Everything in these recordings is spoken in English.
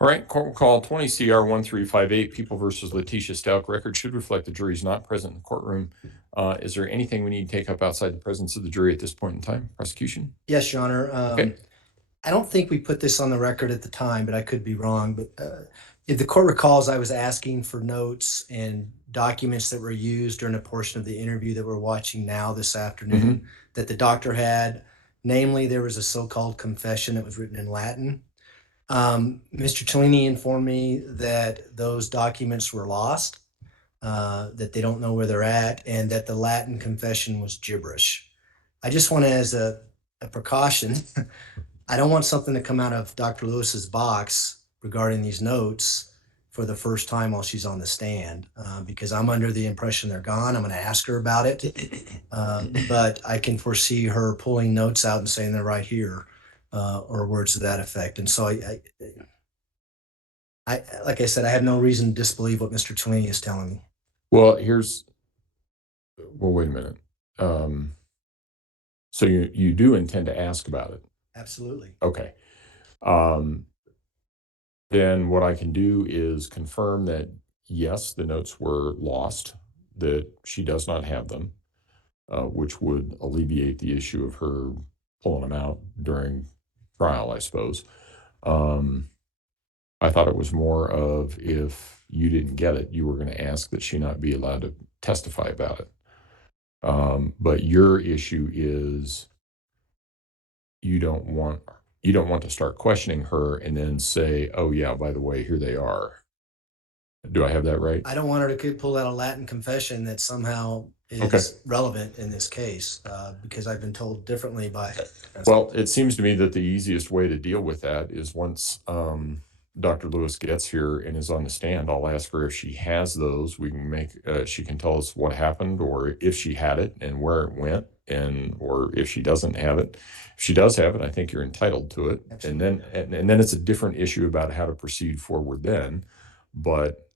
All right, court will call 20 CR 1358, People versus Letecia Stauch. Record should reflect the jury is not present in the courtroom. Is there anything we need to take up outside the presence of the jury at this point in time? Prosecution? Yes, Your Honor. Okay. I don't think we put this on the record at the time, but I could be wrong. But if the court recalls, I was asking for notes and documents that were used during a portion of the interview that we're watching now this afternoon that the doctor had. Namely, there was a so-called confession that was written in Latin. Mr. Cellini informed me that those documents were lost, that they don't know where they're at, and that the Latin confession was gibberish. I just want to, as a precaution, I don't want something to come out of Dr. Lewis's box regarding these notes for the first time while she's on the stand, because I'm under the impression they're gone. I'm going to ask her about it, but I can foresee her pulling notes out and saying they're right here, or words to that effect. And so I like I said, I have no reason to disbelieve what Mr. Cellini is telling me. Well, wait a minute. So you do intend to ask about it? Absolutely. Okay. Then what I can do is confirm that, yes, the notes were lost, that she does not have them, which would alleviate the issue of her pulling them out during trial, I suppose. I thought it was more of, if you didn't get it, you were going to ask that she not be allowed to testify about it. But your issue is you don't want to start questioning her and then say, oh yeah, by the way, here they are. Do I have that right? I don't want her to pull out a Latin confession that somehow is relevant in this case, because I've been told differently by. Well, it seems to me that the easiest way to deal with that is once Dr. Lewis gets here and is on the stand, I'll ask her if she has those. We can she can tell us what happened, or if she had it and where it went, or if she doesn't have it. If she does have it, I think you're entitled to it. Absolutely. And then it's a different issue about how to proceed forward then. But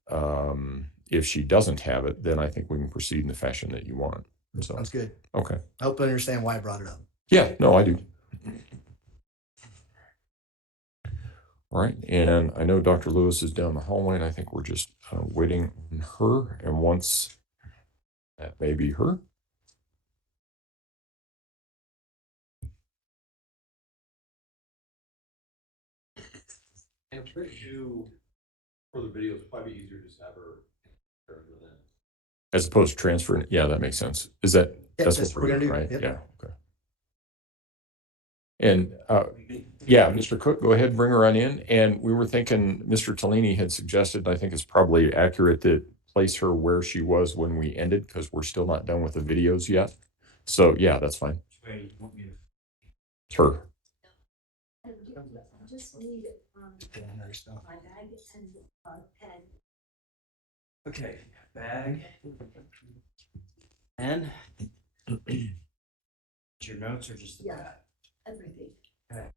if she doesn't have it, then I think we can proceed in the fashion that you want. So sounds good. Okay. I hope I understand why I brought it up. Yeah, no, I do. All right, and I know Dr. Lewis is down the hallway, and I think we're just waiting on her. And once that may be her. And for you, for the video, it's probably easier to just have her then. As opposed to transferring. Yeah, that makes sense. Is that that's what we're gonna do, right? Yep. Yeah. Okay. And yeah, Mr. Cook, go ahead and bring her on in. And we were thinking Mr. Cellini had suggested, I think it's probably accurate, to place her where she was when we ended, because we're still not done with the videos yet. So yeah, that's fine. Her. I just need my bag and pen. Okay, bag. Pen. Your notes or just the bag? Everything. Okay.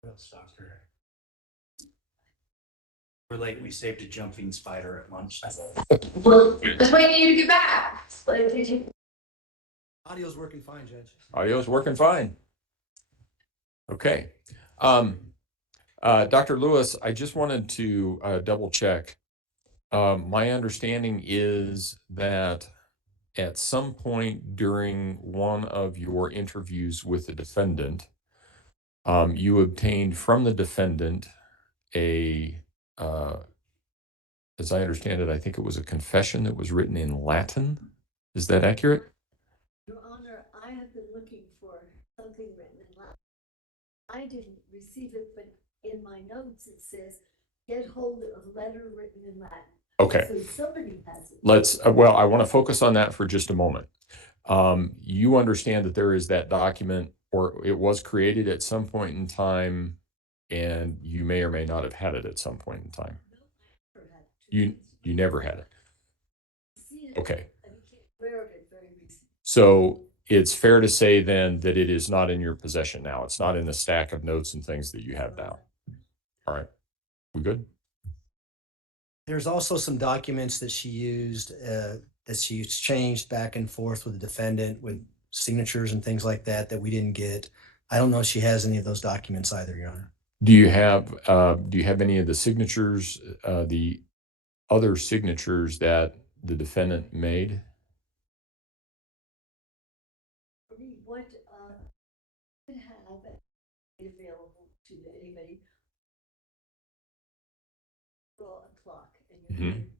What else, doctor? We're late. We saved a jumping spider at lunch. Just waiting for you to get back. Audio's working fine, Judge. Audio's working fine. Okay. Dr. Lewis, I just wanted to double check. My understanding is that at some point during one of your interviews with the defendant, you obtained from the defendant as I understand it, I think it was a confession that was written in Latin. Is that accurate? Your Honor, I have been looking for something written in Latin. I didn't receive it, but in my notes it says, get hold of a letter written in Latin. Okay. So somebody has it. Let's, well, I want to focus on that for just a moment. You understand that there is that document, or it was created at some point in time, and you may or may not have had it at some point in time. No, I never had it. You never had it. Okay. I became aware of it very recently. So it's fair to say then that it is not in your possession now. It's not in the stack of notes and things that you have now. All right. We good? There's also some documents that she used, that she exchanged back and forth with the defendant, with signatures and things like that that we didn't get. I don't know if she has any of those documents either, Your Honor. Do you have any of the signatures, the other signatures that the defendant made? What, could have it available to anybody. Draw a clock and you Mhm. can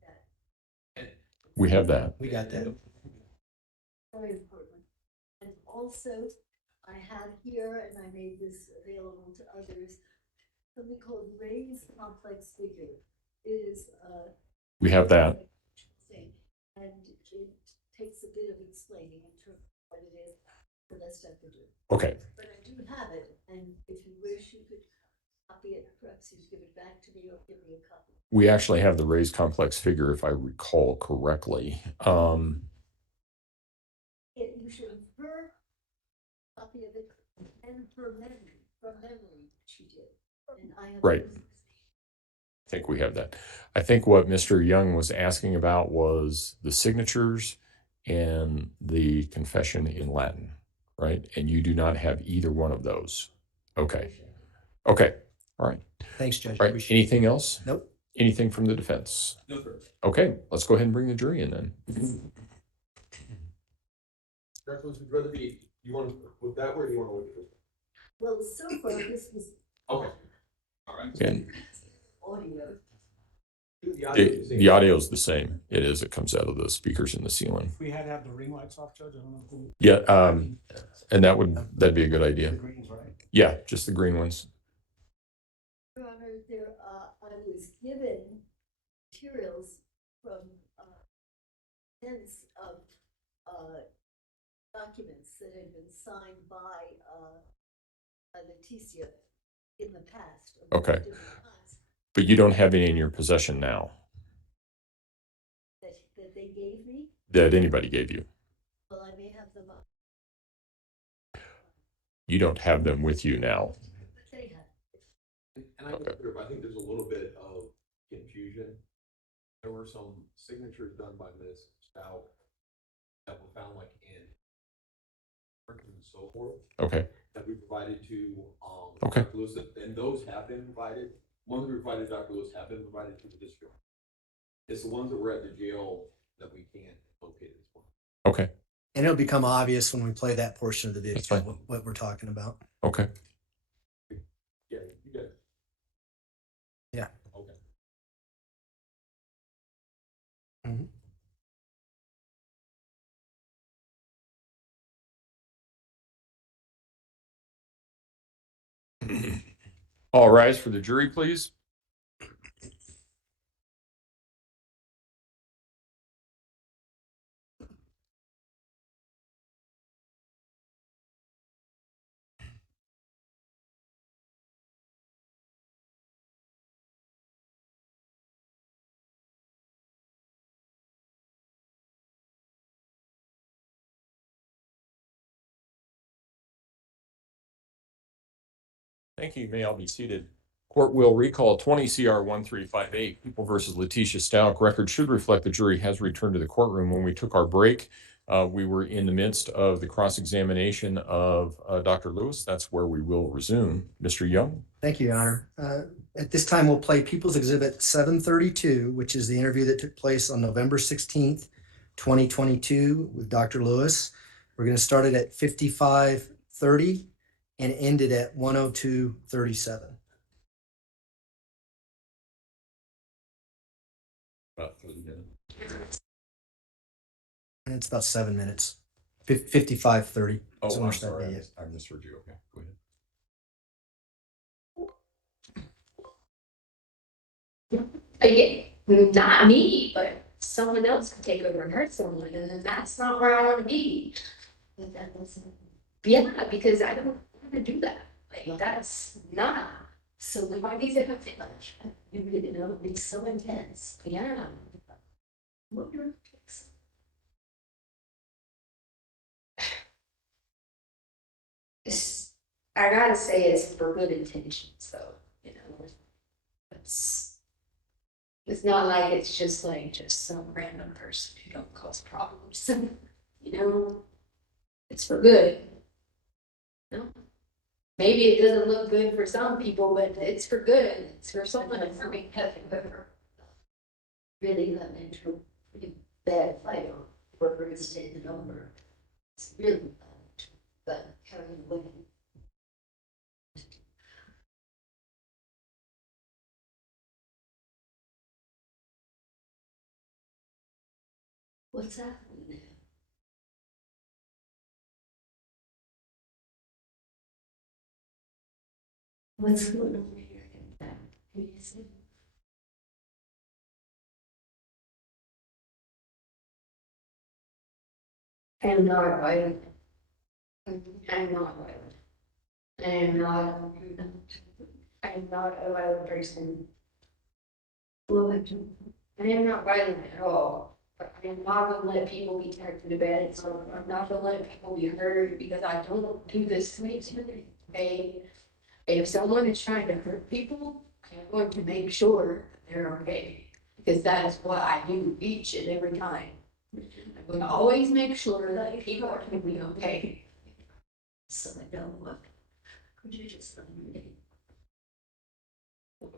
that. We have that. We got that. Very important. And also, I have here, and I made this available to others, something called raised complex figure. It is, We have that. thing, and it takes a bit of explaining in terms of what it is, the rest I could do. Okay. But I do have it, and if you wish, you could copy it, perhaps you give it back to me or give me a copy. We actually have the raised complex figure, if I recall correctly. You should infer a copy of it and from memory, she did. And I have. Right. I think we have that. I think what Mr. Young was asking about was the signatures and the confession in Latin, right? And you do not have either one of those. Okay. Okay. All right. Thanks, Judge. All right. Appreciate it. Anything else? Nope. Anything from the defense? No, sir. Okay. Let's go ahead and bring the jury in then. Dr. Lewis, would you rather be, you want to look that way or do you want to look at this? Well, so far, this was. Okay. All right. And Audio. the audio is the same. It is. It comes out of the speakers in the ceiling. We had to have the ring lights off, Judge. I don't know who. Yeah. And that'd be a good idea. The greens, right? Yeah. Just the green ones. Your Honor, I was given materials from, tens of, documents that had been signed by Leticia in the past. of Okay. different kinds But you don't have any in your possession now that they gave me. that anybody gave you. Well, I may have them, You don't have them with you now. but they have. And I Okay. but I think there's a little bit of confusion. There were some signatures done by Ms. Stauch that were found like in and so forth Okay. that we provided to, Okay. Dr. Lewis, and those have been provided. Ones we provided to Dr. Lewis have been provided to the district. It's the ones that were at the jail that we can't locate at this point. Okay. And it'll become obvious when we play that portion of the video, That's fine. what we're talking about. Okay. Yeah, you got it. Yeah. Okay. Mhm. All rise for the jury, please. Thank you. You may all be seated. Court will recall 20 CR 1358, People versus Letecia Stauch. Record should reflect the jury has returned to the courtroom. When we took our break, we were in the midst of the cross-examination of Dr. Lewis. That's where we will resume. Mr. Young? Thank you, Your Honor. At this time, we'll play People's Exhibit 732, which is the interview that took place on November 16th, 2022 with Dr. Lewis. We're going to start it at 55:30 and end it at 102:37. About 30 minutes. And it's about 7 minutes. 55:30. Oh, So I'm much that sorry. day. I misheard you. Okay, go ahead. Again, not me, but someone else could take over and hurt someone, and then that's not where I want to be. But that doesn't, yeah, because I don't want to do that. Like, that's not. So we might be there too much. You really know, it's so intense. Yeah. What your fix? I gotta say it's for good intentions, though. You know, it's not like it's just like just some random person who don't cause problems. You know, It's for good. No? Maybe it doesn't look good for some people, but it's for good, it's for someone, it's for me. Really got into a pretty bad fight on workers taking over. It's really bad, but carrying away. What's happening there? What's going on here? Can you see? I am not violent. I am not violent. I am not, I am not a violent person. Well, I am not violent at all, but I am not gonna let people be tacked to bed, so I'm not gonna let people be hurt because I don't do this to make somebody. Okay? If someone is trying to hurt people, I'm going to make sure they're okay, because that is what I do each and every time. I'm going to always make sure that people are gonna be okay. so I know what. Could you just let me?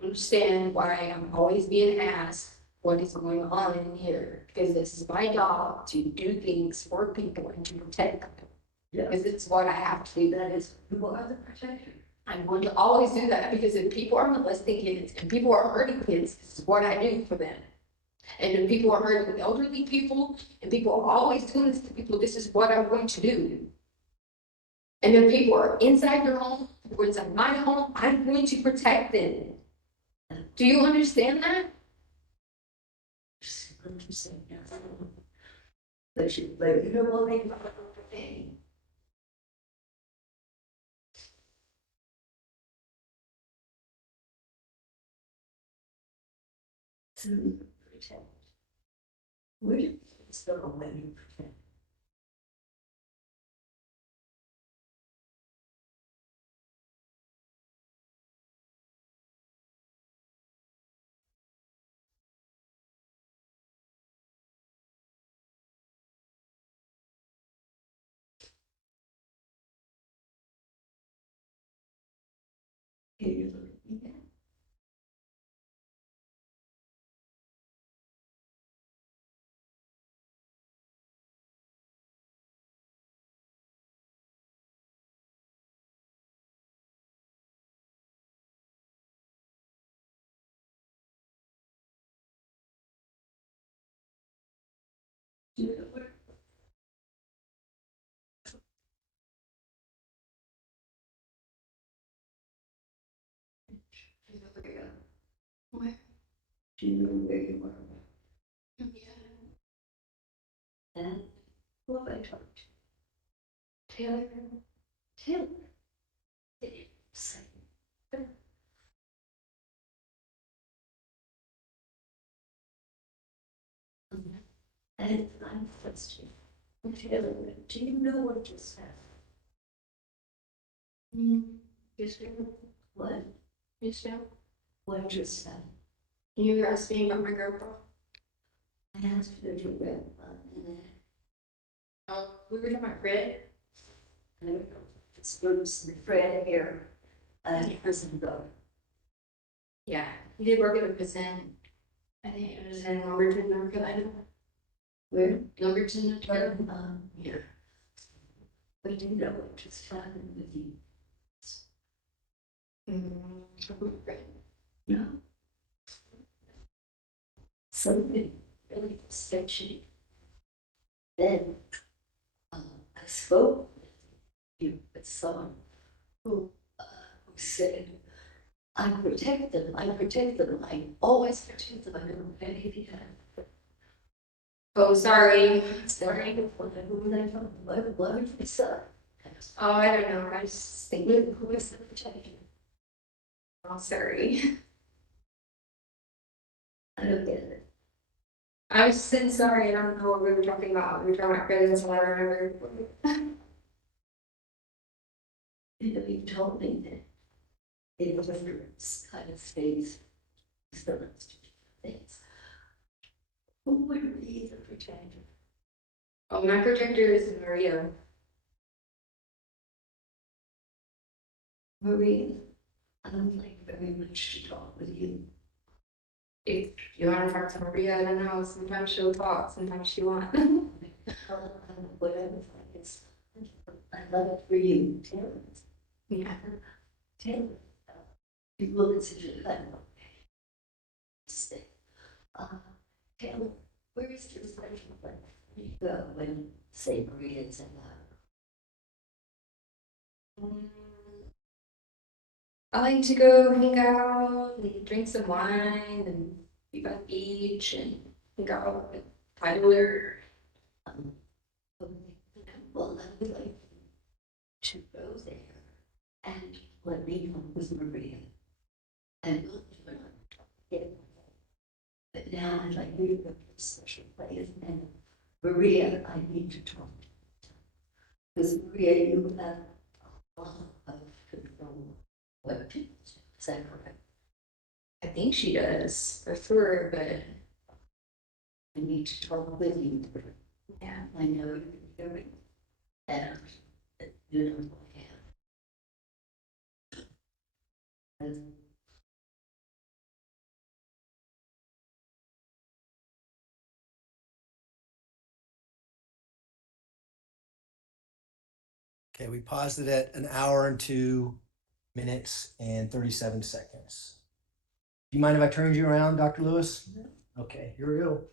Understand why I'm always being asked what is going on in here, because this is my job to do things for people and to protect them. Yeah. Because it's what I have to do. That is, who are the protectors? I'm going to always do that, because if people are molesting kids and people are hurting kids, this is what I do for them. And if people are hurting elderly people and people are always doing this to people, this is what I'm going to do. And if people are inside your home or inside my home, I'm going to protect them. Do you understand that? Just understand that. They should, like, you know what they think. To protect. Where do it's the way you protect? Can you look at me now? Do you know where? Do you know where you are? Where? Do you know where you are? Yeah. And who have I talked to? Taylor? Taylor? Did you say? And I'm question. Taylor, do you know what just happened? Yes, ma'am. What? Yes, ma'am. What just happened? You asked me about my girlfriend. I asked her to read, and We were talking about Fred. then it's Bruce and Fred here, prison though. Yeah, he did work at a prison. I think it was in Lumberton, North Carolina. Where? Lumberton, North Carolina. Yeah. But do you know what just happened with you? No. Something really sketchy. Then, I spoke with you, with someone who said, I protect them, I always protect them, I don't know anything. Oh, sorry. Sorry, who was I from? What was my son? Oh, I don't know. I just think. Who was the protector? Oh, sorry. I don't get it. I was saying sorry. I don't know what we were talking about. We were talking about Fred. That's all I remember. You know, you told me that it was kind of stays, still has to do things. Who would be the protector? Oh, my protector is Maria. Maria, I would like very much to talk with you. If you want to talk to Maria, I don't know, sometimes she'll talk, sometimes she won't. Whatever, I love it for you, Taylor. Yeah. Taylor, you will consider that. Taylor, where is your special place? You go when, say, Maria's in the. I like to go hang out and drink some wine and be by the beach and hang out with Tyler. Well, I would like to go there and let me know with Maria. And we'll do it. Yeah. But now I'd like you to go to a special place and Maria, I need to talk to you. Because Maria, you have a lot of control. What people do, is that correct? I think she does, for sure, but I need to talk with you. Yeah. I know you're hearing, and you know who I am. Okay, we paused it at an hour and 2 minutes and 37 seconds. Do you mind if I turned you around, Dr. Lewis? Okay, here we go.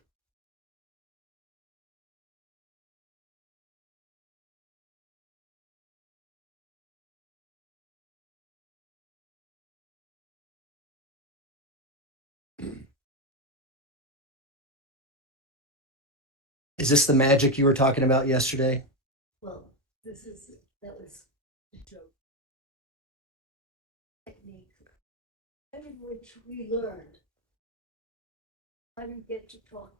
Is this the magic you were talking about yesterday? Well, that was a joke. Technique, in which we learned how to get to talk.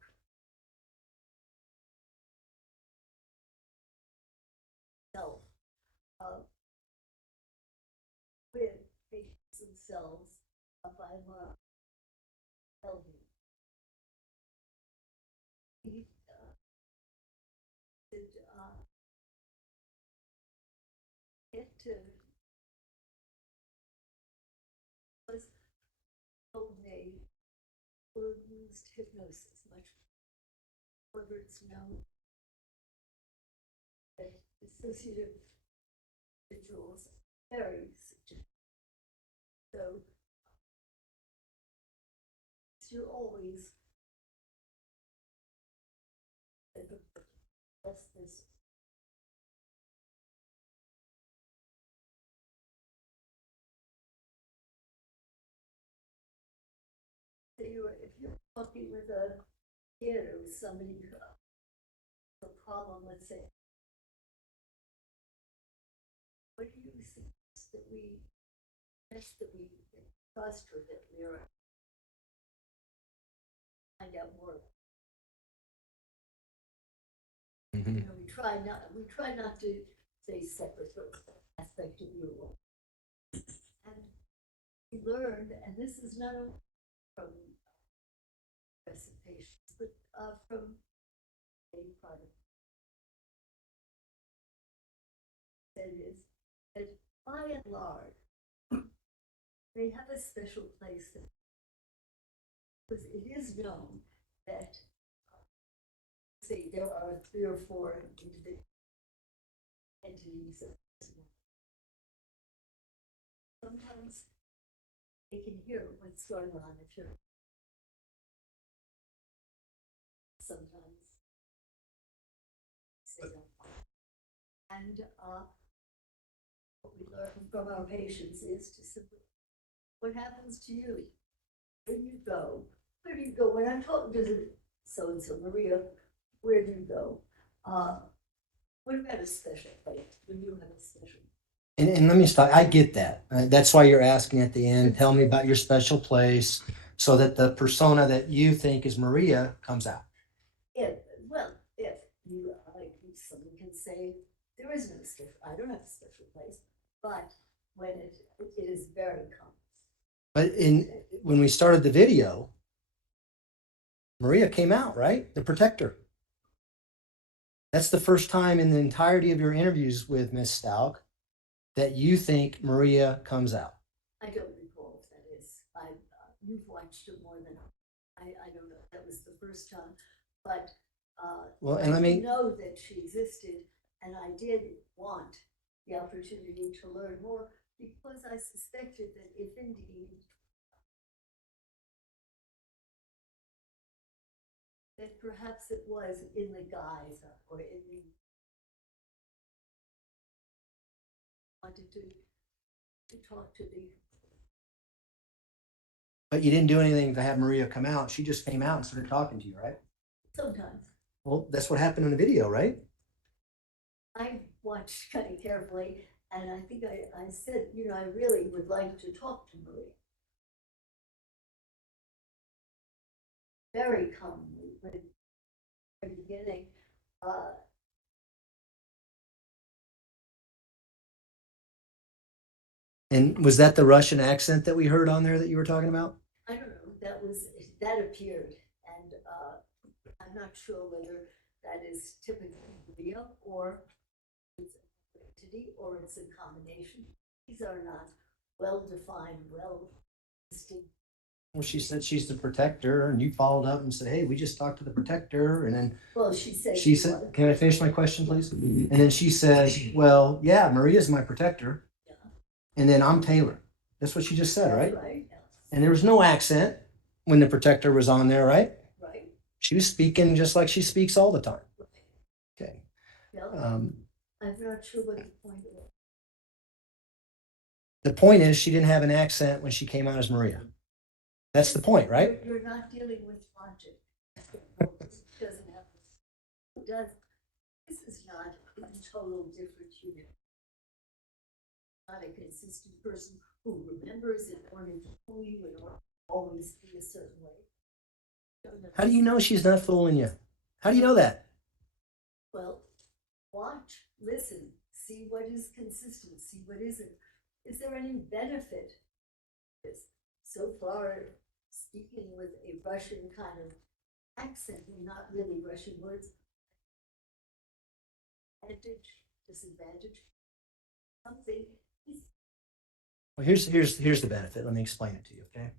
Self, with patients themselves, by Melvin. He did get to was homemade or used hypnosis much further. It's known that dissociative individuals are very suggestive. So you always this. So if you're talking with a kid or with somebody who has a problem, let's say, what do you suggest that we trust her that we're find out more? Mm-hmm. You know, we try not to say separate aspect of your work. And we learned, and this is not only from aggressive patients, but from a product. That is that by and large, they have a special place because it is known that say there are 3 or 4 individual entities. Sometimes they can hear what's going on if you're sometimes say that. And what we learn from our patients is to simply, what happens to you? Where do you go? Where do you go? When I'm talking to so-and-so, Maria, where do you go? What about a special place? When you have a special? And let me stop. I get that. That's why you're asking at the end, tell me about your special place so that the persona that you think is Maria comes out. If you like, someone can say, there is no special, I don't have a special place, but when it is very common. But when we started the video, Maria came out, right? The protector. That's the first time in the entirety of your interviews with Miss Stauch that you think Maria comes out? I don't recall if that is. You've watched it more than I don't know if that was the first time, but Well, and let me, know that she existed, and I did want the opportunity to learn more because I suspected that if indeed that perhaps it was in the guise or in the wanted to talk to the. but you didn't do anything to have Maria come out. She just came out and started talking to you, right? Sometimes Well, that's what happened in the video, right? I watched kind of carefully, and I think I said, you know, I really would like to talk to Maria. Very calmly, but at the beginning, And was that the Russian accent that we heard on there that you were talking about? I don't know, that appeared, and I'm not sure whether that is typical Maria or it's an entity or it's a combination. These are not well-defined, distinct. Well, she said she's the protector, and you followed up and said, hey, we just talked to the protector. And then Well, she said. she said, can I finish my question, please? And then she said, well, yeah, Maria's my protector. Yeah. And then I'm Taylor. That's what she just said, right? Right, yeah. And there was no accent when the protector was on there, right? Right. She was speaking just like she speaks all the time. Okay. Yeah. Um, I'm not sure what the point was. the point is she didn't have an accent when she came out as Maria. That's the point, right? You're not dealing with logic. It doesn't have, it does, this is not a total different unit. Not a consistent person who remembers it or you would always be a certain way. How do you know she's not fooling you? How do you know that? Well, watch, listen, see what is consistent, see what isn't. Is there any benefit? This so far, speaking with a Russian kind of accent, not really Russian words. Advantage, disadvantage, something. Well, here's the benefit. Let me explain it to you, okay?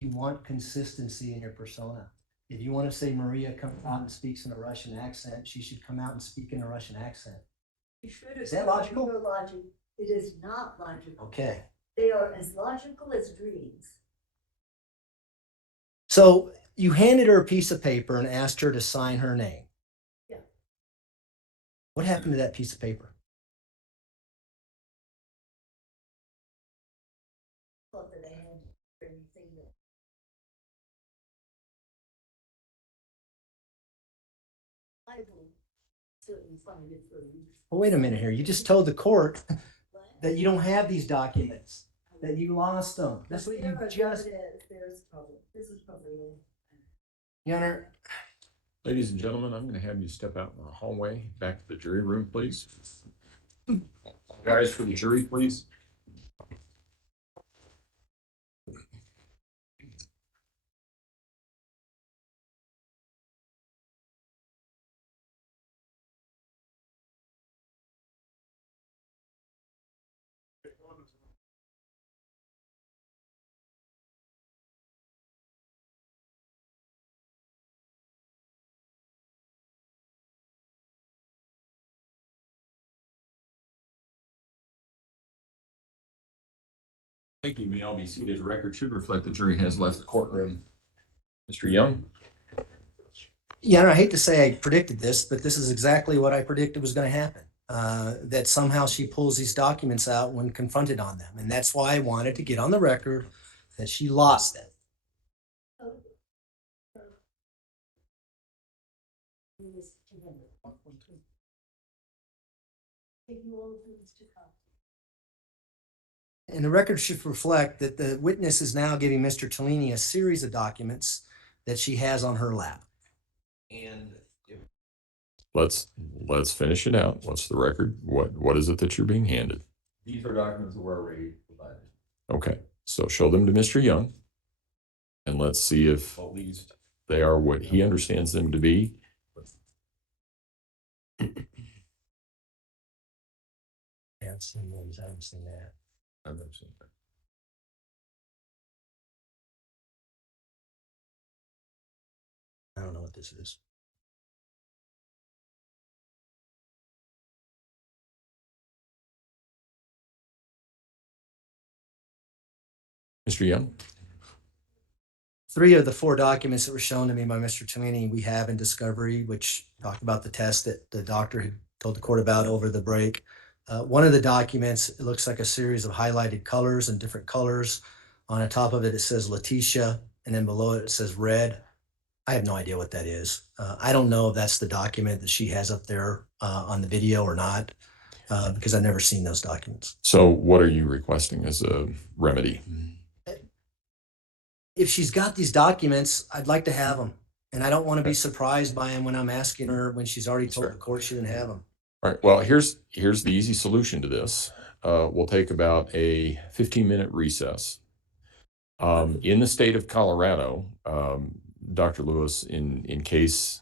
You want consistency in your persona. If you want to say Maria comes out and speaks in a Russian accent, she should come out and speak in a Russian accent. You should Is that logical? Your logic. It is not logical. Okay. They are as logical as dreams. So you handed her a piece of paper and asked her to sign her name. Yeah. What happened to that piece of paper? Thought that I had anything that. I will certainly find it for you. Well, wait a minute here. You just told the court But that you don't have these documents, that you lost them. That's what you just. There's a problem. This is probably it. Your Honor, Ladies and gentlemen, I'm going to have you step out in the hallway, back to the jury room, please. Guys, for the jury, please. Thank you. May all be seated. The record should reflect the jury has left the courtroom. Mr. Young? Your Honor, I hate to say I predicted this, but this is exactly what I predicted was going to happen. That somehow she pulls these documents out when confronted on them. And that's why I wanted to get on the record that she lost them. And the record should reflect that the witness is now giving Mr. Tellini a series of documents that she has on her lap. And if Let's finish it out. What's the record? What is it that you're being handed? these are documents that were already provided, Okay, so show them to Mr. Young. And let's see if at least they are what he understands them to be. Yeah. not seen those. I haven't seen that. I've never seen that. I don't know what this is. Mr. Young? 3 of the 4 documents that were shown to me by Mr. Tomini, we have in discovery, which talk about the test that the doctor had told the court about over the break. One of the documents, it looks like a series of highlighted colors and different colors. On the top of it, it says Leticia, and then below it, it says red. I have no idea what that is. I don't know if that's the document that she has up there on the video or not, because I've never seen those documents. So what are you requesting as a remedy? If she's got these documents, I'd like to have them. And I don't want to be surprised by them when I'm asking her, when she's already That's told fair. the court she didn't have them. All right, well, here's the easy solution to this. We'll take about a 15-minute recess. In the state of Colorado, Dr. Lewis, in case,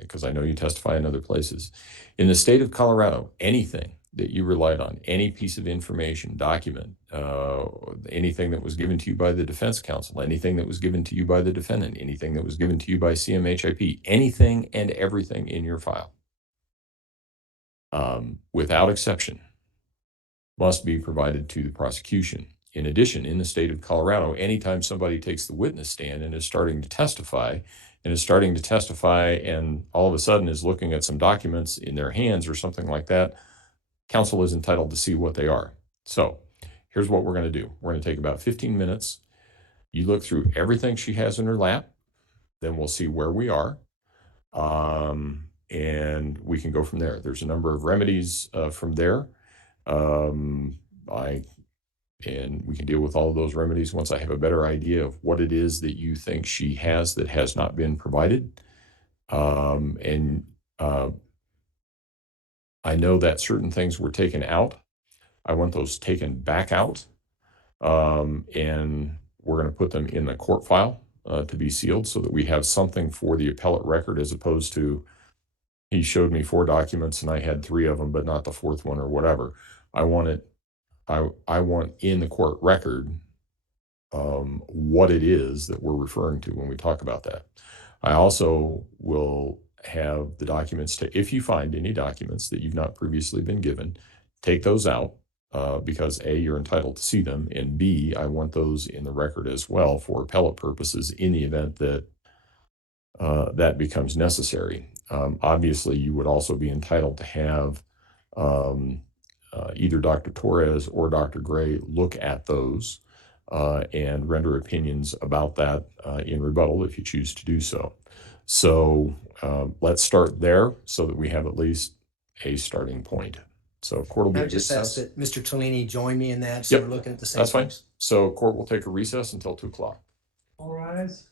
because I know you testify in other places, in the state of Colorado, anything that you relied on, any piece of information, document, anything that was given to you by the defense counsel, anything that was given to you by the defendant, anything that was given to you by CMHIP, anything and everything in your file, without exception, must be provided to the prosecution. In addition, in the state of Colorado, anytime somebody takes the witness stand and is starting to testify, and all of a sudden is looking at some documents in their hands or something like that, counsel is entitled to see what they are. So here's what we're going to do. We're going to take about 15 minutes. You look through everything she has in her lap, then we'll see where we are. And we can go from there. There's a number of remedies from there. And we can deal with all of those remedies once I have a better idea of what it is that you think she has that has not been provided. And I know that certain things were taken out. I want those taken back out. And we're going to put them in the court file to be sealed so that we have something for the appellate record, as opposed to he showed me 4 documents and I had 3 of them, but not the 4th one or whatever. I want in the court record what it is that we're referring to when we talk about that. I also will have the documents if you find any documents that you've not previously been given, take those out because A, you're entitled to see them, and B, I want those in the record as well for appellate purposes in the event that that becomes necessary. Obviously, you would also be entitled to have either Dr. Torres or Dr. Gray look at those and render opinions about that in rebuttal if you choose to do so. So let's start there so that we have at least a starting point. So court will be I at just asked recess. that Mr. Tomini join me in that, so Yep, we're looking at the same That's fine. things. So court will take a recess until 2 o'clock. All rise.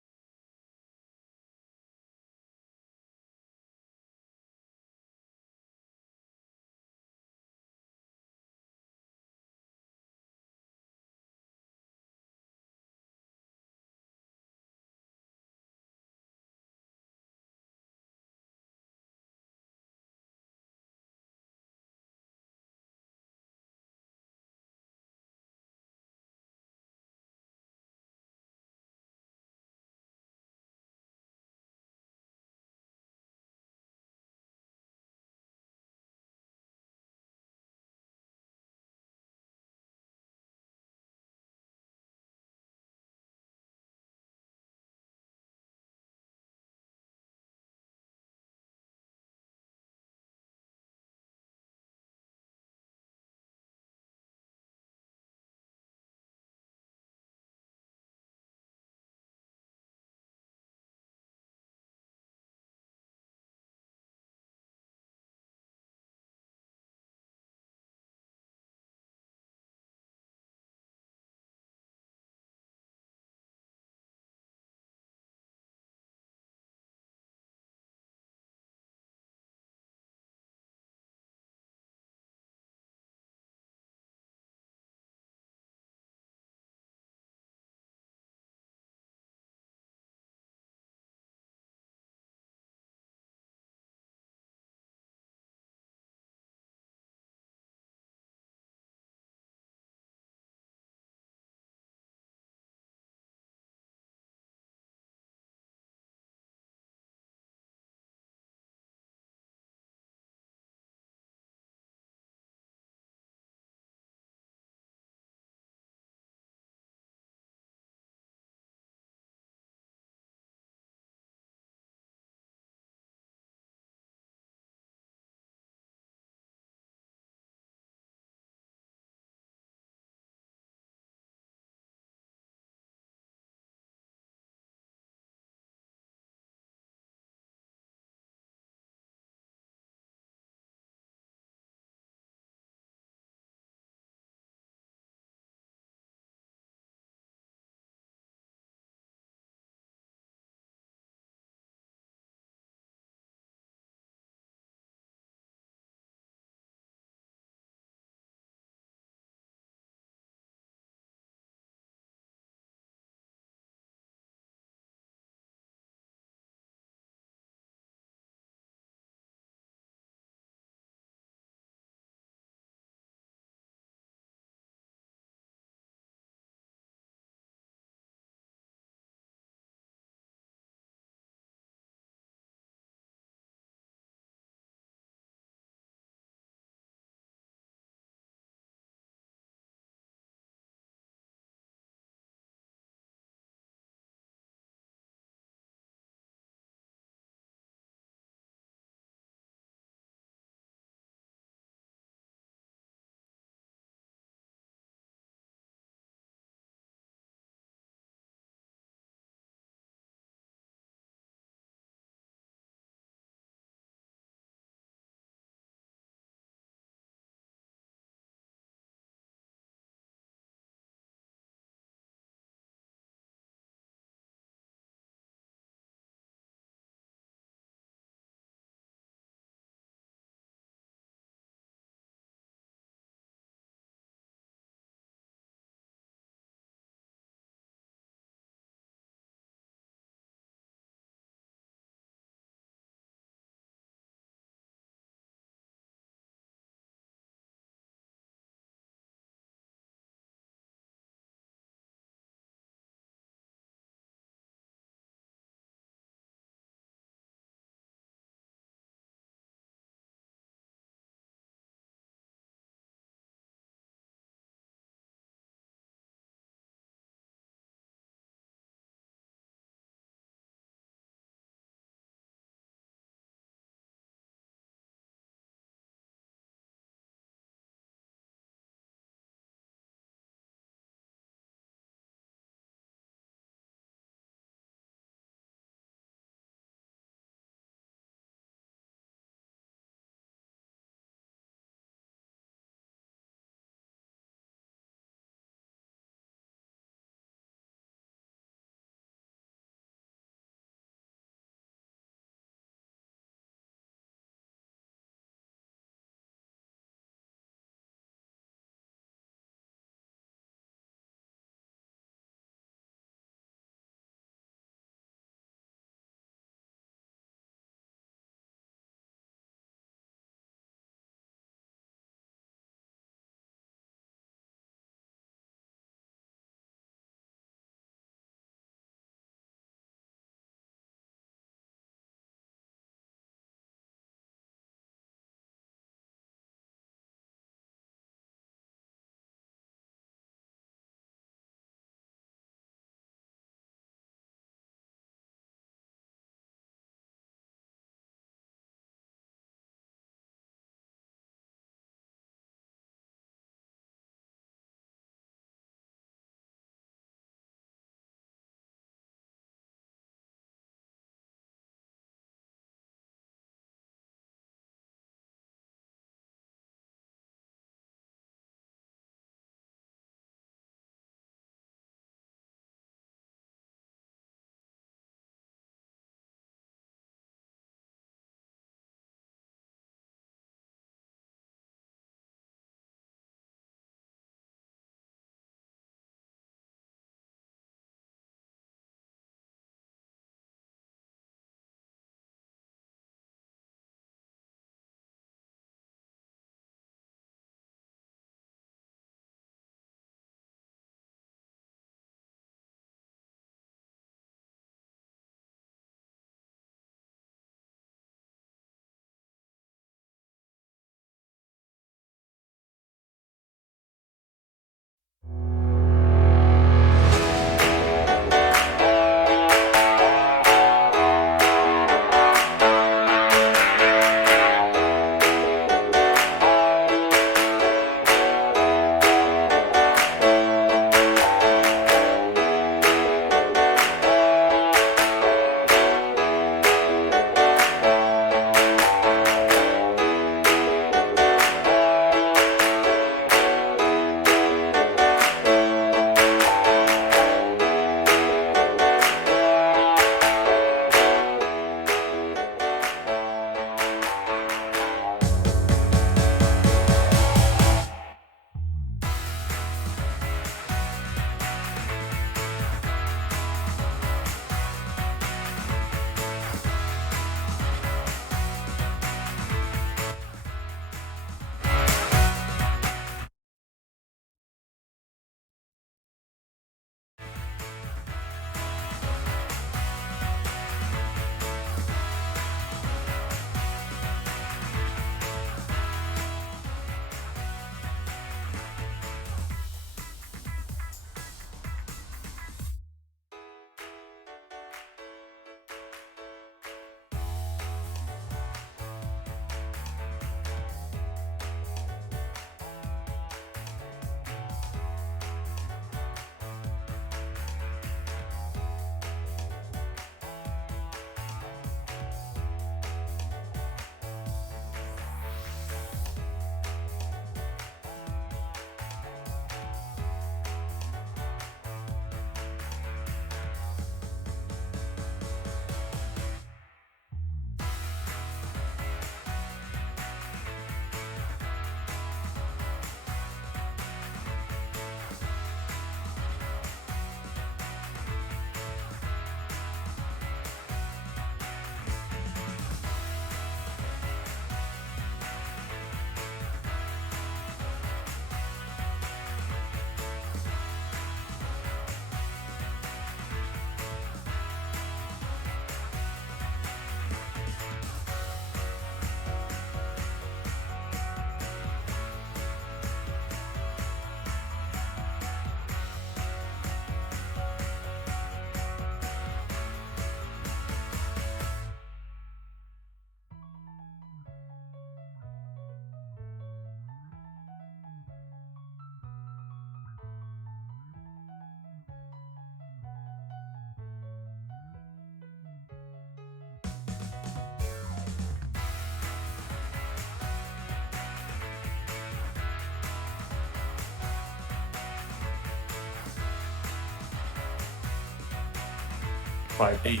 580.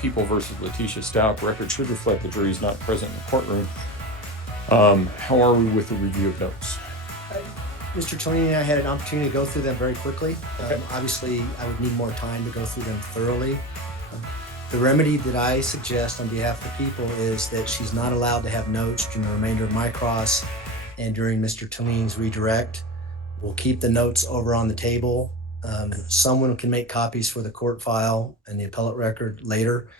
People versus Letecia Stauch. Record should reflect the jury is not present in the courtroom. How are we with the review of notes? Mr. Tony and I had an opportunity to go through them very quickly. Okay. Obviously, I would need more time to go through them thoroughly. The remedy that I suggest on behalf of the people is that she's not allowed to have notes during the remainder of my cross and during Mr. Tilleen's redirect. We'll keep the notes over on the table. Someone can make copies for the court file and the appellate record later.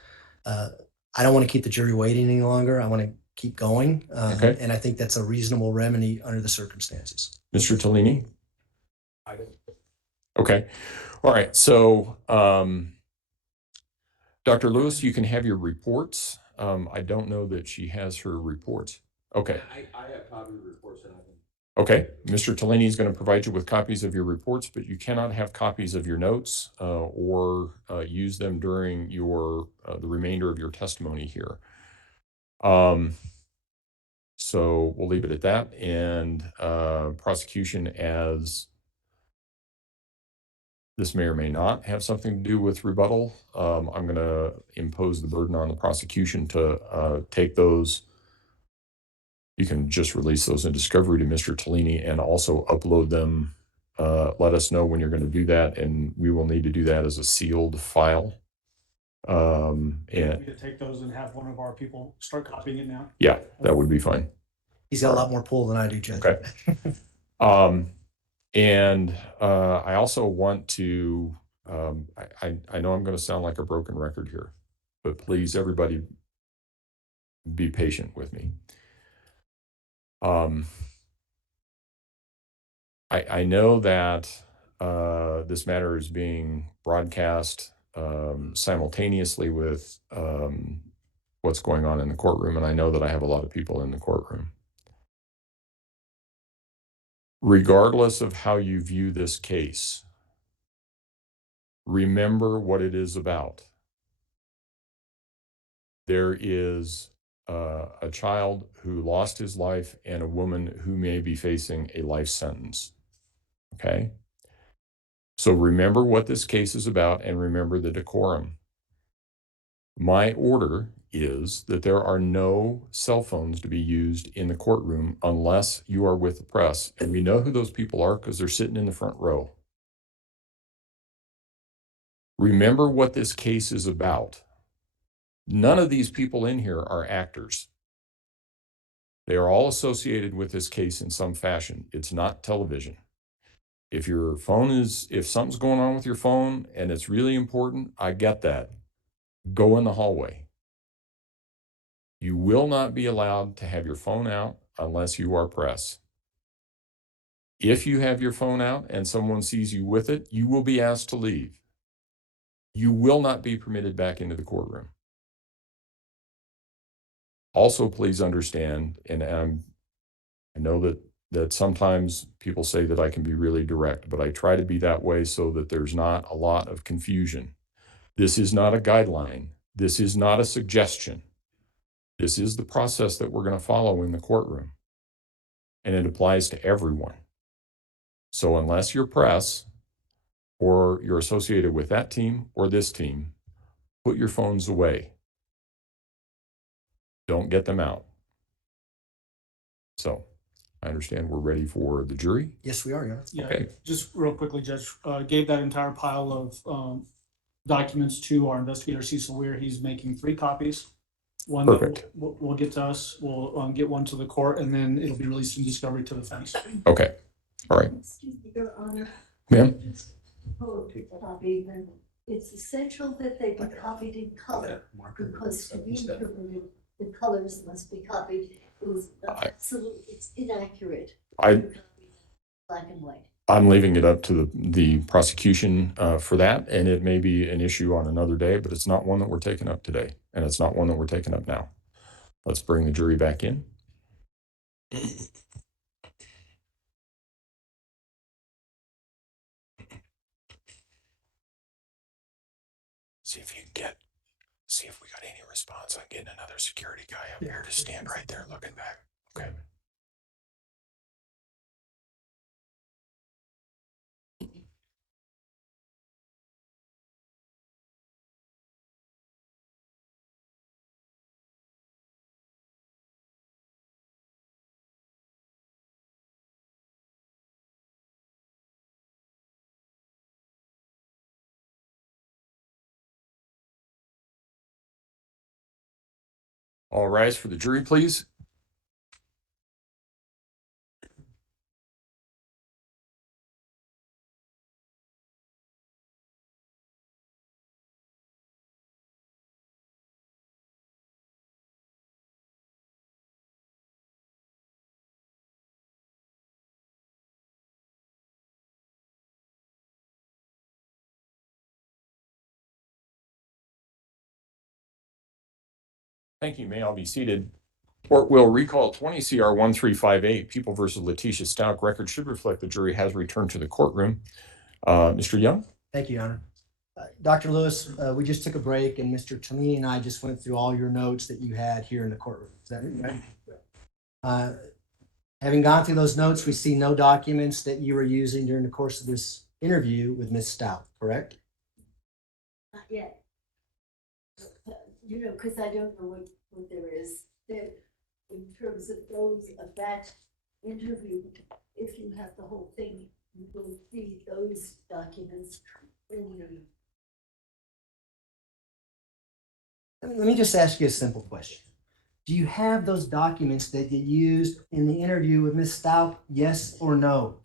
I don't want to keep the jury waiting any longer. I want to keep going. Okay. And I think that's a reasonable remedy under the circumstances. Mr. Tellini? I don't. Okay. All right. So, Dr. Lewis, you can have your reports. I don't know that she has her reports. Okay. I have copy of reports and I can. Okay. Mr. Tellini is going to provide you with copies of your reports, but you cannot have copies of your notes or use them during your the remainder of your testimony here. So we'll leave it at that. And prosecution, as this may or may not have something to do with rebuttal, I'm going to impose the burden on the prosecution to take those. You can just release those in discovery to Mr. Tellini and also upload them. Let us know when you're going to do that, and we will need to do that as a sealed file. We And could take those and have one of our people start copying it now. yeah, that would be fine. He's got a lot more pull than I do, Judge. Okay. And I also want to, I know I'm going to sound like a broken record here, but please, everybody, be patient with me. I know that this matter is being broadcast simultaneously with what's going on in the courtroom, and I know that I have a lot of people in the courtroom. Regardless of how you view this case, remember what it is about. There is a child who lost his life and a woman who may be facing a life sentence. Okay? So remember what this case is about and remember the decorum. My order is that there are no cell phones to be used in the courtroom unless you are with the press. And we know who those people are because they're sitting in the front row. Remember what this case is about. None of these people in here are actors. They are all associated with this case in some fashion. It's not television. If your phone is, if something's going on with your phone and it's really important, I get that. Go in the hallway. You will not be allowed to have your phone out unless you are press. If you have your phone out and someone sees you with it, you will be asked to leave. You will not be permitted back into the courtroom. Also, please understand, and I know that sometimes people say that I can be really direct, but I try to be that way so that there's not a lot of confusion. This is not a guideline. This is not a suggestion. This is the process that we're going to follow in the courtroom. And it applies to everyone. So unless you're press or you're associated with that team or this team, put your phones away. Don't get them out. So I understand we're ready for the jury. Yes, we are, Your Honor. Yeah, Okay. just real quickly, Judge, gave that entire pile of documents to our investigator, Cecil Weir. He's making 3 copies. One Perfect. that will get to us, we'll get one to the court, and then it'll be released in discovery to the fence. Okay. All right. Excuse me, Your Honor. Ma'am? Copy, then it's essential that they be copied in color, because to be interpreted, the colors must be copied. It was absolutely, it's inaccurate. Black and white. I'm leaving it up to the prosecution for that, and it may be an issue on another day, but it's not one that we're taking up today, and it's not one that we're taking up now. Let's bring the jury back in. See if we got any response on getting another security guy up here to stand right there looking back. Okay. All rise for the jury, please. Thank you. May all be seated. Court will recall 20 CR 1358, People versus Letecia Stauch. Record should reflect the jury has returned to the courtroom. Mr. Young? Thank you, Your Honor. Dr. Lewis, we just took a break and Mr. Tolini and I just went through all your notes that you had here in the courtroom. Is that right? Having gone through those notes, we see no documents that you were using during the course of this interview with Ms. Stauch, correct? Not yet. You know, because I don't know what there is there in terms of those of that interview. If you have the whole thing, you will see those documents in your. Let me just ask you a simple question. Do you have those documents that you used in the interview with Ms. Stauch, yes or no?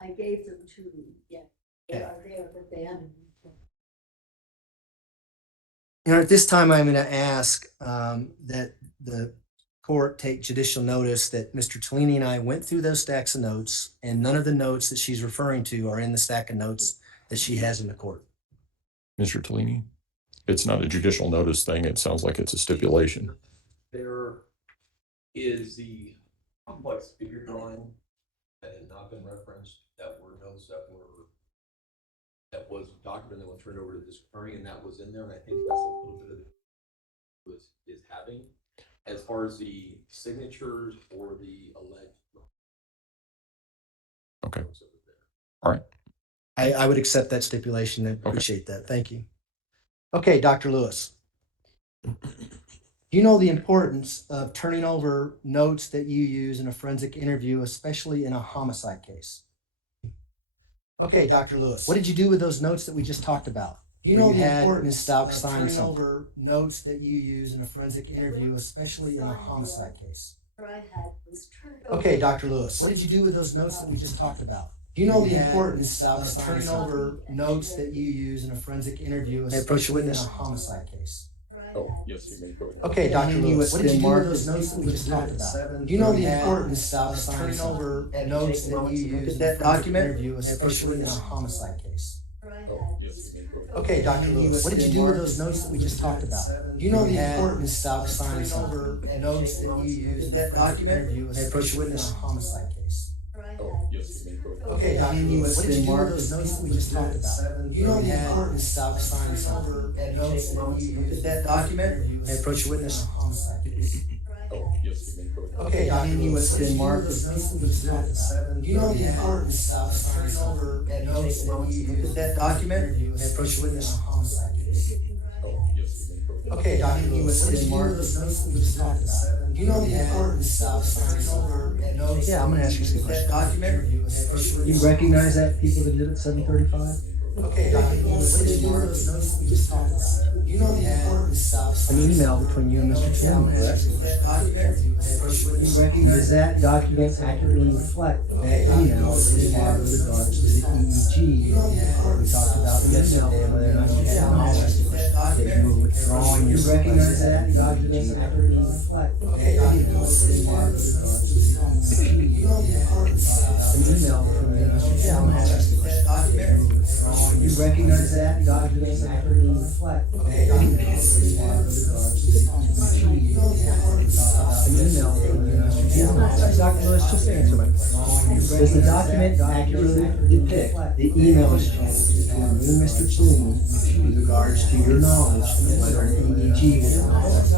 I gave them to you, yeah. They Okay. are there, but they haven't. You know, at this time, I'm going to ask that the court take judicial notice that Mr. Tolini and I went through those stacks of notes, and none of the notes that she's referring to are in the stack of notes that she has in the court. Mr. Tolini? It's not a judicial notice thing. It sounds like it's a stipulation. There is the complex figure drawing that has not been referenced, that were notes that was documented that was turned over to this attorney, and that was in there, and I think that's a little bit of it is having. As far as the signatures or the alleged. Okay. notes that was there. All right. I would accept that stipulation and appreciate that. Thank you. Okay, Dr. Lewis. You know the importance of turning over notes that you use in a forensic interview, especially in a homicide case. Okay, Dr. Lewis, what did you do with those notes that we just talked about? You know the importance Ms. Stauch signed turning over notes that you use in a forensic interview, especially in a homicide case. What I had was turned over. Okay, Dr. Lewis, what did you do with those notes that we just talked about? You know the importance of turning over notes that you use in a forensic interview, especially in a homicide case. Oh, yes, you may go ahead. Okay, Dr. Lewis, what did you do with those notes that we just talked about? You know the importance of turning over notes that you use in that document, interview, especially in a homicide case. Oh, yes, you may go ahead. Okay, Dr. Lewis, what did you do with those notes that we just talked about? You know the importance of turning over notes that you use in that document, interview, especially in a homicide case. Oh, yes, you may go ahead. Okay, Dr. Lewis, what did you do with those notes that we just talked about? You know the importance of signing over notes that you use in that document, and approach a witness in a homicide case. Oh, yes, you may go ahead. Okay, Dr. Lewis, what did you do with those notes that we just talked about? You know the importance of signing over notes that you use in that document, and approach a witness in a homicide case. Oh, yes, you may go ahead. Okay, Dr. Lewis, what did you do with those notes that we just talked about? You know the importance of signing over notes. Yeah, I'm gonna ask you some questions. Document. You recognize that people that did it 735? Okay, Dr. Lewis, what did you do with those notes that we just talked about? You know the importance of an email between you and Mr. Chairman, correct? You recognize that document accurately reflect that email that you had with regards to the EEG. We talked about yesterday whether or not you had knowledge that you were withdrawing. You recognize that document accurately reflect that email that you had with regards to the EEG. An email from you and Mr. Chairman. You recognize that document accurately reflect that email that you had with regards to the EEG. An email from you and Mr. Chairman. Dr. Lewis, just answer my question. Does the document accurately depict the email exchange between you and Mr. Cellini with regards to your knowledge of whether an EEG was involved?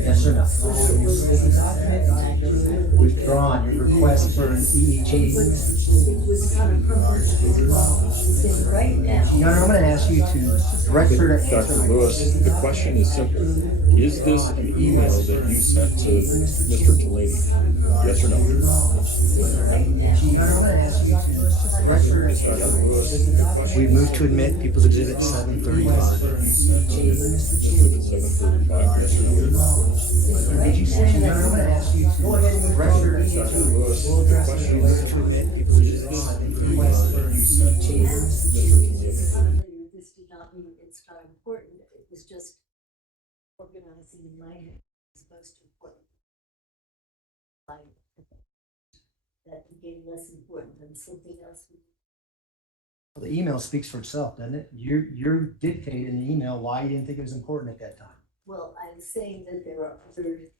Yes or no? Does the document accurately withdrawn your request for an EEG? It was not appropriate. It's right now. Your Honor, I'm going to ask you to direct her to answer Dr. my Lewis, question. the question is simple. Is this an email that you sent to Mr. Tolini? Yes Yes or no? We move to admit People's Exhibit 735. Exhibit 735, yes or no? Did you say that? I'm gonna ask you to record the question. We move to admit People's Exhibit 735. This did not mean it's not important, it was just organizing in my head is most important. That became less important than something else. The email speaks for itself, doesn't it? You're dictating in the email why you didn't think it was important at that time. Well, I was saying that there are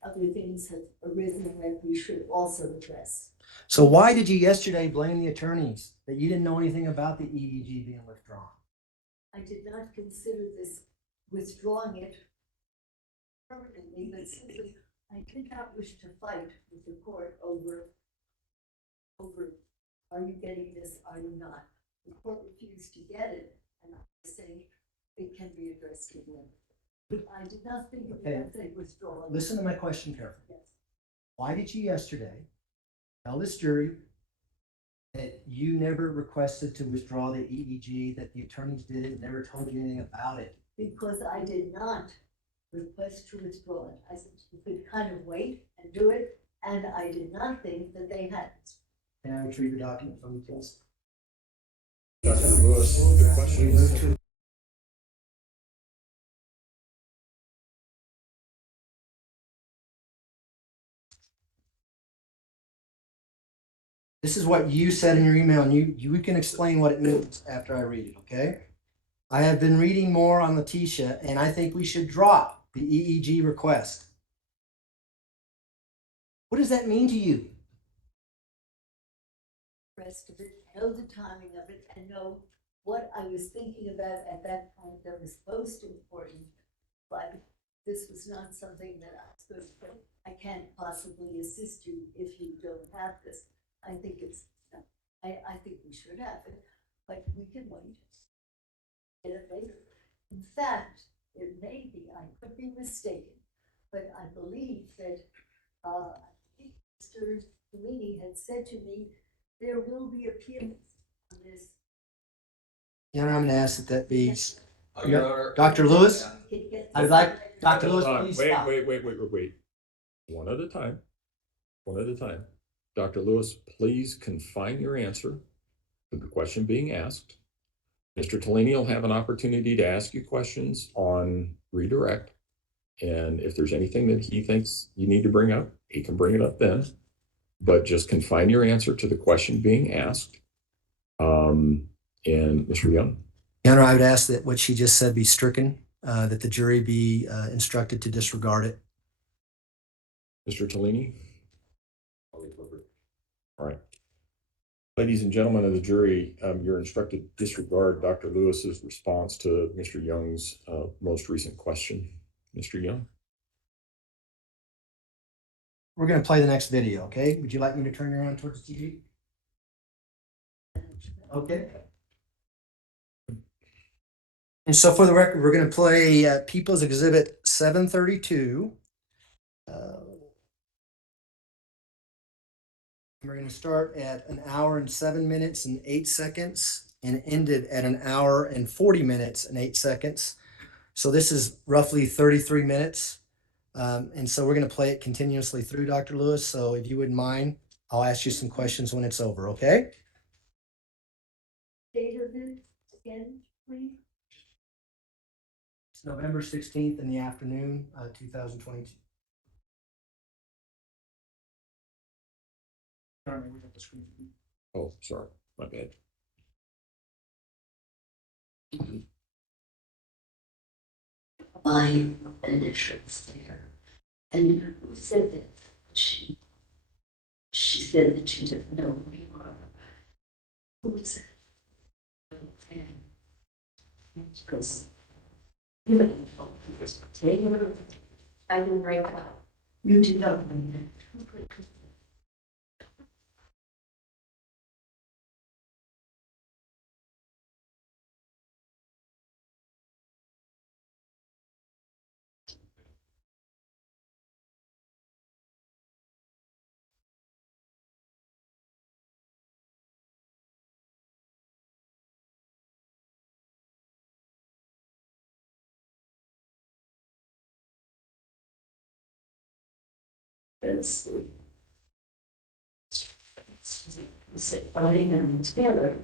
other things have arisen that we should also address. So why did you yesterday blame the attorneys that you didn't know anything about the EEG being withdrawn? I did not consider this withdrawing it permanently, but simply I did not wish to fight with the court over, are you getting this, are you not? The court refused to get it, and I was saying it can be addressed again. But I did not think of it as a withdrawal. Listen to my question carefully. Yes. Why did you yesterday tell this jury that you never requested to withdraw the EEG, that the attorneys did it, never told you anything about it? Because I did not request to withdraw it. I said you could kind of wait and do it, and I did not think that they had. Can I retrieve your document from you, please? Dr. Lewis, the question is. This is what you said in your email, and you can explain what it means after I read it, okay? I have been reading more on Leticia, and I think we should drop the EEG request. What does that mean to you? Rest of it, know the timing of it, and know what I was thinking about at that point that was most important. But this was not something that I was supposed to, I can't possibly assist you if you don't have this. I think it's, I think we should have it, but we can wait. Get it later. In fact, it may be, I could be mistaken, but I believe that, Mr. Bellini had said to me, there will be appeals on this. Your Honor, I'm gonna ask that be, Your Honor. Dr. Lewis, It gets- I would like, Dr. Lewis, Hold on. please Wait, stop. wait. One at a time. One at a time. Dr. Lewis, please confine your answer to the question being asked. Mr. Tellini will have an opportunity to ask you questions on redirect. And if there's anything that he thinks you need to bring up, he can bring it up then. But just confine your answer to the question being asked. And Mr. Young. Your Honor, I would ask that what she just said be stricken, that the jury be instructed to disregard it. Mr. Tellini? All right. Ladies and gentlemen of the jury, you're instructed to disregard Dr. Lewis's response to Mr. Young's most recent question. Mr. Young? We're gonna play the next video, okay? Would you like me to turn you around towards the TV? Okay. And so for the record, we're gonna play People's Exhibit 732. We're gonna start at 1 hour and 7 minutes and 8 seconds and end it at 1 hour and 40 minutes and 8 seconds. So this is roughly 33 minutes. And so we're gonna play it continuously through, Dr. Lewis. So if you wouldn't mind, I'll ask you some questions when it's over, okay? Date of it again, please. It's November 16th in the afternoon, 2022. Sorry, we got the screen. Oh, sorry, my bad. Buying an insurance there. And who said that? She said that she didn't know who you are. Who was it? Because you didn't know who was taking. I didn't break up. You did not bring it. because sit fighting them together,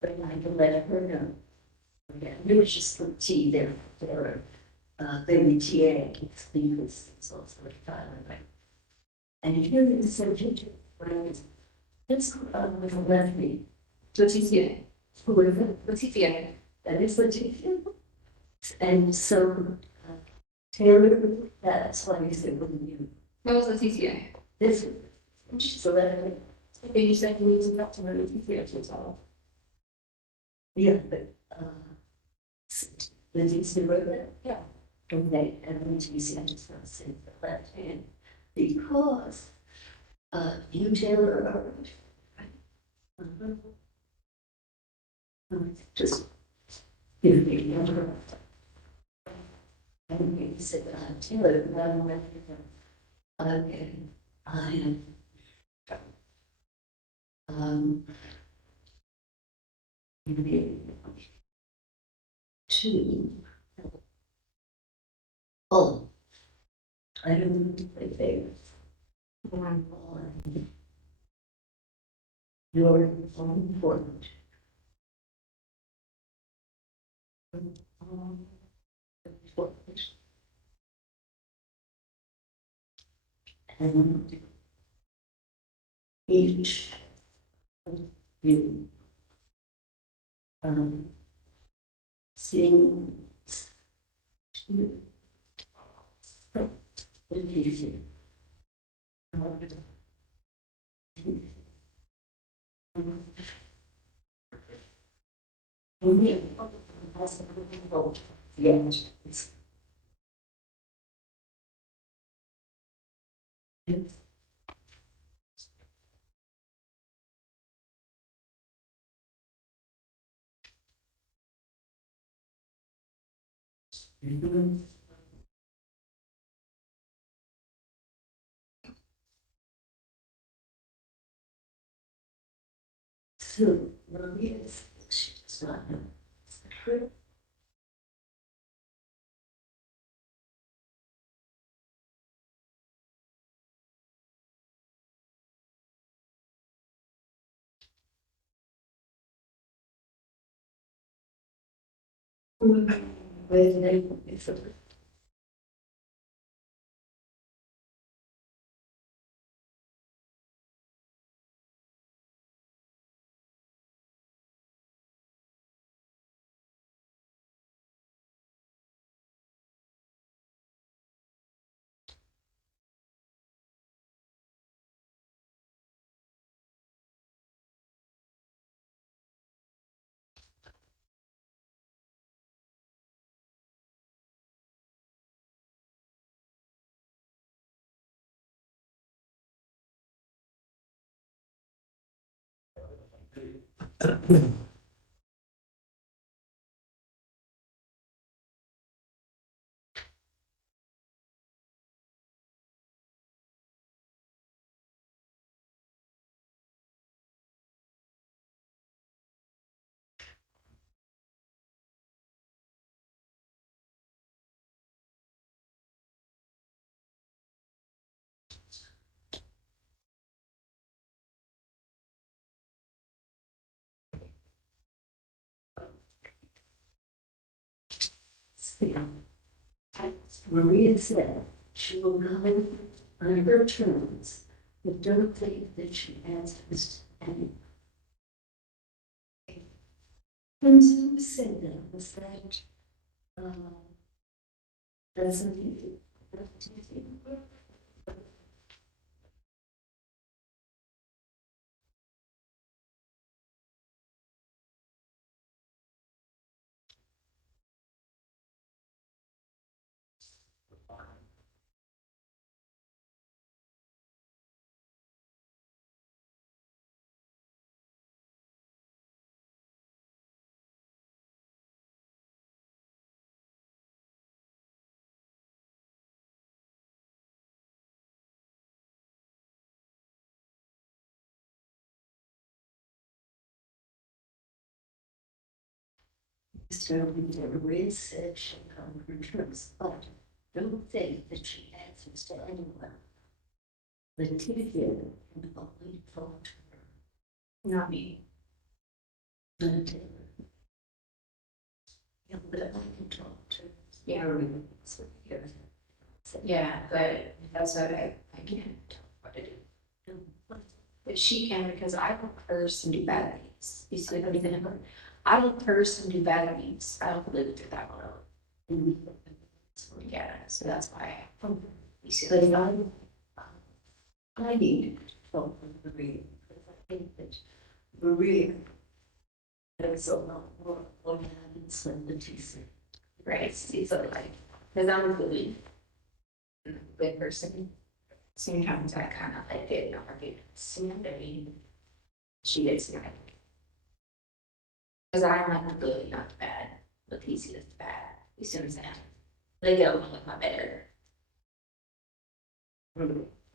but I can let her know. Again, it was just the tea there for baby TA, because it's also a child, right? And here is the subject, right? It's with a lefty. Leticia. Who is it? Leticia. That is Leticia. And so Taylor, that's why we said with you. What was Leticia? This, she's a lefty. Then you said we was not to Leticia, that's all. Yeah, but Leticia wrote that? Yeah. Okay, and Leticia, I'm just gonna say the left hand, because you Taylor are right. Just give me a number. And you said, Taylor, okay, I am. Maybe two. Oh, I don't know if they. You're important. Important. And each of you seeing to the future. Yes. So, yes, she's not. Maria said she will go on her terms, but don't think that she answers any. And who said that? Was that doesn't you? So Maria said she'll come on her terms, but don't think that she answers to anyone. Leticia, and only talked to her. Not me. Leticia. Yeah, but I can talk to. Yeah, so, yeah. So, yeah, but that's what I can't tell what to do. But she can, because I don't curse and do bad things. You see what I'm saying? I don't curse and do bad things. I don't live through that world. Yeah, so that's why. You see, but I need to talk with Maria. I think that Maria knows a lot more what happens when Leticia. Right, see, so like, because I'm a good person. Sometimes I kind of like get in arguments, and I mean, she gets mad. Because I like the good, not the bad. Leticia is the bad. You see what I'm saying? They get along with my better.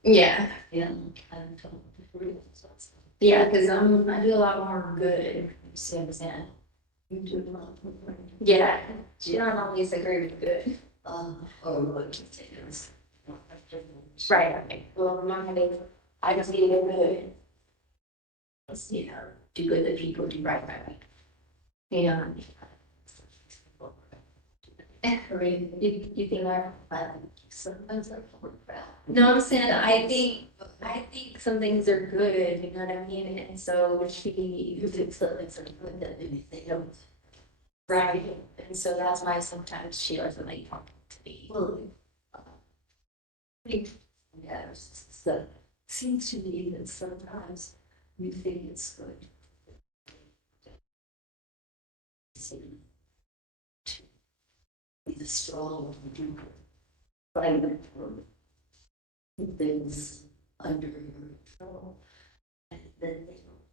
Yeah. Yeah. Yeah, because I do a lot more good. You see what I'm saying? You do a lot more. Yeah. She don't always agree with good. Or what you say is. Right, okay. Well, I just need to do good. Let's, you know, do good to people, do right by people. You know. You think sometimes I work bad. No, I'm saying I think some things are good, you know what I mean? And so you think something's good than anything else. Right, and so that's why sometimes she doesn't like talking to me. Well, yeah, so seems to me that sometimes you think it's good. To be the strong do fight for things under your control, and then they don't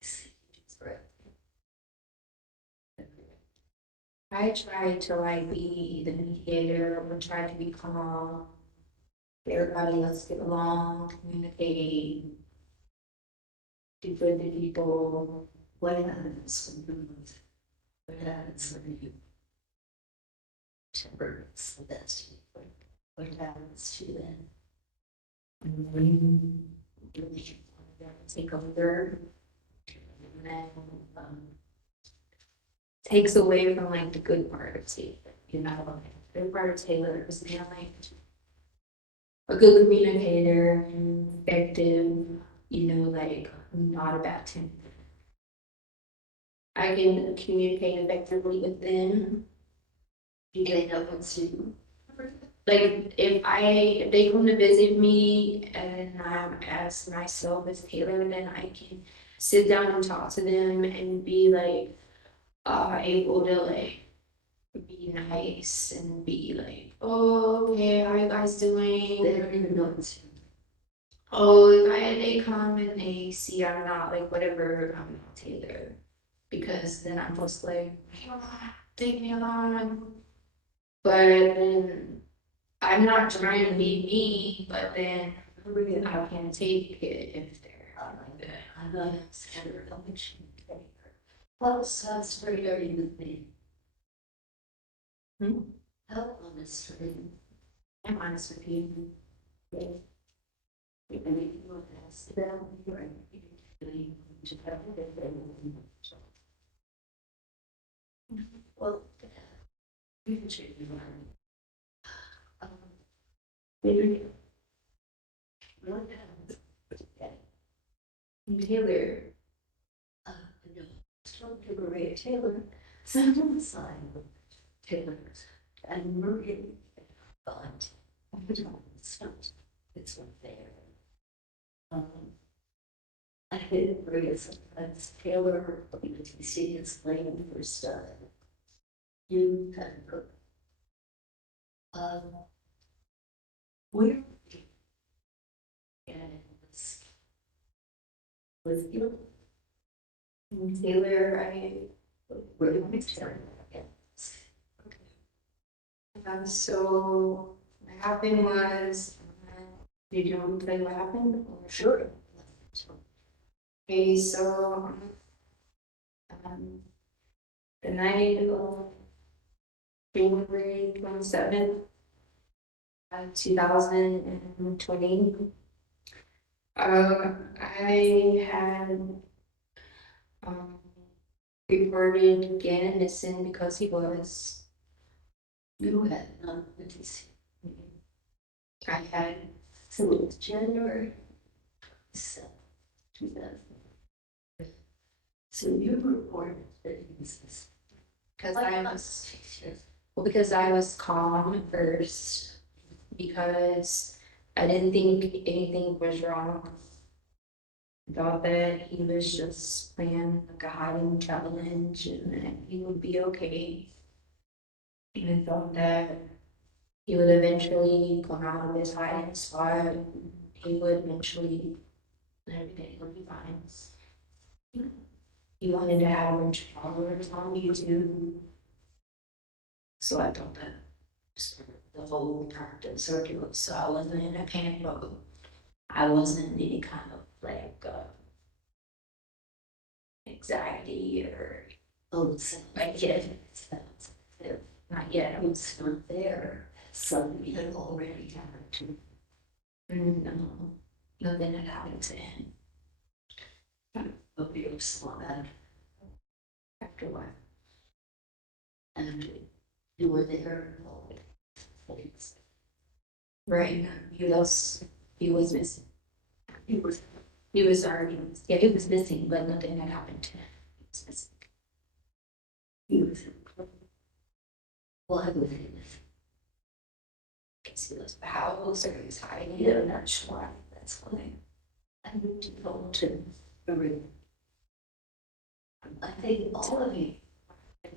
see it's right. I try to like be the mediator or try to be calm. Everybody, let's get along, communicate, do good to people. What happens when you move? What happens when you temper? So that's what happens to them. And when you really take over, and then takes away from like the good part of Taylor, you know, the good part of Taylor is being like a good communicator, effective, you know, like not a bad temper. I can communicate effectively with them. You can help them too. Like if they come to visit me and I'm as myself as Taylor, then I can sit down and talk to them and be like able to like be nice and be like, oh, okay, how you guys doing? They don't even know it's you. Oh, if they come and they see I'm not like whatever, I'm not Taylor. Because then I'm just like, take me along. But then I'm not trying to be mean, but then really I can take it if they're like that. I'm not scared of emotion. How honest are you with me? How honest are you? I'm honest with you. Yeah. You can make you honest. Then you're right. Well, you can change your mind. Maybe. What happens? Taylor. No. Strong to Maria Taylor. Someone signed Taylor. And Maria. But it's not fair. I didn't Maria sometimes Taylor, Leticia explaining for stuff. You kind of go. Where? And it's with you. Taylor, really want to tell you. So what happened was, did you want to tell you what happened? Sure. Okay, so the night of January 27th, 2020, I had, reported Gannon missing because he was. You had none of these. I had, So it was January 7th, 2000. So you reported that he was missing. cause because I was calm at first, because I didn't think anything was wrong. I thought that he was just playing like a hiding challenge and that he would be okay. And I thought that he would eventually come out of his hiding spot. He would eventually, everything would be fine. He wanted to have a bunch of followers on YouTube. So I thought that just the whole practice circular, so I wasn't in a panic mode. I wasn't in any kind of like anxiety or like not yet. I was Not there. Something had already happened to no, nothing had happened to him but we saw that after what. and you were there. Right, he was missing. He was already, yeah, he was missing, but nothing had happened to him. He was missing. He was. Why was he missing? Because he left the house or he was hiding, I'm not sure. That's why. I need to go to Marie. I think all of you,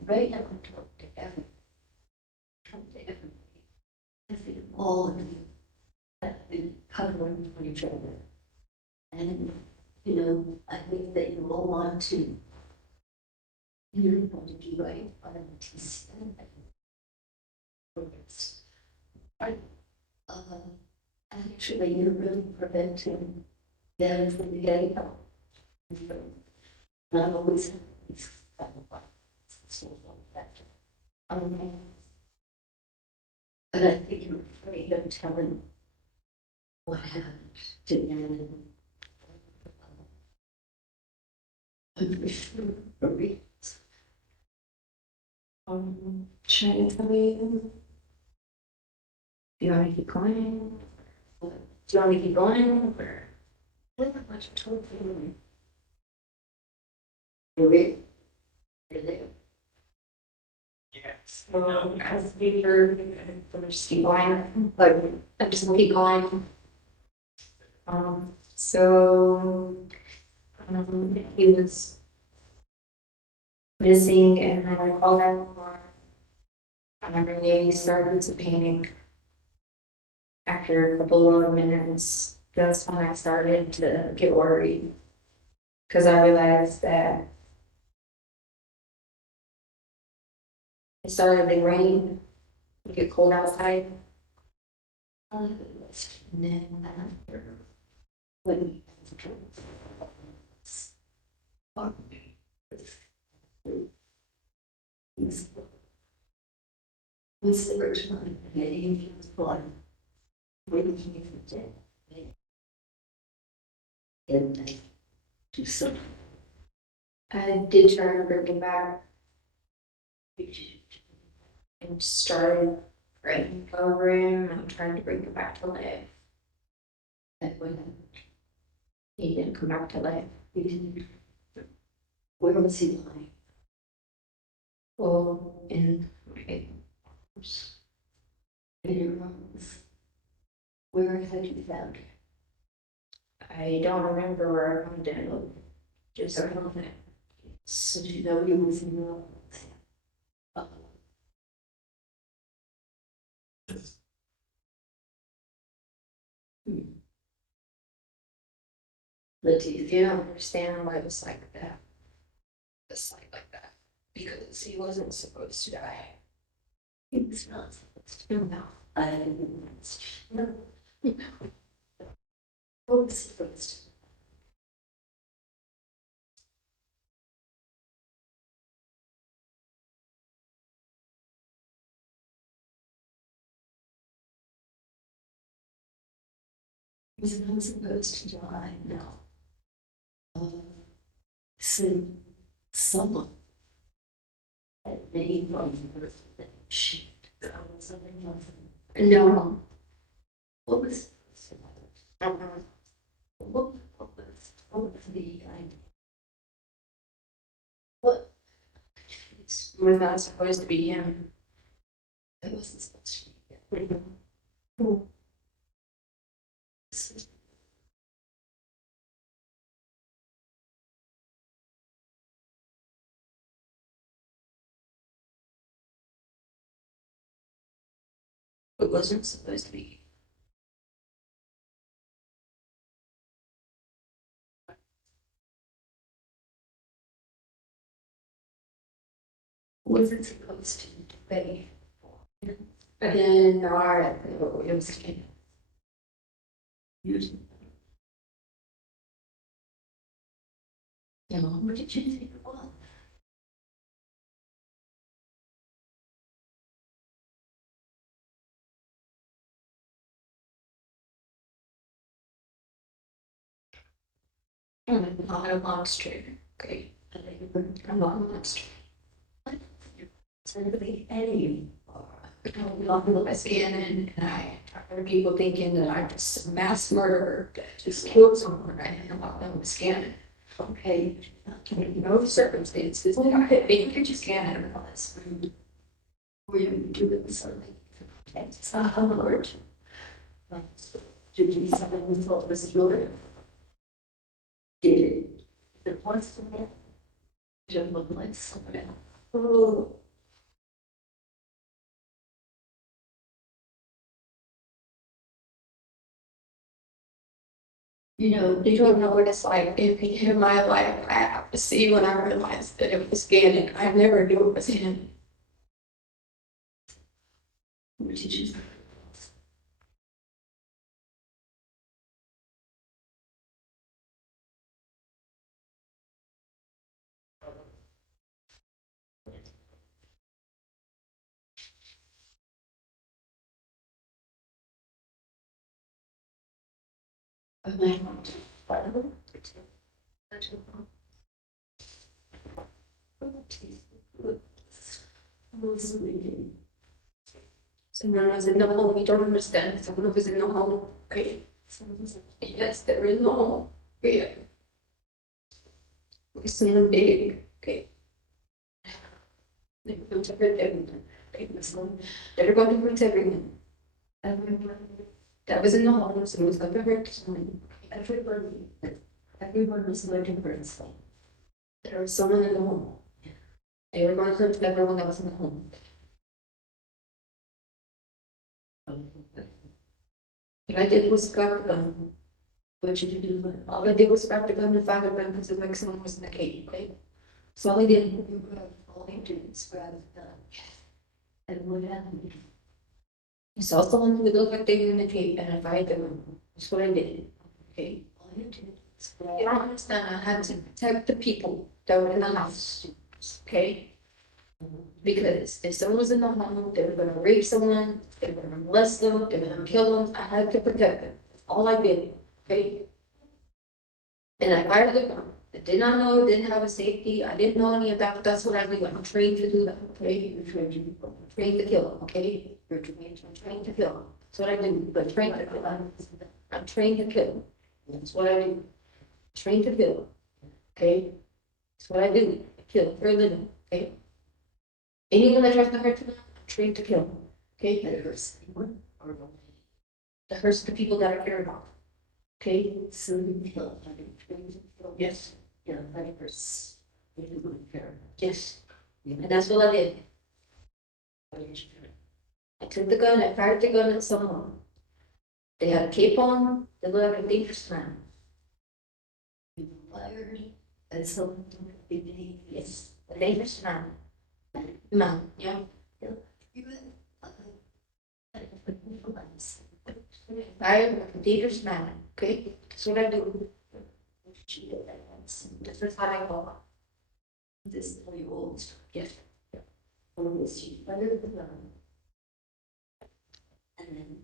right now, talk to everyone. Talk to everybody. I think all of you have been covering for each other. And, you know, I think that you all want to. You're going to be right on Leticia. Actually, you're really preventing them from getting help. Not always. But I think you're afraid of telling what happened to Gannon. I'm sure Marie. Should I tell you? Do you want me to keep going? Do you want me to keep going or? What much told you? Marie. You're there. So as we were, just keep going, like, I'm just gonna keep going. So, he was missing and then I called out and he started to panic. After a couple of minutes, that's when I started to get worried. Cause I realized that it started to rain, get cold outside. And then after, when what's the first one? Getting blood. Waiting for death. And then do something. I did try to bring him back and started praying over him and trying to bring him back to life. And when He didn't come back to life. he didn't, where was he lying? Well, in my In your lungs. Where had you found him? I don't remember where I found him. Just around it. So you know he was in your lungs. If you don't understand why it was like that, it's like that because he wasn't supposed to die. He was not supposed to. No. I didn't. No. What was supposed to? Was not supposed to die now. So someone that made one person she something nothing. No. What was what was the what it was not supposed to be him. It wasn't supposed to be him. Who? It wasn't supposed to be. Wasn't supposed to be. And then our it was taken. Yeah, what did you think it was? I'm not a monster. Okay. I'm not a monster. It's really any. I'm not a lesbian and I heard people thinking that I'm just a mass murderer that just killed someone. I am not a scanner. Okay. No circumstances. I think you just can't have all this. We're doing something. It's not a word. Did you something with what was your did it? It was to me. Just look like something. Oh. You know, you don't know what it's like in my life. I have to see when I realized that it was Gannon. I never knew it was him. Which is just a man. Someone was in the home, we don't understand. Someone was in the home. Okay. Yes, they're in the home. Yeah. Someone big. Okay. They're going to hurt everyone. They're going to hurt everyone. Everyone that was in the home, someone was going to hurt someone. Everyone was going to hurt someone. There was someone in the home. They were going to hurt everyone that was in the home. What I did was grab the gun. What did you do? All I did was grab the gun and fire the gun because it like someone was in the cave, okay? So all I did, all I did is grab the gun. And what happened? I saw someone who looked like they were in the cave and I fired the gun. That's what I did. Okay? All I did. You don't understand, I had to protect the people that were in the house. Okay? Because if someone was in the home, they were gonna rape someone, they were gonna molest them, they were gonna kill them, I had to protect them. All I did, okay? And I fired the gun. I did not know, didn't have a safety, I didn't know any of that, but that's what I do. I'm trained to do that, okay? You're trained to kill, okay? I'm trained to kill. That's what I do, but trained to kill. I'm trained to kill. That's what I do. Trained to kill, okay? That's what I do. I kill for a living, okay? Anyone that tries to hurt them, I'm trained to kill. Okay? That hurts anyone or no? That hurts the people that I care about. Okay? So you kill. Yes. Yeah, that hurts. You don't care. Yes. And that's what I did. I took the gun, I fired the gun at someone. They had a cape on, they looked like a dangerous man. Fired at someone. Yes, a dangerous man. Man, yeah. I am a dangerous man, okay? That's what I do. This is how I go. This is how you old. Yes. And then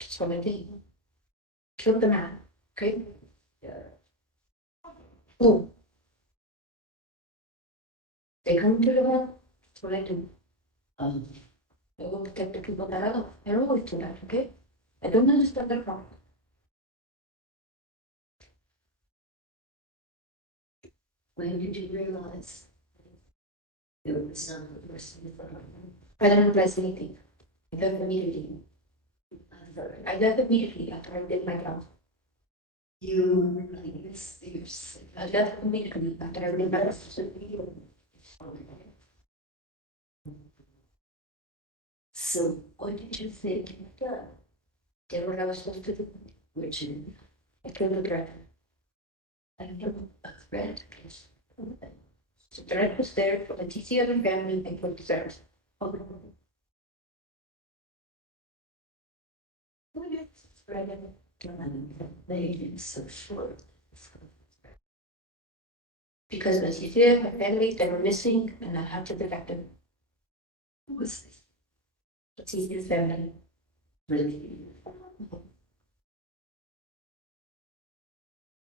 that's what I did. killed the man, okay? Oh. They come to the home, that's what I do. I will protect the people that I love. I always do that, okay? I don't understand the problem. When did you realize it was not the person? I don't realize anything. I left immediately. I left immediately after I did my job. You really this. I left immediately after I did my job. So what did you think you done? Did what I was supposed to do, which I killed a threat. I killed a threat. The threat was there for Leticia and her family and for dessert. So short. Because Leticia, her family, they were missing and I had to protect them. Who was this? Leticia's family. Really?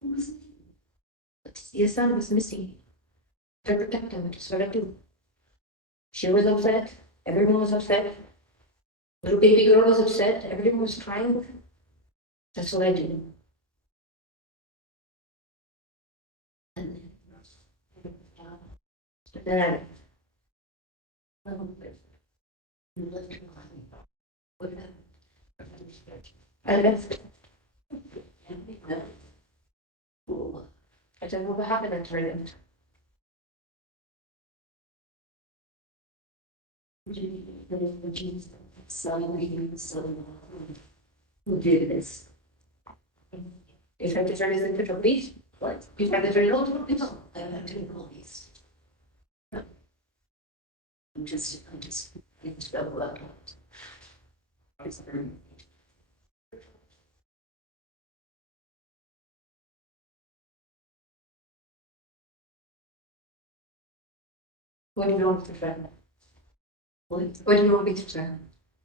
Who was it? Leticia's son was missing. To protect him, that's what I do. She was upset, everyone was upset. Little baby girl was upset, everyone was crying. That's what I do. And then I left. I don't know what happened after it. Who did this? If I have to turn this into a police, what? If I have to turn it into a police, I don't have to be police. No. I'm just double up. What do you want to try? What do you want me to try?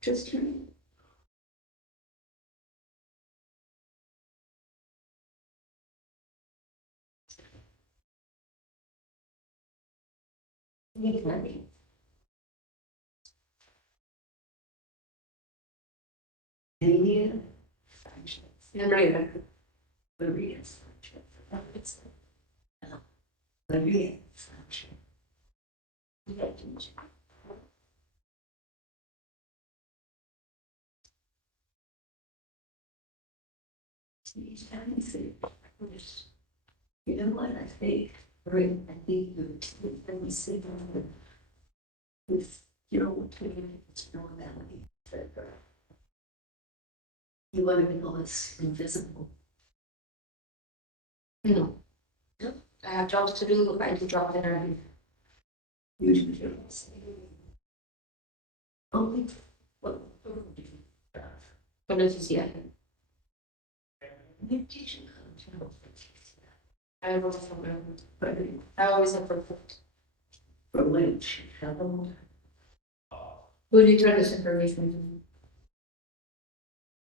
Just try. You know what I think? Right, I think let me see with your it's normality. You want to be almost invisible. No. Yep. I have jobs to do. I do jobs that are you do jobs. Only what does he see? I wrote somewhere, but I always have perfect. For which? Who do you turn this information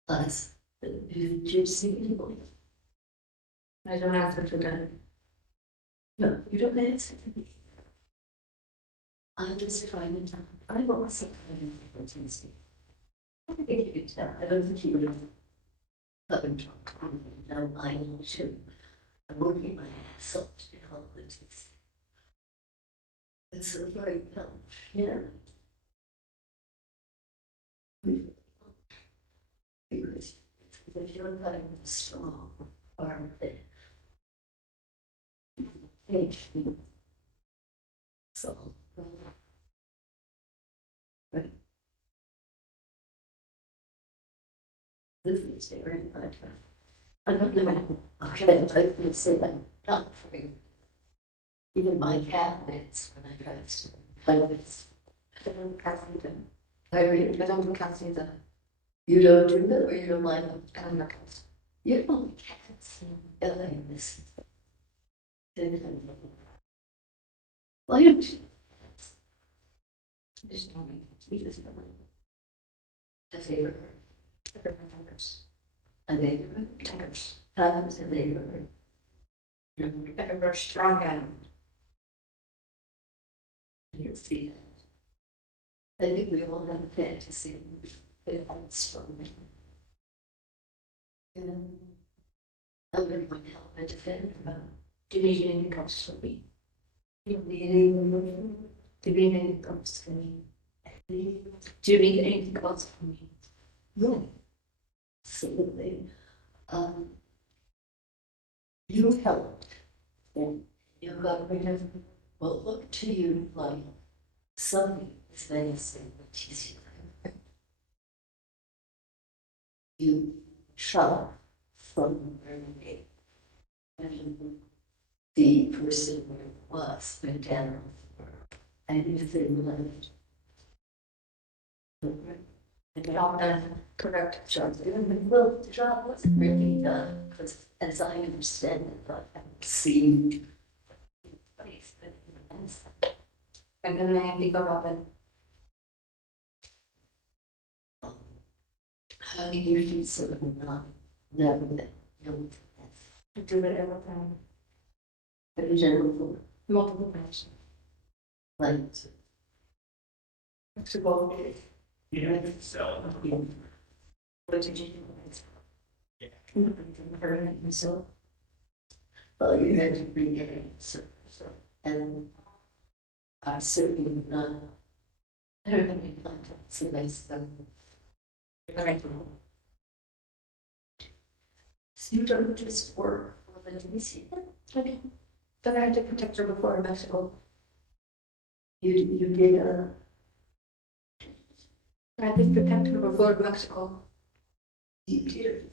to? Us. You see people. I don't answer to that. No, you don't answer to me. I'm just trying to tell. I want something emergency. I think you can tell. I don't think you would have. No, I know too. I'm working my ass off to help this. It's a very tough, yeah. Because if you're not strong, arm there. So. Right. This is very hard. I don't know. Okay, I can say that not for you. Even my cabinets when I try to play this. I don't casting them. I don't casting them. You don't do that or you don't like them? I don't know. You don't cats. This. Why don't you? Just don't make it. We just don't. The favorite. And they times, and they were strong and you see that. I think we all have a fantasy that it's from me. And I'm going to help my defender about doing any comes for me. You need doing any comes for me. Doing anything comes for me. Yeah. Absolutely. You helped. And you got rid of what looked to you like something as menacing as you shot from the gate. And the person where it was went down. And if they left. The job done, correct job. Well, the job wasn't really done, because as I understand it, I haven't seen. And then I have to go up and. How do you do sort of not, never that, to do it every time. But in general, multiple times. Like. To go. Yeah, so. What did you do? So. Well, you had to bring it in, so, and I certainly not. I don't have any contacts, so that's them. Alright. So you don't just work for the Leticia? Okay. But I had to protect her before Mexico. You did I did protect her before Mexico. You did.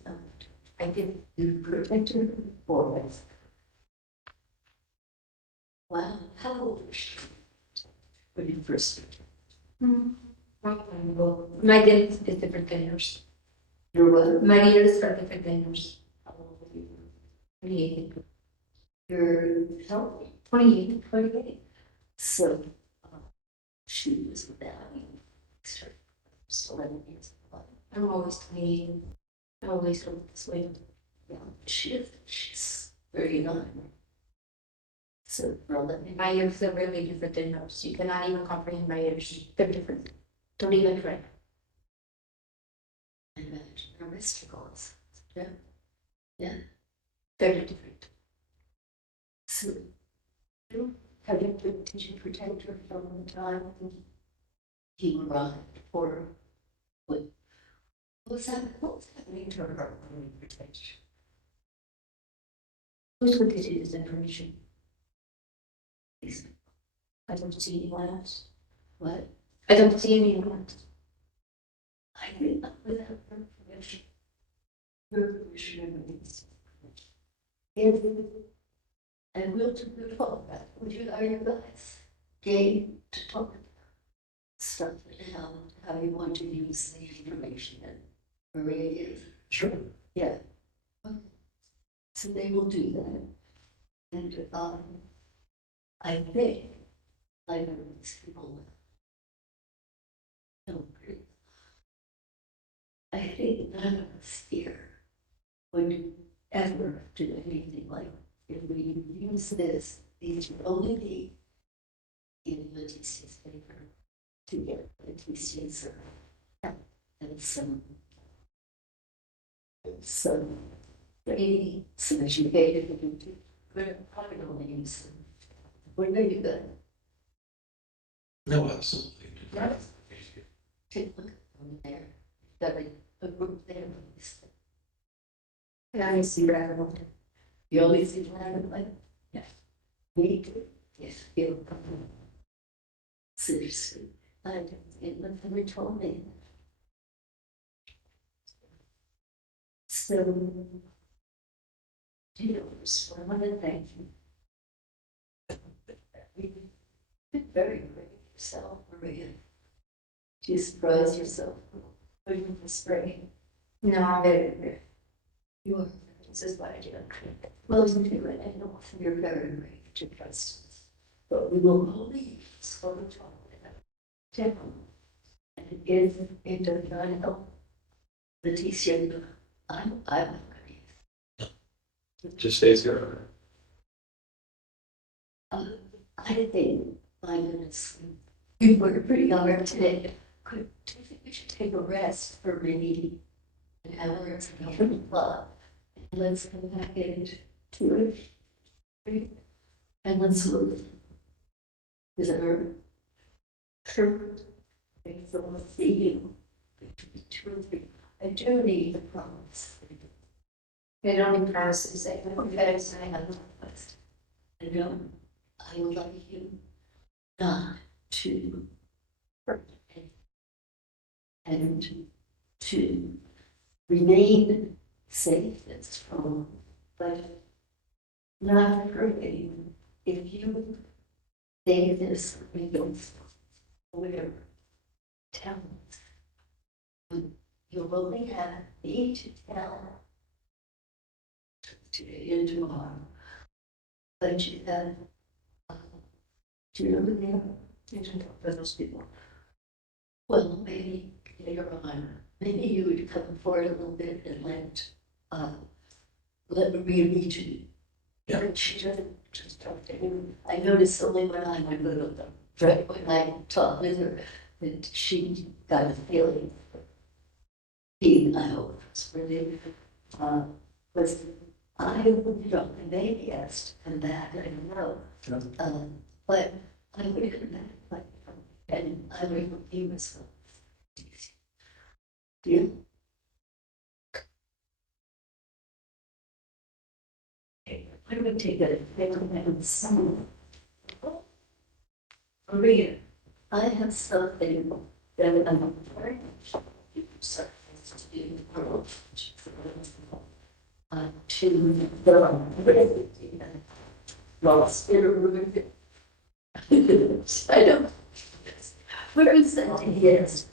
I did. You protected her before Mexico. Wow, how old was she when you first started? My days is different than yours. Your what? My years are different than yours. How old are you? 28. You're how? 28. 28. So she was without you. So 11 years. I'm always 28. I always go this way. Yeah, she's 39. So my years are really different than yours. You cannot even comprehend my years. They're different. Don't even try. I imagine her mysticals. Yeah. Yeah. Very different. So have you did you protect her from the time he arrived or what was that? What was happening to her when you protected her? Who's going to get you this information? Please. I don't see anyone else. What? I don't see anyone else. I did not without her permission. Her permission needs. If I will to the talk about, would you are you guys game to talk about stuff and how you want to use the information that Maria is? Sure. Yeah. Okay. So they will do that. And I think I know these people don't agree. I think none of us here would ever do anything like if we use this, these would only be in Leticia's favor to get Leticia's help and some maybe some educated into good probably only use them. What are you good? No, absolutely. Yes. Take a look over there. Got like a group there. And I see Dragon. You always see Dragon like? Yes. We do. Yes. You. Seriously. It never told me. So, you know, one of the things you did very great yourself, Maria. Do you surprise yourself with the spray? No, I'm very. You are. This is what I do. Well, you do it. I know you're very brave to trust us. But we will only use what we talk about. And if it does not help Leticia I'm Just stays here. I think 5 minutes. You worked pretty hard today. Do you think we should take a rest for maybe an hour or something? Let's come back in 2 or 3 and let's move. Is it her? Sure. Okay, so let's see you. 2 or 3. I do need the promise. They don't even promise to say, okay, so I have a request. I know I would like you not to hurt me and to remain safe and strong, but not hurt anyone. If you say this reveals where tell you only have me to tell today tomorrow. But you have do you know who they are? You should talk to those people. Well, maybe later on, maybe you would come forward a little bit and let Maria meet you. Yeah. And she doesn't just talk to him. I noticed only when I went with them, right when I talked with her, that she got a feeling. He, I hope, was really, was, I don't know, maybe yes, and that, I don't know. But I would come back, like, and I would be myself. Yeah. Okay, I'm gonna take a some. Maria, I have something that I'm very much surprised to do. To the lost in a room. I don't. Where is that? Yes.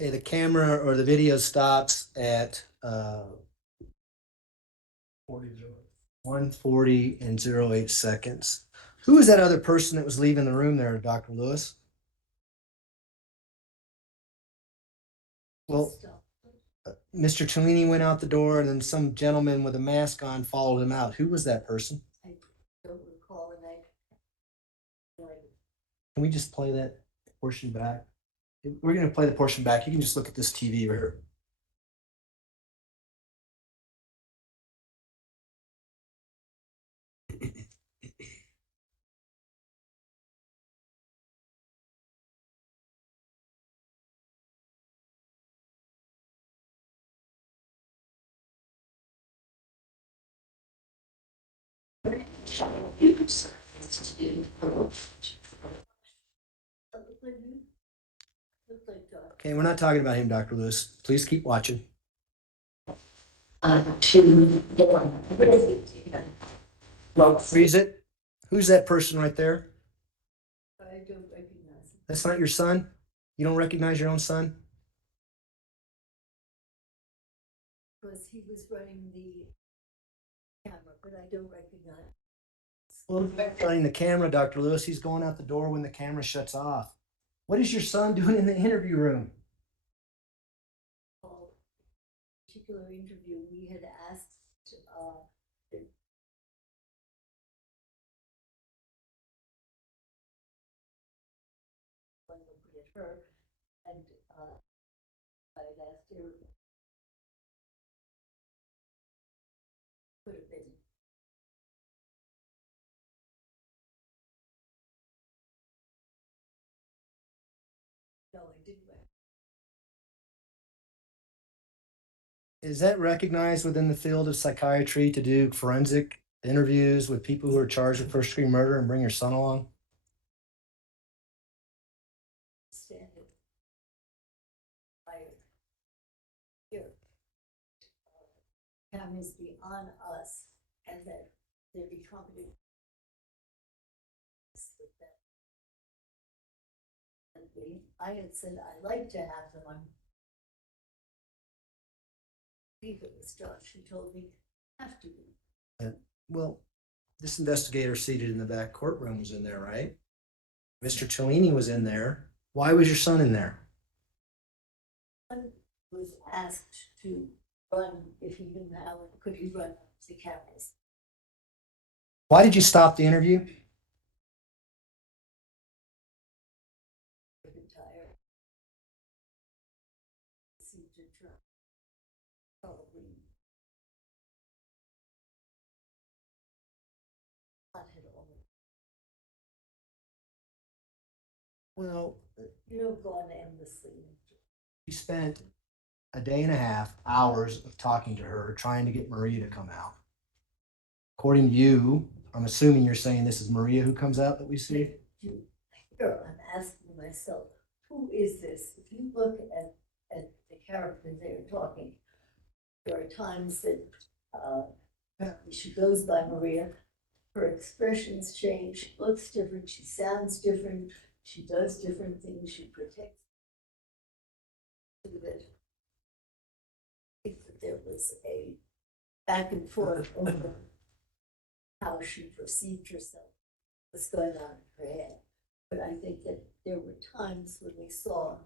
Okay, the camera or the video stops at 1:40 and 08 seconds. Who was that other person that was leaving the room there, Dr. Lewis? Well, Mr. Cellini went out the door and then some gentleman with a mask on followed him out. Who was that person? I don't recall, and Can we just play that portion back? We're going to play the portion back. You can just look at this TV right here. Okay, we're not talking about him, Dr. Lewis. Please keep watching. Freeze it. Who's that person right there? I don't recognize him. That's not your son? You don't recognize your own son? Because he was running the camera, but I don't recognize. Well, running the camera, Dr. Lewis. He's going out the door when the camera shuts off. What is your son doing in the interview room? Particular interview, we had asked when we put it her, and I had asked her could have been. No, I didn't. Is that recognized within the field of psychiatry to do forensic interviews with people who are charged with first degree murder and bring your son along? Stand it. Here. Cameras be on us and that there be company. I had said I'd like to have them on. I think it was Josh who told me have to be. Well, this investigator seated in the back courtroom was in there, right? Mr. Cellini was in there. Why was your son in there? One was asked to run, if he knew how, could he run the cameras? Why did you stop the interview? Tired. Seemed to try. Probably. Not at all. Well, You don't go on endlessly. you spent a day and a half, hours of talking to her, trying to get Maria to come out. According to you, I'm assuming you're saying this is Maria who comes out that we see? Here, I'm asking myself, who is this? If you look at the character they're talking, there are times that apparently she goes by Maria, her expressions change, she looks different, she sounds different, she does different things, she protects. That I think that there was a back and forth over how she perceived herself, what's going on in her head. But I think that there were times when we saw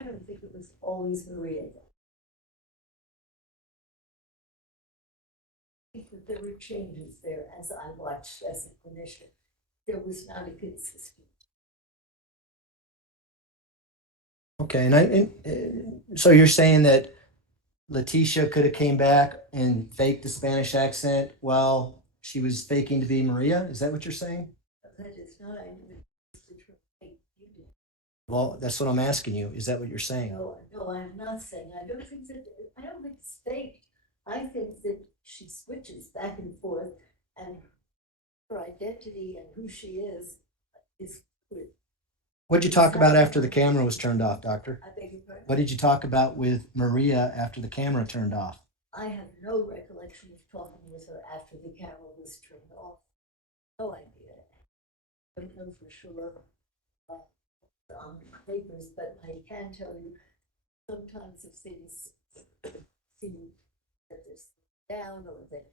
I don't think it was always Maria. I think that there were changes there as I watched as a clinician. There was not a consistent. Okay, so you're saying that Leticia could have came back and faked the Spanish accent while she was faking to be Maria? Is that what you're saying? That is not, I knew it's the truth. You did. Well, that's what I'm asking you. Is that what you're saying? No, I'm not saying, I don't think it's faked. I think that she switches back and forth and her identity and who she is clear. What'd you talk about after the camera was turned off, doctor? I beg your pardon? What did you talk about with Maria after the camera turned off? I have no recollection of talking with her after the camera was turned off. No idea. I don't know for sure on papers, but I can tell you sometimes if things seem that they're down or that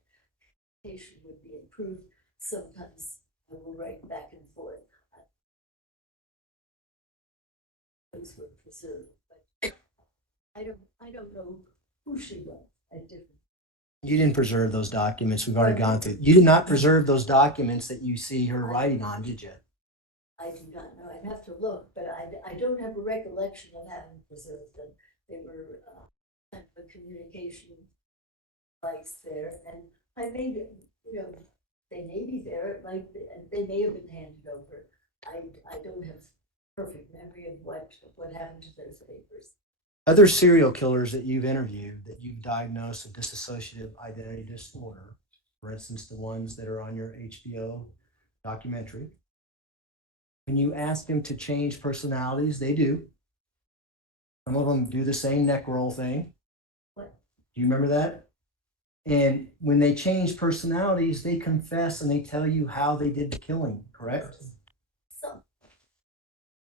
patient would be improved, sometimes I will write back and forth. Those were preserved, but I don't know who she was at different. You didn't preserve those documents. We've already gone through. You did not preserve those documents that you see her writing on, did you? I do not know. I'd have to look, but I don't have a recollection of having preserved them. They were kind of a communication device there, and I may, they may be there, like, and they may have been handed over. I don't have perfect memory of what happened to those papers. Other serial killers that you've interviewed that you've diagnosed with dissociative identity disorder, for instance, the ones that are on your HBO documentary, when you ask them to change personalities, they do. Some of them do the same neck roll thing. What? Do you remember that? And when they change personalities, they confess and they tell you how they did the killing, correct?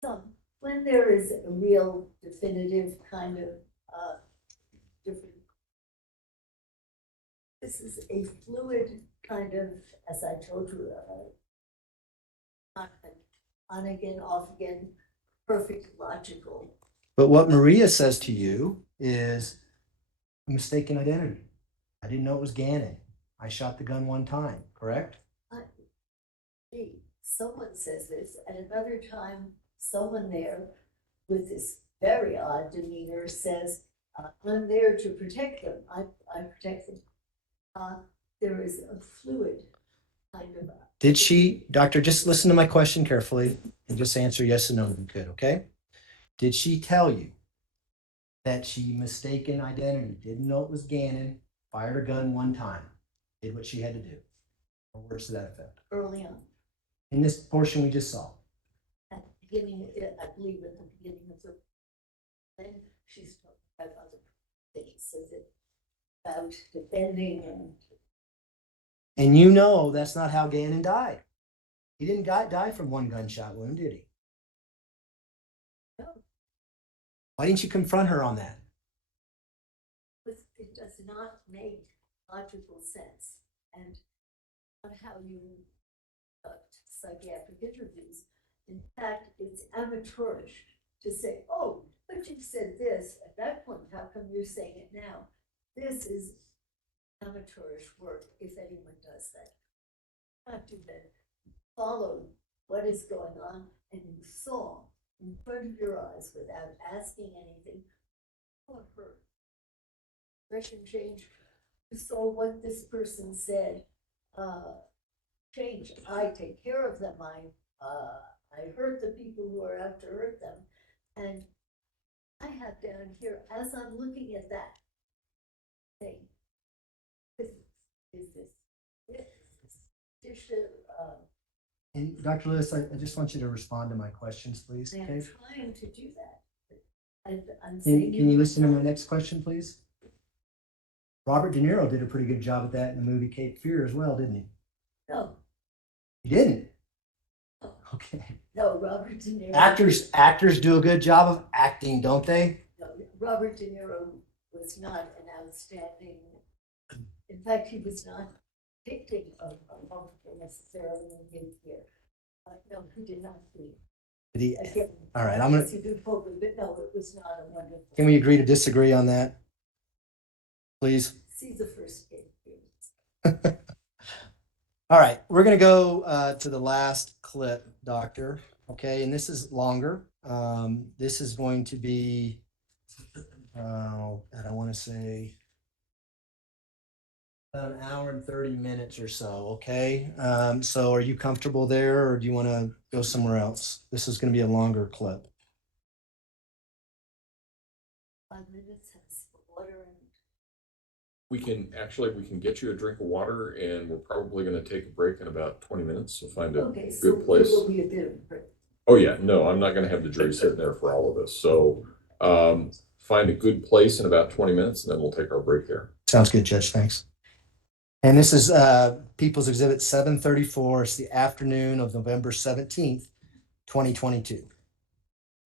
Some. When there is a real definitive kind of different. This is a fluid kind of, as I told you, not an on again, off again, perfect logical. But what Maria says to you is mistaken identity. I didn't know it was Gannon. I shot the gun one time, correct? Gee, someone says this, at another time, someone there with this very odd demeanor says, I'm there to protect them. I protect them. There is a fluid kind of. Did she, doctor, just listen to my question carefully and just answer yes and no if you could, okay? Did she tell you that she mistaken identity, didn't know it was Gannon, fired a gun one time, did what she had to do? Or words to that effect? Early on. In this portion we just saw. At the beginning, I believe at the beginning of the, then she's talking about other things, says it about defending And you know that's not how Gannon died. He didn't die from one gunshot wound, did he? No. Why didn't you confront her on that? It does not make logical sense. And on how you conduct psychiatric interviews, In fact, it's amateurish to say, oh, but you said this at that point, how come you're saying it now? This is amateurish work, if anyone does that. Not do that. Follow what is going on, and you saw in front of your eyes without asking anything, or her. Expression change. You saw what this person said. Change. I take care of them. I hurt the people who are out to hurt them, and I have down here as I'm looking at that thing. Is this And Dr. Lewis, I just want you to respond to my questions, please. I'm Okay? trying to do that. I'm Can, saying. can you listen to my next question, please? Robert De Niro did a pretty good job at that in the movie Cape Fear as well, didn't he? No, He didn't. No. Okay. no, Robert De Niro. Actors do a good job of acting, don't they? No, Robert De Niro was not an outstanding, in fact, he was not dictating a monster necessarily in his year. No, he did not do. Did he? Again, All right, I'm gonna. he did probably, but no, it was not a wonderful. Can we agree to disagree on that, please? See the first game. All right, we're gonna go to the last clip, Doctor. Okay, and this is longer. This is going to be, and I want to say about an hour and 30 minutes or so. Okay, so are you comfortable there, or do you want to go somewhere else? This is going to be a longer clip. 5 minutes has water and. We can get you a drink of water, and we're probably gonna take a break in about 20 minutes, so find a Okay, so good place. there will be a bit of break. Oh, yeah, no, I'm not gonna have the jury sitting there for all of this, so, find a good place in about 20 minutes, and then we'll take our break there. Sounds good, Judge. Thanks. And this is People's Exhibit 734. It's the afternoon of November 17th, 2022.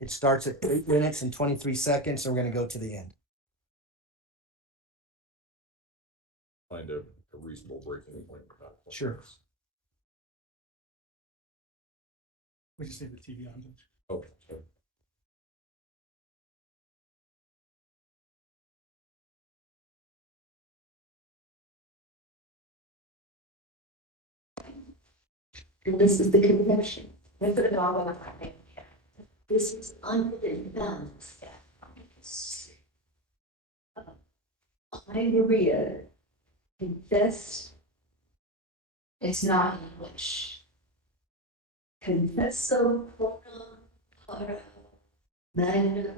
It starts at 8 minutes and 23 seconds, and we're going to go to the end. Find a reasonable breaking point. in about 20 Sure. minutes. We just leave the TV on. Judge. Oh, sorry. And this is the confession. Look at it all on my name. This is unbalanced. I, Maria, confess. It's not English. Confesso quorum para magna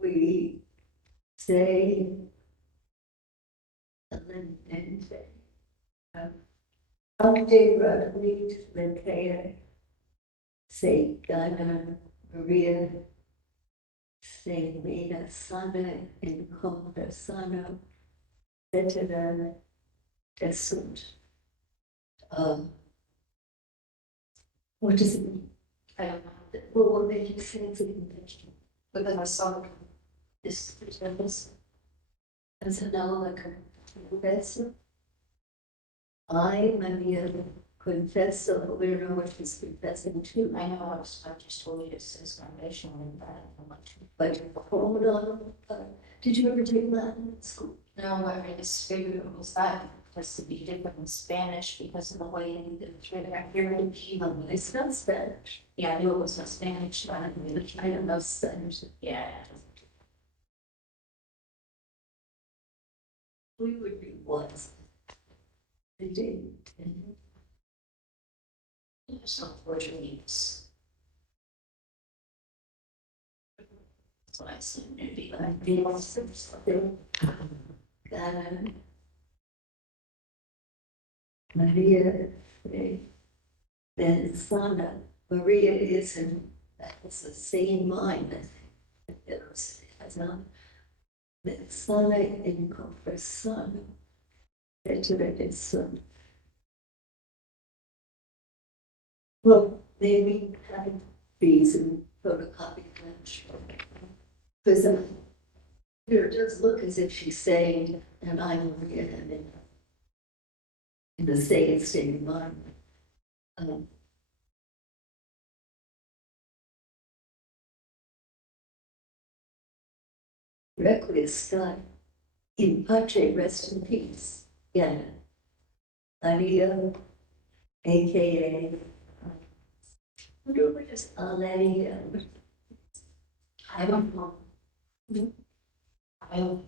we say solemnemente. Ante radit Letecia se Gannon Maria se Lena sana in conversano vetera desunt. What does it mean? I don't know. Well, what made you say it's a convention? Because I saw this this As an alcoholic confessor. I, Maria, confesso, we don't know what she's confessing to. I know I just told you it says foundation and that how much. But hold on, did you ever take Latin in school? No, I just figured it was that was to be different in Spanish because of the way the thread here. It's not Spanish. Yeah, I knew it was not Spanish, but I don't know Spanish. Yeah. We would be once. They did. There's no Portuguese. That's what I assumed it'd be like. Gannon. Maria, then Sana. Maria is in, that's the same mind. It's not. Sana in conversano. Veterated son. Well, maybe have these in photocopy flash. Because here it does look as if she's saying, and I'm Maria, and in the same state of mind. Gregory Scott, in pace, rest in peace. Gannon. Leticia, AKA. What is Leticia? I don't know. I don't.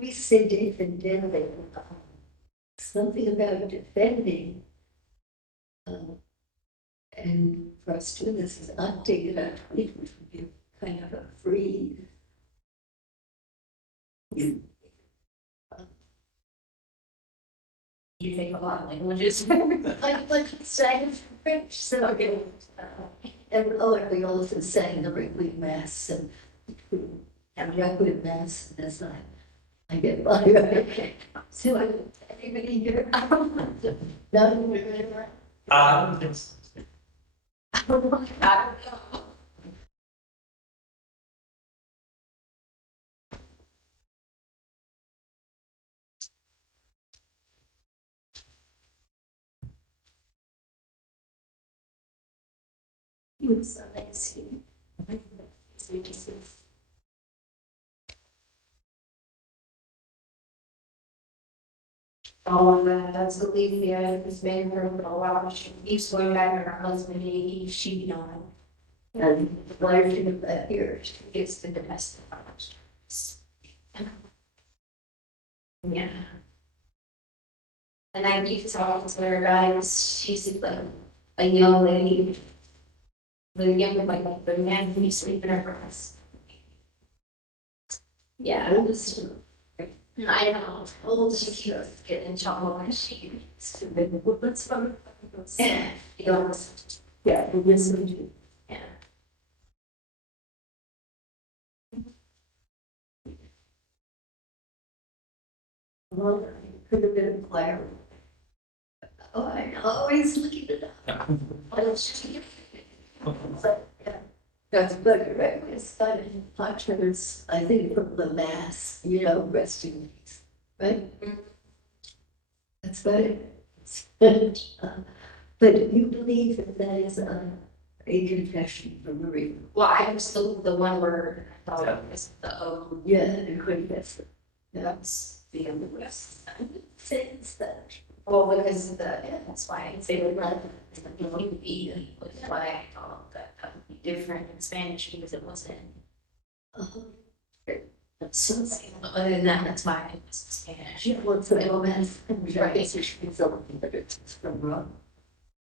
We said defending, something about defending. And for us to do this is not taken out, it would be kind of a free. You take a lot of languages. Like saying French, so. And and we also sang the Requiem Mass and Requiem Mass, and it's like, I get by. So everybody here. No. He was so nice. Oh, that's Leticia, has been here for a while. She keeps going back to her husband, she be on. And why are you back here? She gets the domestic violence. Yeah. And I keep talking to her guys, she's like a young lady. The young, like, the man who's sleeping in her house. Yeah. I know, old, she keeps getting in trouble when she. Let's fun. Yeah. Yeah. Yeah, we listen to. Yeah. Well, could have been a choir. Oh, I'm always looking it up. Oh, she. That's good, right? It's got partners, I think, from the mass, resting peace, right? That's right. But you believe that that is a confession from Maria? Well, I was the one where I thought it was the Yeah, and confess. that's the other rest. Says that. Well, because that's why they would rather it be, that's why I thought that would be different in Spanish because it wasn't. So, Other than that, that's why it was Spanish. she wants to go back and try to be something that it's from wrong.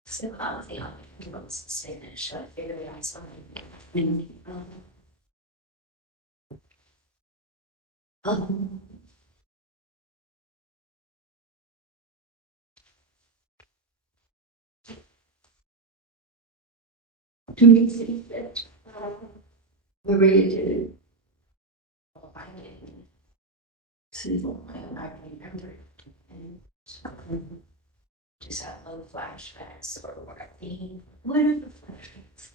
So I was the only one was Spanish, so I figured out something. Do you think that Maria did it? Well, I didn't. See, I remember and just had little flashbacks or what I think. what are the flashbacks?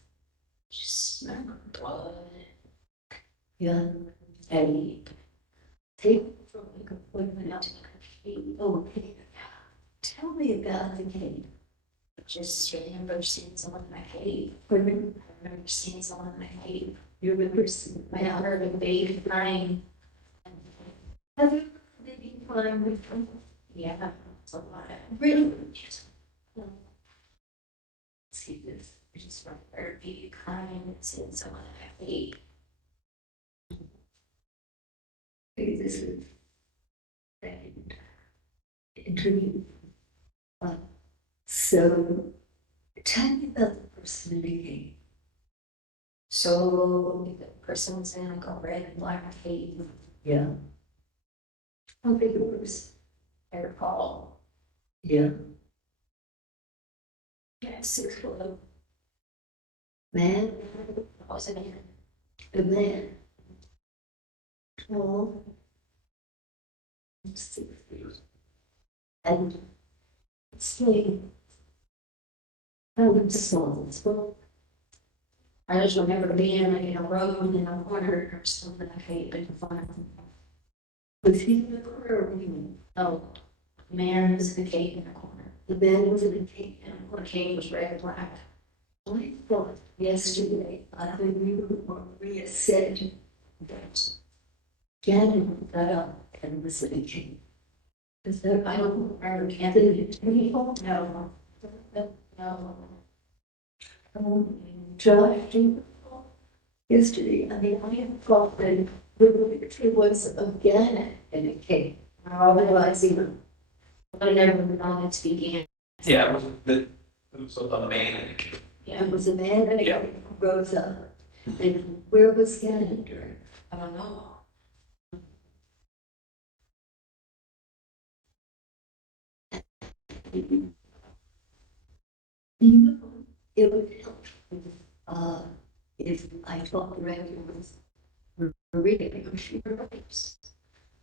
Just remember blood Yeah, and take from like appointment out to the okay. Tell me about the cake. just remember seeing someone in my cave. Women, I remember seeing someone in my cave. you remember seeing I heard a baby crying. have you maybe crying with them? Yeah, it's a lot. Really? See this. I just remember a baby crying and seeing someone in my cave. Maybe this is second interview. So tell me about the person in the game. So the person was in like a red and black cave. Yeah. How big a person? I recall. Yeah. Yeah, 6 foot. Man, I was in it. a man. Tall. 6 feet. And skinny. How small? Well, I just remember being like in a road in a corner or something, I hate making fun of him. Was he in the corner or we? Oh, the man was in the cave in the corner. The man was in the cave and the cave was red and black. I thought yesterday, I think Maria said that Gannon got up and was in the cave. Is that, I don't remember, Anthony, no, no. Josh, yesterday, I mean, I have thought that the picture was again in a cave. Otherwise, even, but I never known it to begin. Yeah, it was a man. Yeah, it was a man and a guy who rose up. And where was Gannon? I don't know. It would help, if I thought the records were reading, she writes.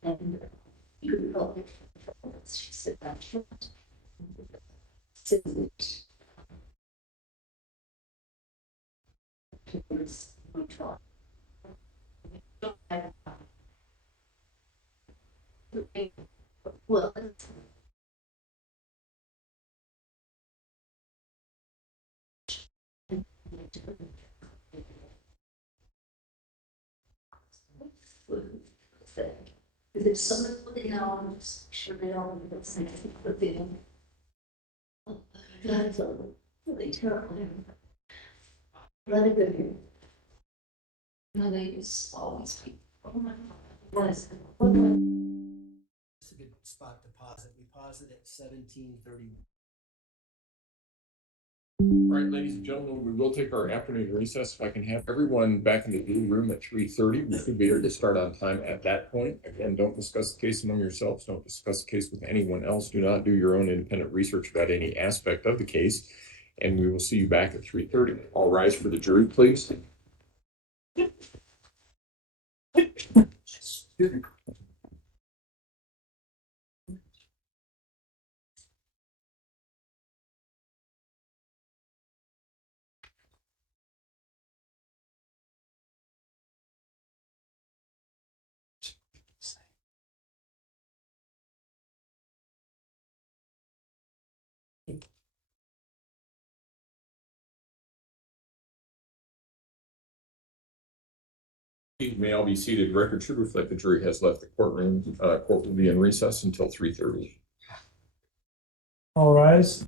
And you could call it, she said that. Said that. It was, we taught. Well, if there's someone putting out, sure they don't, that's something put in. That's really terrible. Let it go here. No, they just always be. Oh my God. It's a good spot to pause it. We pause it at 17:30. All right, ladies and gentlemen, we will take our afternoon recess. If I can have everyone back in the blue room at 3:30, we should be here to start on time at that point. Again, don't discuss the case among yourselves. Don't discuss the case with anyone else. Do not do your own independent research about any aspect of the case. And we will see you back at 3:30. All rise for the jury, please. You may all be seated. Record should reflect the jury has left the courtroom. Court will be in recess until 3:30. All rise.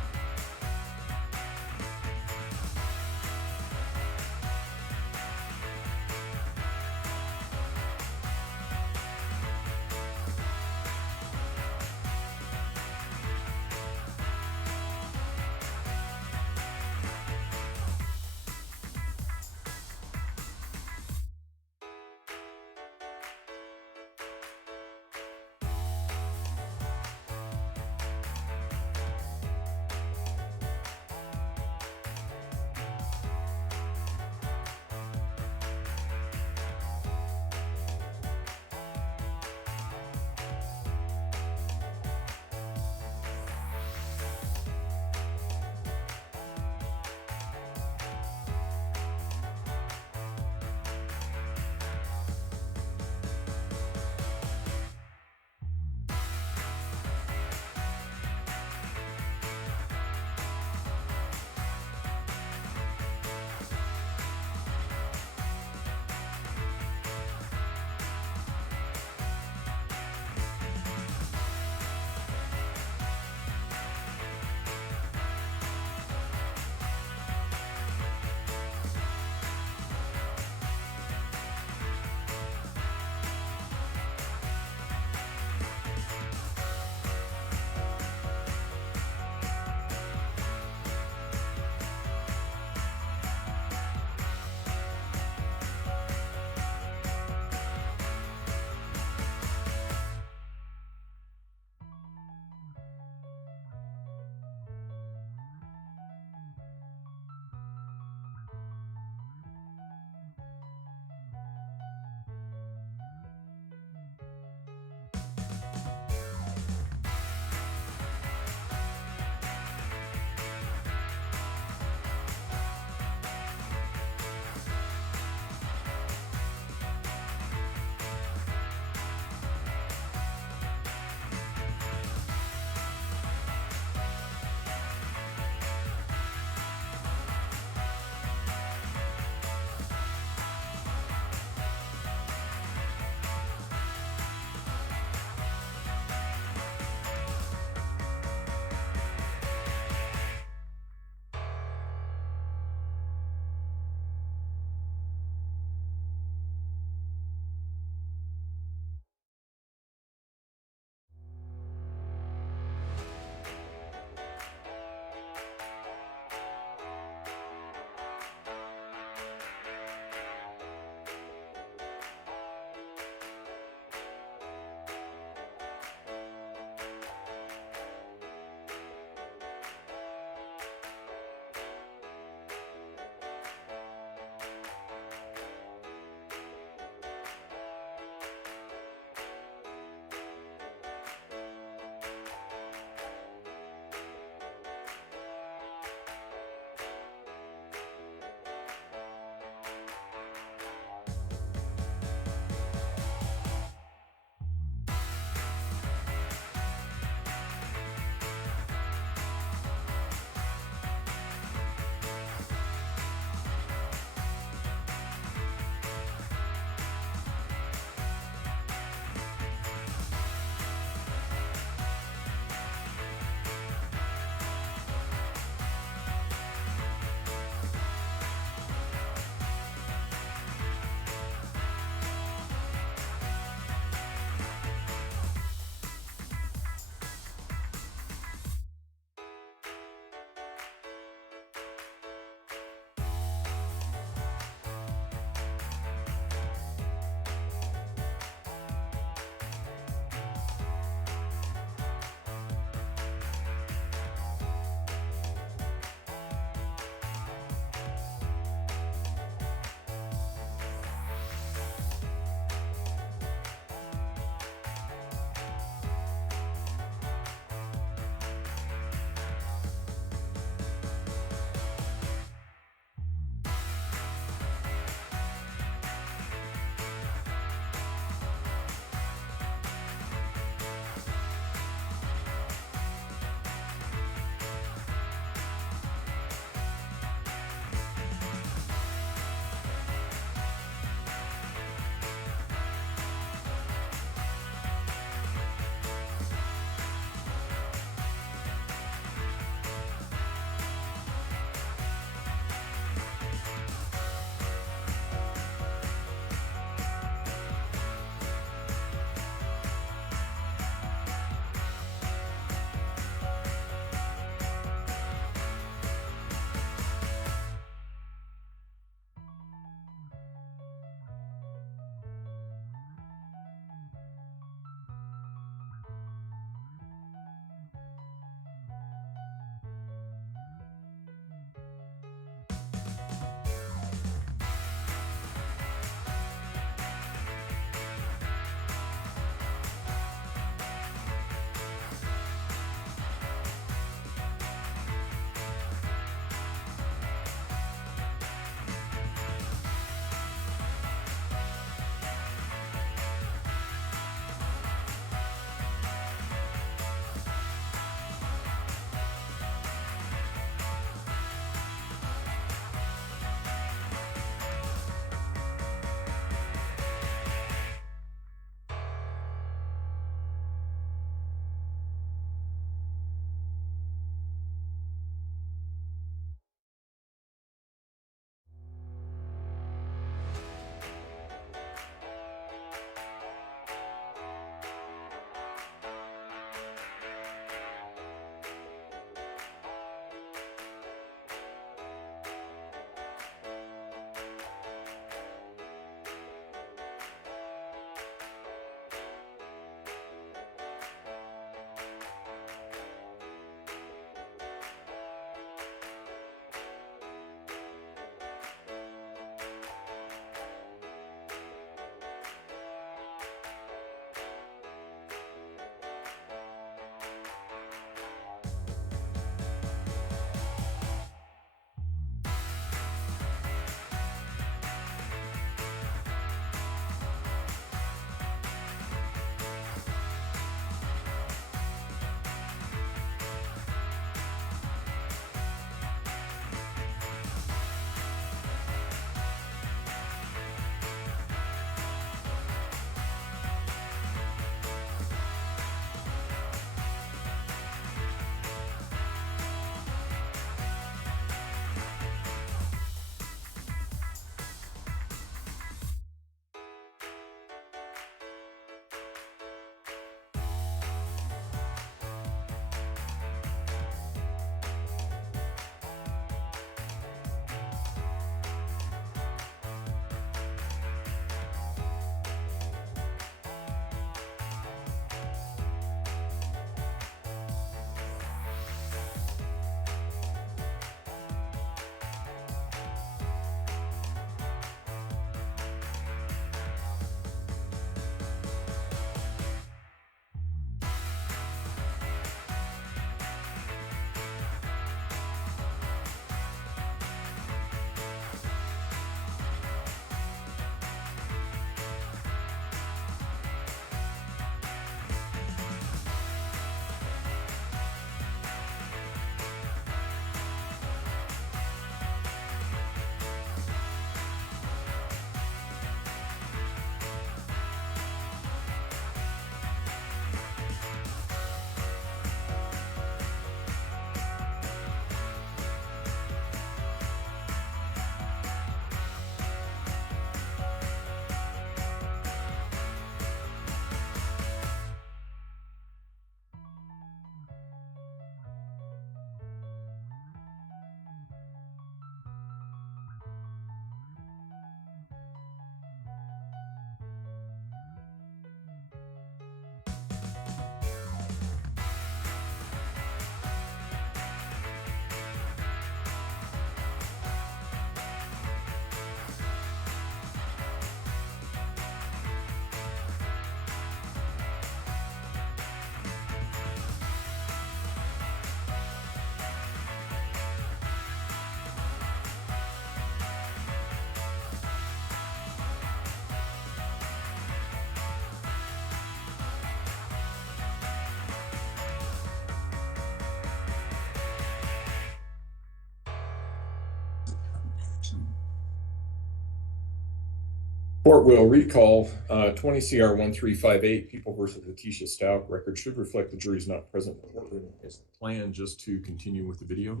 Court will recall 20 CR 1358, People versus Letecia Stauch. Record should reflect the jury's not present in the courtroom. Is the plan just to continue with the video?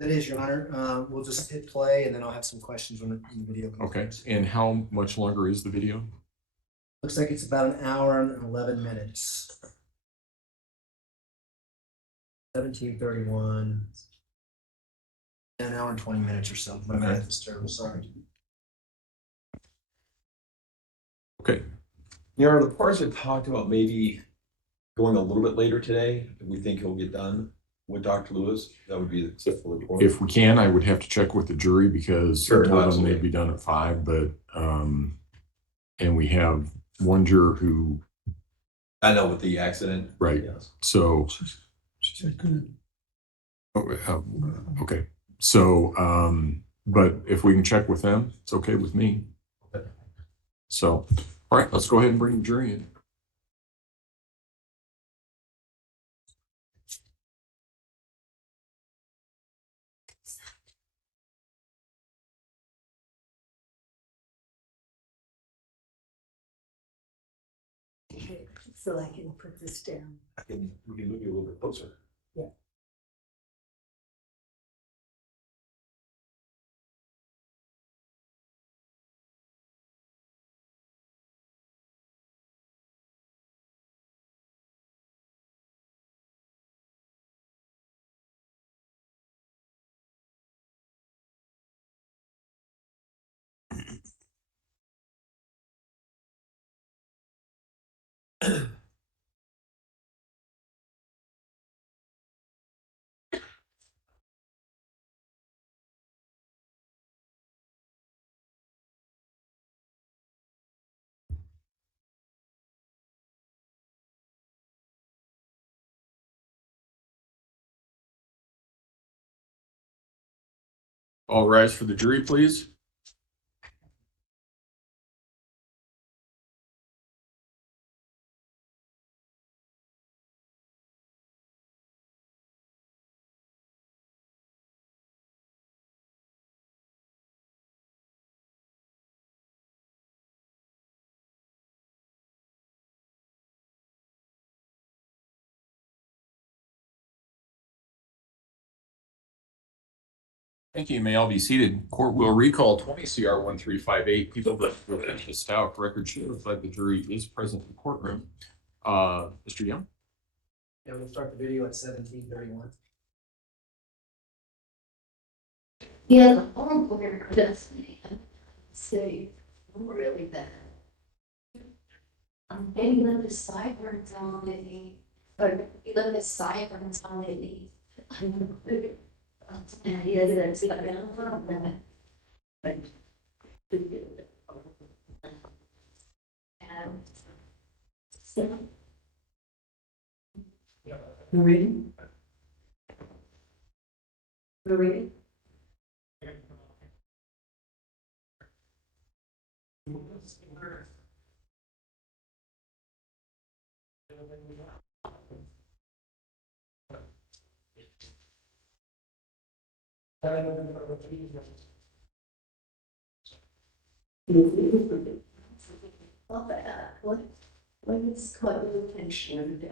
That is, Your Honor. We'll just hit play and then I'll have some questions when the video comes. Okay, and how much longer is the video? Looks like it's about an hour and 11 minutes. 17:31. An hour and 20 minutes or so. My math is terrible, sorry. Okay, Your Honor, the parties have talked about maybe going a little bit later today, if we think he'll get done with Dr. Lewis. That would be acceptable. to the court. if we can, I would have to check with the jury because Sure, I told them absolutely. they'd be done at 5, but and we have one juror who, I know with the accident. right, Yes. so. She said good. Okay, so, but if we can check with them, it's okay with me. Okay. So, all right, let's go ahead and bring the jury in. Okay, so I can put this down. We can move you a little bit closer. Yeah. All rise for the jury, please. Thank you. You may all be seated. Court will recall 20 CR 1358, People versus Letecia Stauch. Record should reflect the jury is present in the courtroom. Mr. Young? Yeah, we'll start the video at 17:31. Yeah, the home lawyer does say really bad. Maybe let the sideburns on it, or maybe let the sideburns on it. And he does it, I don't know. But. So. Marie? Marie? What is caught your attention?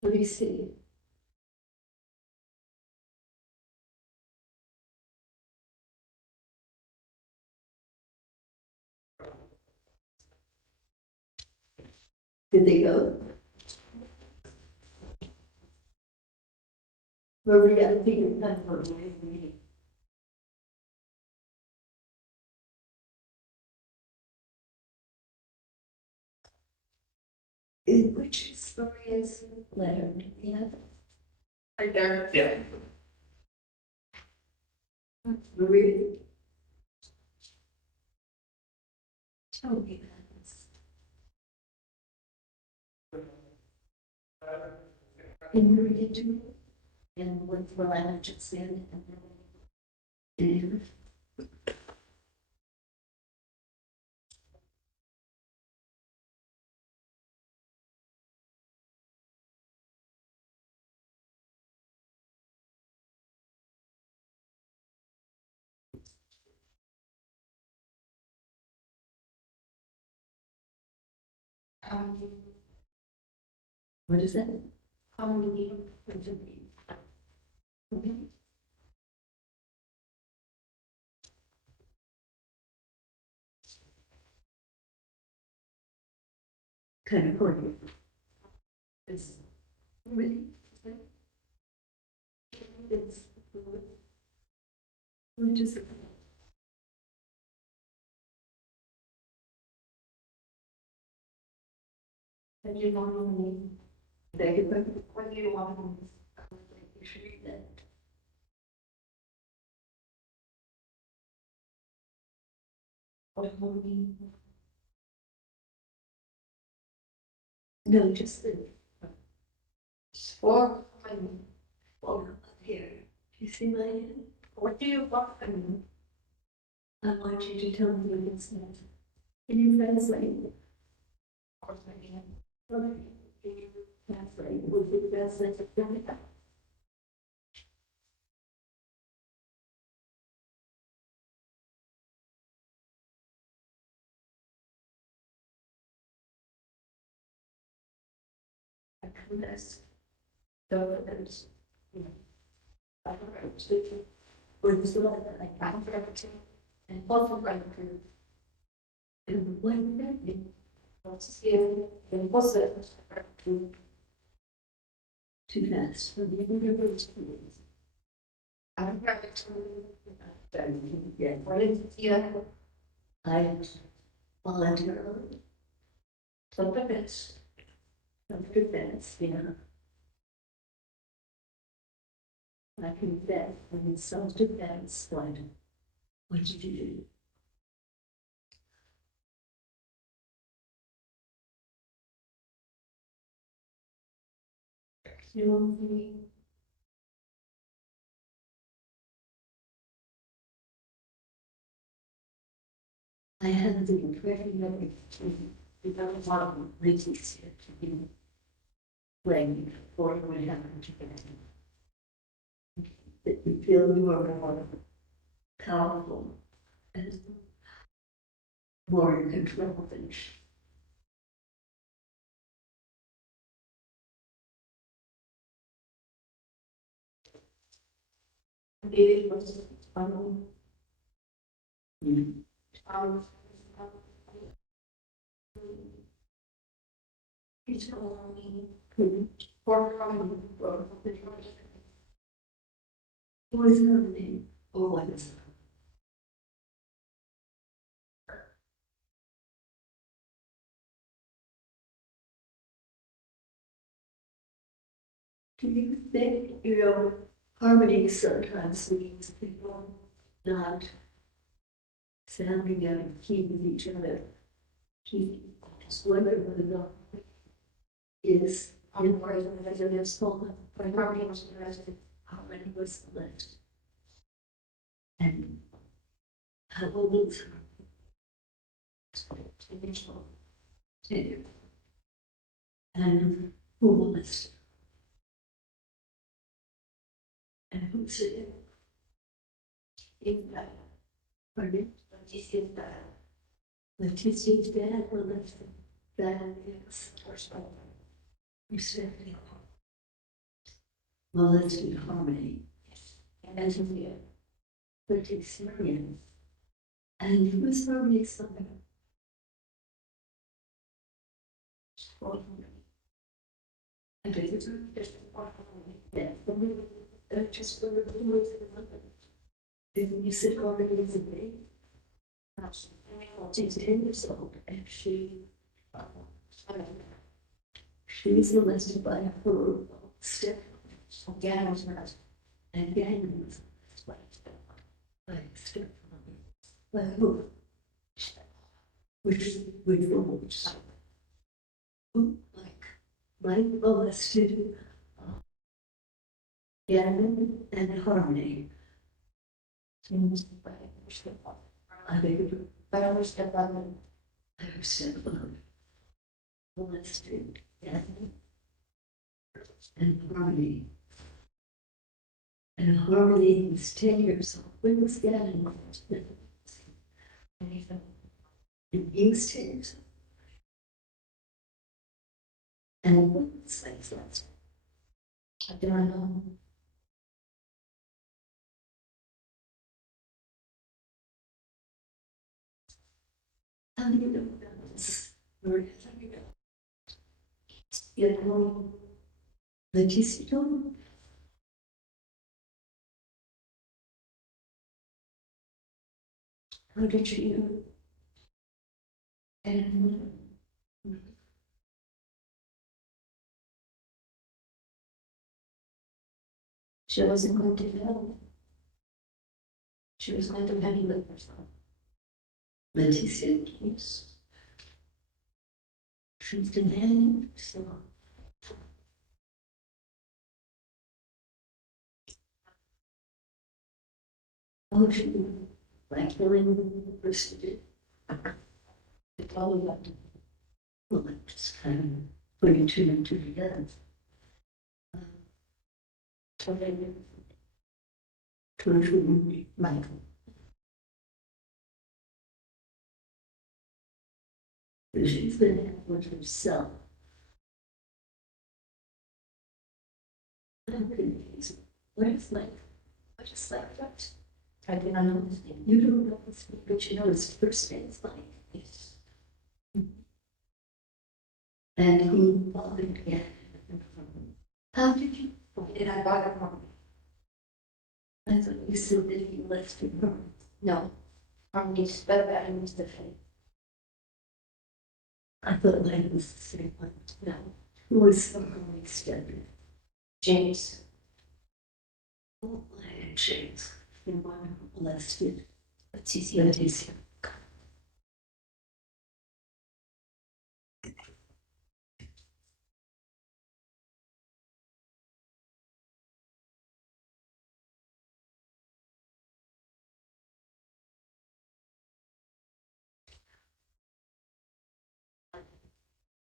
What do you see? Did they go? Marie, I think you're not for me. Which story is letter? Yeah. I don't. Yeah. Marie. Tell me that. Can you read it to me? And what will I just said? And What is that? How many? Kind of funny. It's really. It's. We just. And you want me. They could put when you want me. You should read that. No, just the. Four. Four up here. You see my hand? What do you want from me? I want you to tell me what it says. Can you translate it? Of course I can. Okay. Can you translate? Would be the best thing to do. This. Those. With the like I'm and also right through. And when what's here and what's it too fast for the I'm right to yeah, what is yeah. I voluntarily took the best of defense, you know. I can bet in self-defense, what did you do? You know me. I had the impression that we don't want Leticia to be blamed for what happened to them. That you feel you are more powerful and more in control than she. It was it's only for who is her name or what is do you think harmony sometimes means people not sounding out of key with each other? He whether or not is in where the resident spoke when harmony was arrested, harmony was left. And I will lose her. And who was and who's it? In that, pardon? Leticia's dad. Leticia's dad or Leticia? That is respecting. Well, let's be harmony. As in the Leticia. And who's harmony something? I guess it's just yeah, just for the words then you sit already as a baby. She's 10 years old and she's molested by her step Gannon's and Gannon's like step by who? Which rules? Who like molested Gannon and Harmony. I think I understand that. I understand molested Gannon and Harmony. And Harmony is 10 years old. When was Gannon molested? And he was 10 years old. And it's like that. I don't know. How do you know about this? Where is it? You know, Leticia. How did you? And she wasn't going to know. She was going to marry with herself. Leticia, yes. She's the man, so. Oh, she like really interested. It's all about, well, like just kind of putting two and two together. So they to Michael. She's been with herself. I'm confused. Where's Mike? I just like that. I did not know his name. You don't know his name, but you know his first name is Mike. Yes. And he bought it again. How did you? Did I buy it wrong? I thought you said that he left it wrong. No. It's better that I was the thing. I thought that was the same one. No. Who was someone extended? James. Oh, James. The one who molested Leticia.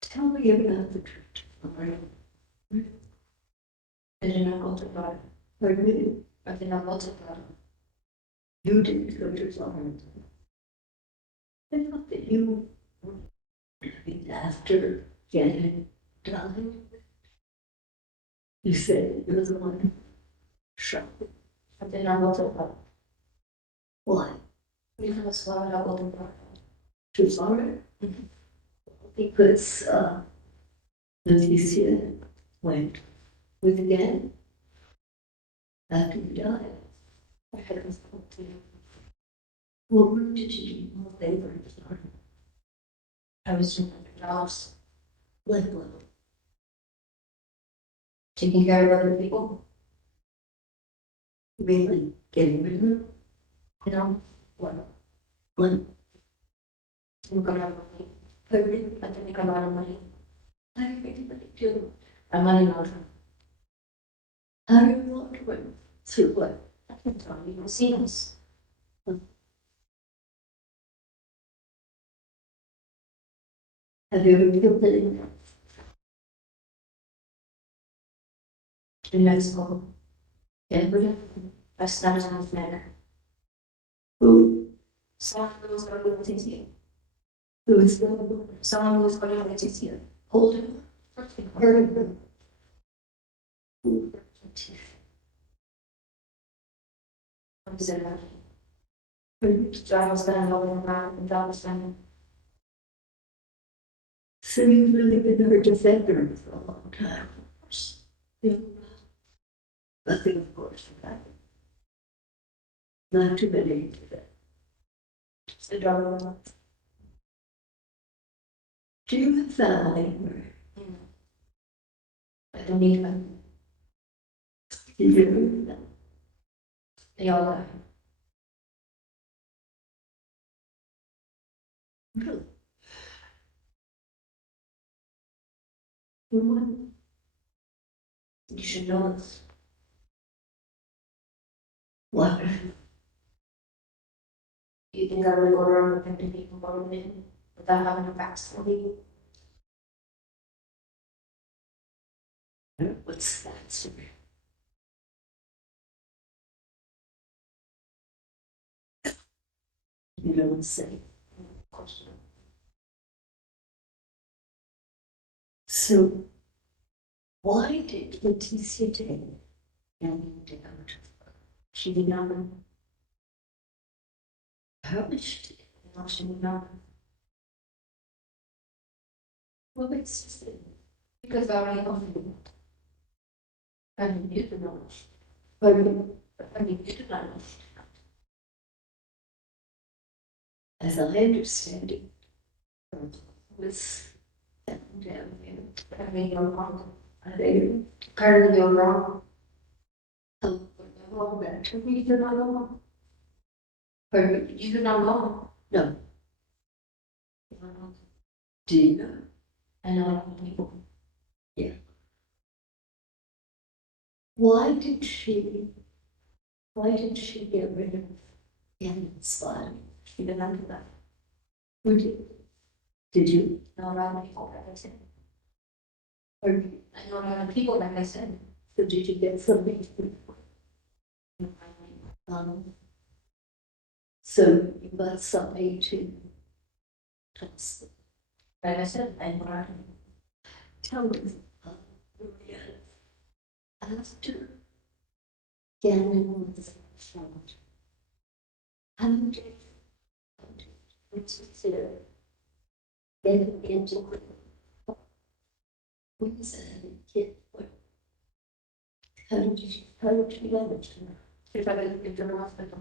Tell me about the trip. I did not go to Florida. I did not go to Florida. You didn't go to Florida. I thought that you after Gannon died. You said you were the one shot. I did not go to Florida. Why? Because Florida, I go to Florida. To Florida? Mm-hmm. Because Leticia went with Gannon after he died. I had to spoke to you. What work did you do while they were in Florida? I was doing $100. Like what? Taking care of other people? Really? Getting rid of them? You know? What? What? I'm going to money. I think I'm out of money. I really do. I'm running out of money. How do you want to win? Through what? I can tell you, you'll see this. Have you ever killed anyone? In Mexico? Yeah, I started on his neck. Who? Someone who was going to Leticia. Who is going? Someone who was going to Leticia. Hold him. Hurt him. Who? What is it about? John was going to help him out, and John was going to. So you've really been her defender for a long time, of course. Yeah. Nothing, of course, for that. Not too many do that. The dollar. Do you have family? I don't need them. Did you need them? They all die. Really? You should know this. What? You think I would go around with 50 people voting in without having a backstory? What's that story? You don't say. Of course not. So Why did Leticia take Gannon down? She did not published it. No, she did not. What makes it? Because I already know. I mean, you did not. I mean, you did not. As I understand it, was down there. I mean, you're wrong. I think, Apparently you're wrong. oh, Well, that you do not know. pardon, You do not know. no, do you know? I know people. Why did she get rid of Gannon's file? She did not do that. Who did? Did you? I know a lot of people, like I said. Or I know a lot of people, like I said. so did you get something? So you got something to tell Like I said, I know a lot of tell me. After Gannon was found, how did Leticia get into what is that kid? How did you get it? She tried to get to the hospital.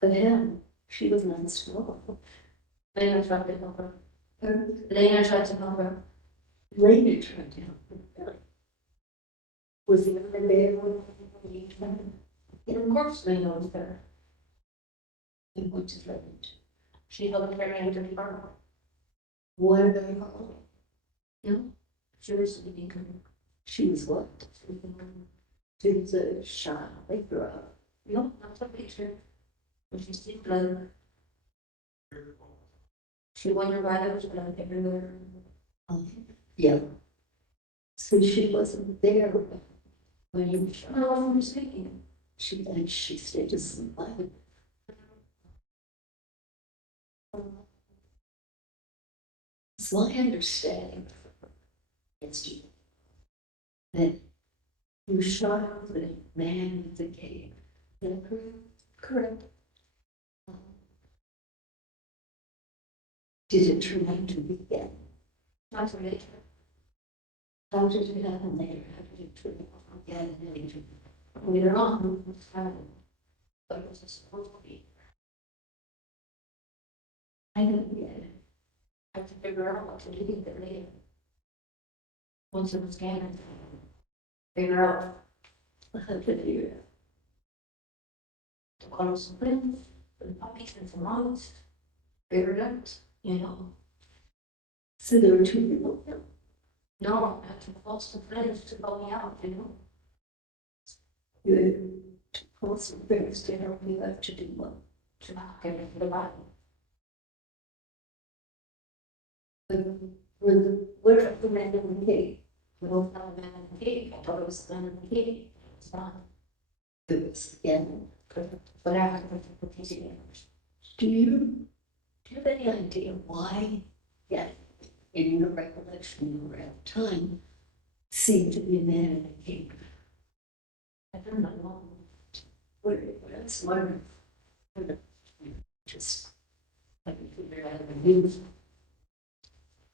But him, she was not strong. Lena tried to help her. Her Lena tried to help her. later tried to help her. Was he ever there when you tried? Of course Lena was there. And what did Lena do? She helped her into the car. What about her? No, she was sleeping. She was what? She was a shy girl. No, not the picture. When she see blood. She wondered why there was blood everywhere. Yeah. So she wasn't there when you shot. No, I'm sleeping. She stayed asleep. It's my understanding that you shot the man with the cave. Is that correct? Correct. Did it turn out to be that? Not really. How did it happen later? How did it turn out to be that? Later on, but it was supposed to be. I don't get it. I have to figure out what to do with it later. Once it was scanned. Figure out How did you? to call some friends, the puppies and some moms. Figure it out, you know. So there were two people. No, I have to call some friends to help me out, you know. You had to call some friends to help you out to do what? To get rid of the body. Where's the man in the cave? We don't have a man in the cave. I thought it was the man in the cave. It's not. It was again. But I have to put these in. Do you have any idea why? Yeah, in your recollection, you were at the time, seemed to be a man in a cave. I don't know. That's wonderful. Just let me figure out the news.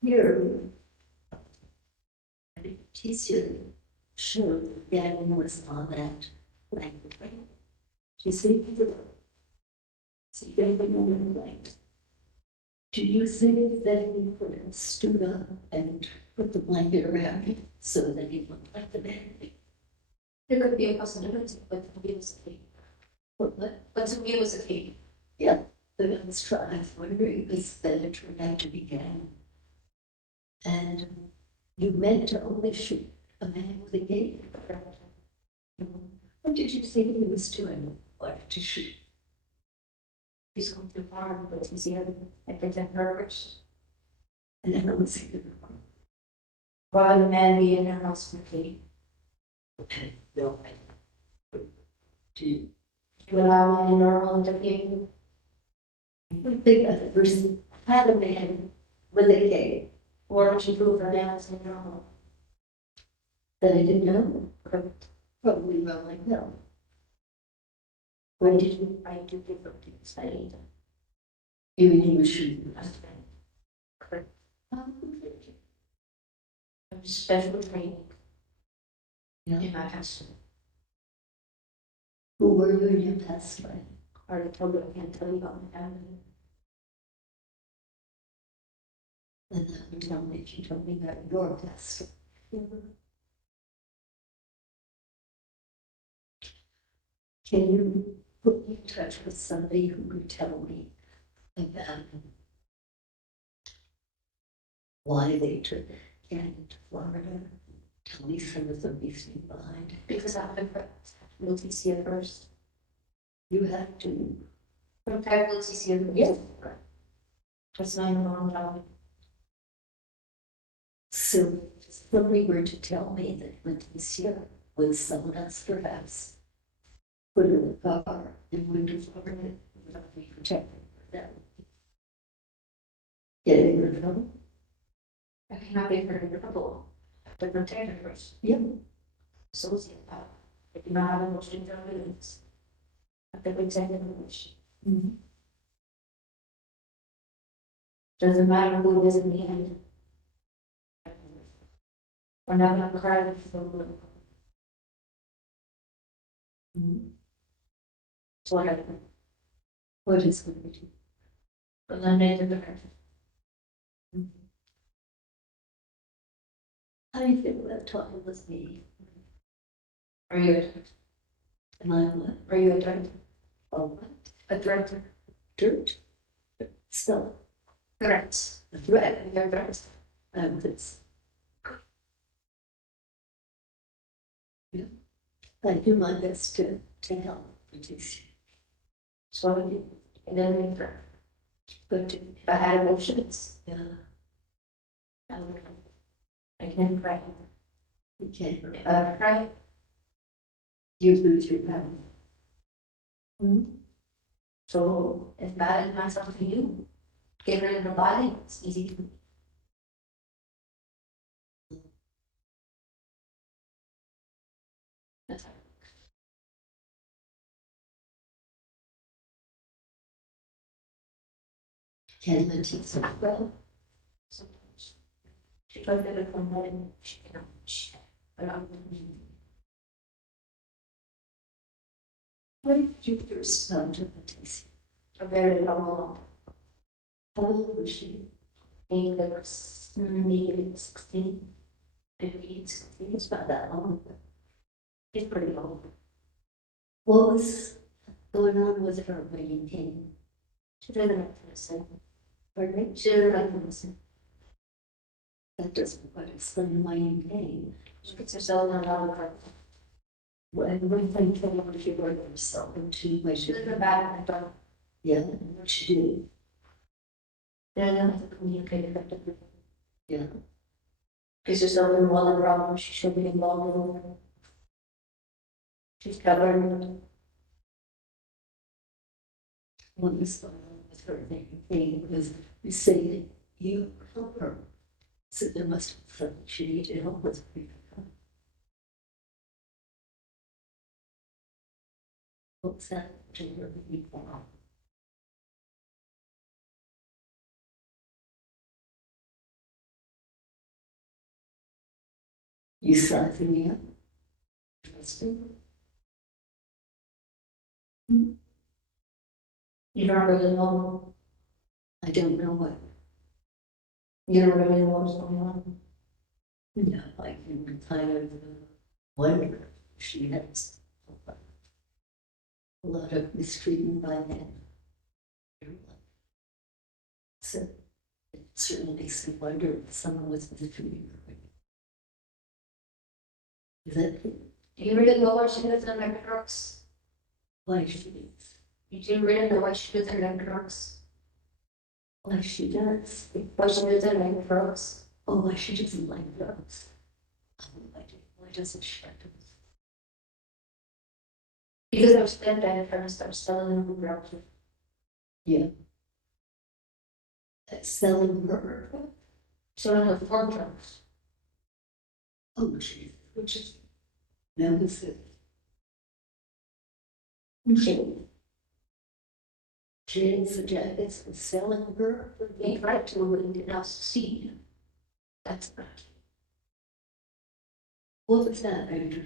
Here, Leticia showed that Gannon was on that blanket. You see? See, Gannon on the blanket. Do you think that he could have stood up and put the blanket around him so that he looked like the man? There could be a possibility, but to me it was a cave. What? But to me it was a cave. Yeah, but I was wondering because then it turned out to be Gannon. And you meant to only shoot a man with a gun. What did you think he was doing? What to shoot? He's going too far, but he's here. I think that nervous. And then I was here. Why would a man be in a house with a cave? No. Do you You allow men in normal to cave? think I've ever had a man with a gun? Or don't you prove her man is in normal? That I didn't know, probably around like that. When did you, I do different things, I need. You mean you should? Correct. Special training. Yeah. In my past. Who were you in your past life? Hard to tell, but I can't tell you about my family. And that would tell me if you told me about your past life. Can you put me in touch with somebody who could tell me about why they took Gannon to Florida? Tell me some of the reasoning behind. Because I have Leticia first. You have to. But I have Leticia. Yes. That's not your wrong job. So if somebody were to tell me that Leticia was someone else, perhaps put her in the car and went to Florida without me protecting them. Getting her in trouble? I cannot get her in trouble. But protect her first. Yep. Associate that. If you not have emotional intelligence, I think we take it emotion. Doesn't matter who is in the end. We're not gonna cry for little. So what happened? What is going to do? But then they did the How do you feel about talking with me? Are you a director? Am I what? Are you a director? Oh, what? A director. Dirt? Still. Threats. A threat. You're a threat. I'm this. Yeah. I do my best to help Leticia. So I do. And then we pray. But if I had emotions, yeah. I would. I can pray. You can't pray. If I pray, you lose your power. So if God is myself to you, get rid of the body, it's easy to. That's right. Can Leticia well? Sometimes. She tried to come home, she cannot. But I'm. When did you first come to Leticia? A very long. How old was she? Maybe like 16, 15, 16. It's not that long. It's pretty old. What was going on with her when you came? She didn't like to listen. Pardon me? She didn't like to listen. That doesn't quite explain why you came. She gets herself in a lot of her. When things came over, she worked herself into where she lived in the back of the door. Yeah, and what she do? Then I have to communicate effectively. Yeah. Because there's only one problem she should be involved in. She's covered. What is going on with her thing because you say that you help her. So there must be something she needs to help with. What's that? You sizing me up? Interesting. You don't really know. I don't know what. You don't really know what's going on. No, I can kind of wonder if she has a lot of mistreatment by men. So it certainly makes me wonder if someone was mistreating her. Is that? Do you really know why she lives in the drugs? Why she is? You do really know why she lives in the drugs? Why she does? Why she lives in the drugs? Oh, why she doesn't like drugs? Why doesn't she like drugs? Because our stepdad first started selling them drugs. Yeah. Selling her. Selling her for drugs. Oh, geez. which is Now this is Jane suggests selling her. being right to would not succeed. That's not. What was that, Victor?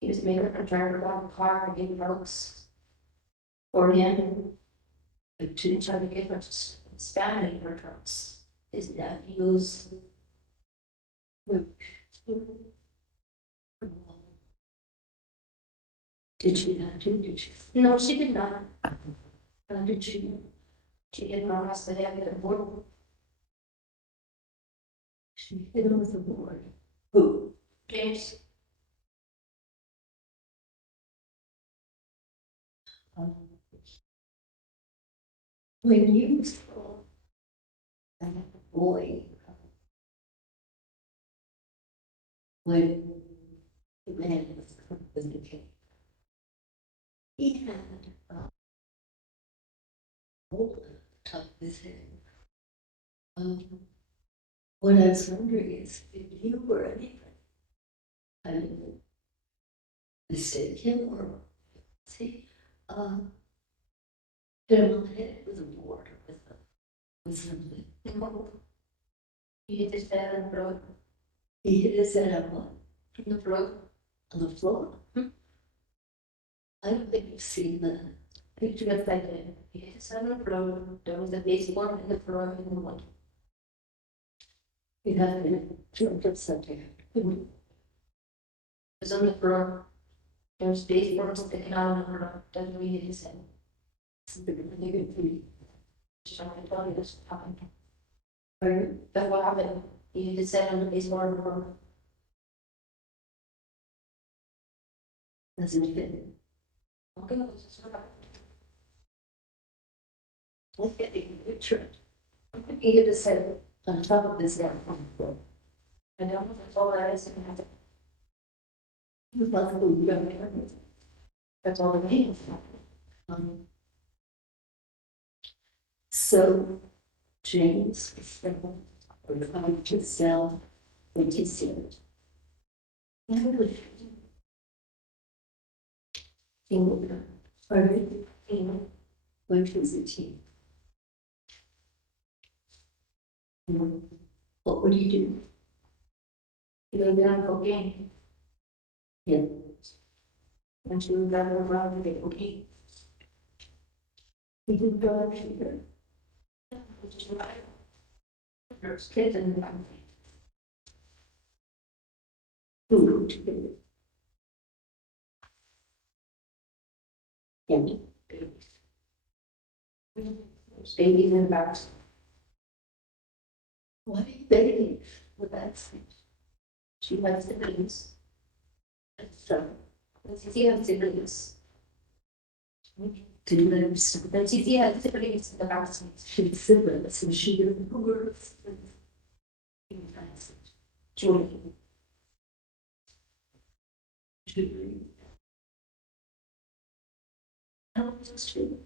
He was making a driver about the car and getting ropes for him to try to get us Spanish her trucks. His nephews. Did she not do? Did she? No, she did not. Did she? She didn't know us to have it at work. She hit him with a board. Who? James. When you saw that boy, when the man was with the kid, he had a hole top of his head. What I was wondering is if you were anything, I didn't mistake him or see, hit him on the head with a board or with something. He hit his head on the road. He hit his head on what? In the road. On the floor? I don't think you've seen that. Picture of that day. He hit his head on the road. There was a baseball in the floor in the one. You have to jump up something. It was on the floor. There was baseball sticking out on the road. That's where he hit his head. Something really good for you. Just trying to tell you this happened. Or That's what happened. He hit his head on the baseball on the road. doesn't fit. Okay, this is what happened. Look at the picture He hit his head. on top of his head. I don't know if that's all that is. That's all it means. Um, So James was trying to sell Leticia. Pardon? When was it teen? What would you do? He laid down cocaine. Yeah. And she was driving around with the cocaine. He didn't drive either. Which is right. There's kids in the family. Who did it? Yeah. There's babies in the back. Why are you begging? Well, that's She has siblings. so. Leticia has siblings. Didn't understand. Leticia has siblings in the back. She siblings and she didn't know her. Julie. How was she?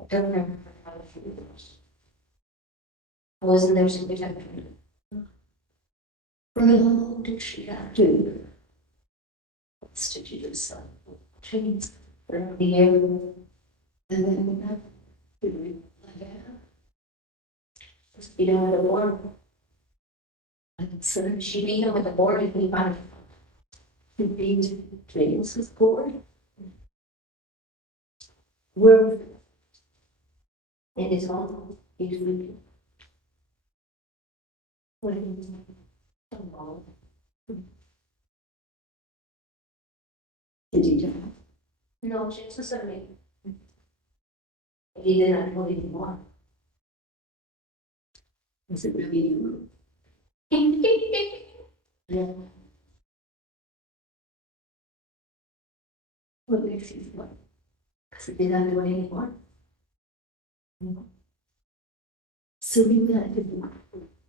I don't remember how to do this. I wasn't there since the time. For how long did she have to? What's did you do some? Trains. For the year. And then You know, the board. I'm sorry, She beat him with the board and he found she beat James was bored. Where in his home. He was sleeping. did he die? No, James was 70. He did not know anymore. Was it really you? Yeah. What makes you what? Because it did not do it anymore. So you had to do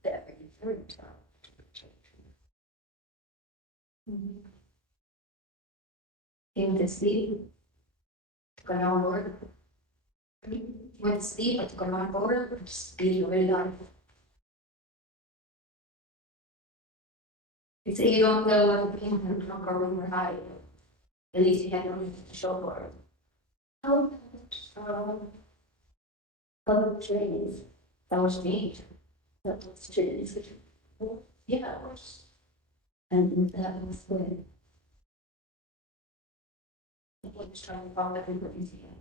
that very time. Came to sleep. Got on work. went to sleep, I took a nap over, just being really on. They say you don't go like being drunk or when you're high. At least you have nothing to show for it. How public trainings, that was me. That was trainings. Yeah, of course. And that was when I was trying to follow everybody's hand.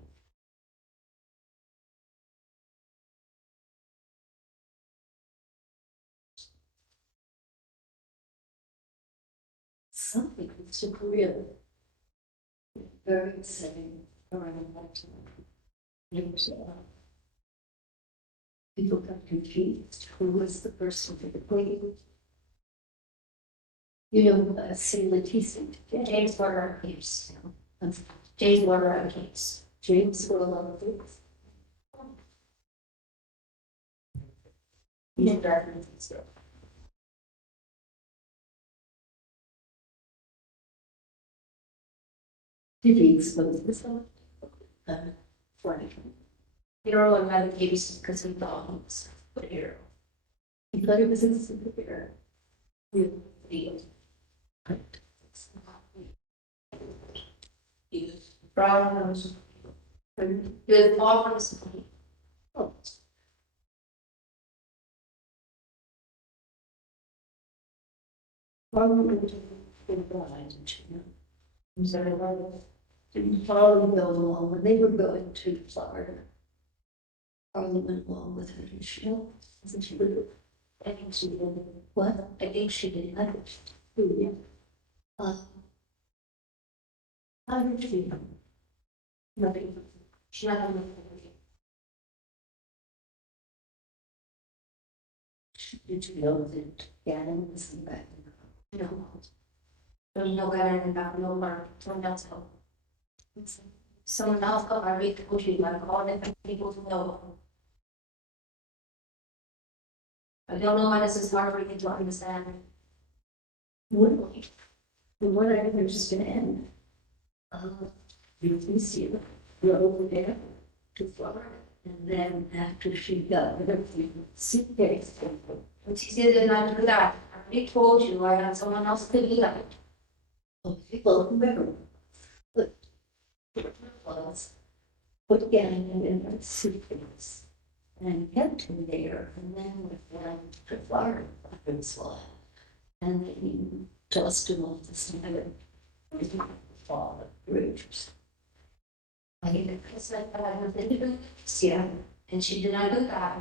Something super real. Very exciting around that time. It was, people got confused. Who was the person for the plane? You know, say Leticia. James Werner case. James Werner case. James wrote a lot of things. He's a reference and stuff. Did he expose this one? Funny. You don't know about the case because he thought he was a superhero. He thought he was a superhero. He was brown nose. He was far from the oh. Didn't follow go along when they were going to Florida. Carla went along with her, did she know? Isn't she? I think she did. What? I think she did. I think she did. Yeah. How did she know? Nothing. She's not on the did you know that Gannon was in the back? No. There's no Gannon in the back, no one. Someone else helped. Someone else got my rate to go to like all different people to know. I don't know why this is hard for you to understand. Literally. The one I think I'm just gonna end. You see it. You're over there to Florida. And then after she got rid of the suitcase, and she said not do that. I already told you I had someone else to do that. Okay, well, remember, but was put Gannon in her suitcase and kept him there, and then went down to Florida, and then tossed him off the side of the fall bridges. I said, I have nothing to do with Leticia, and she did not do that.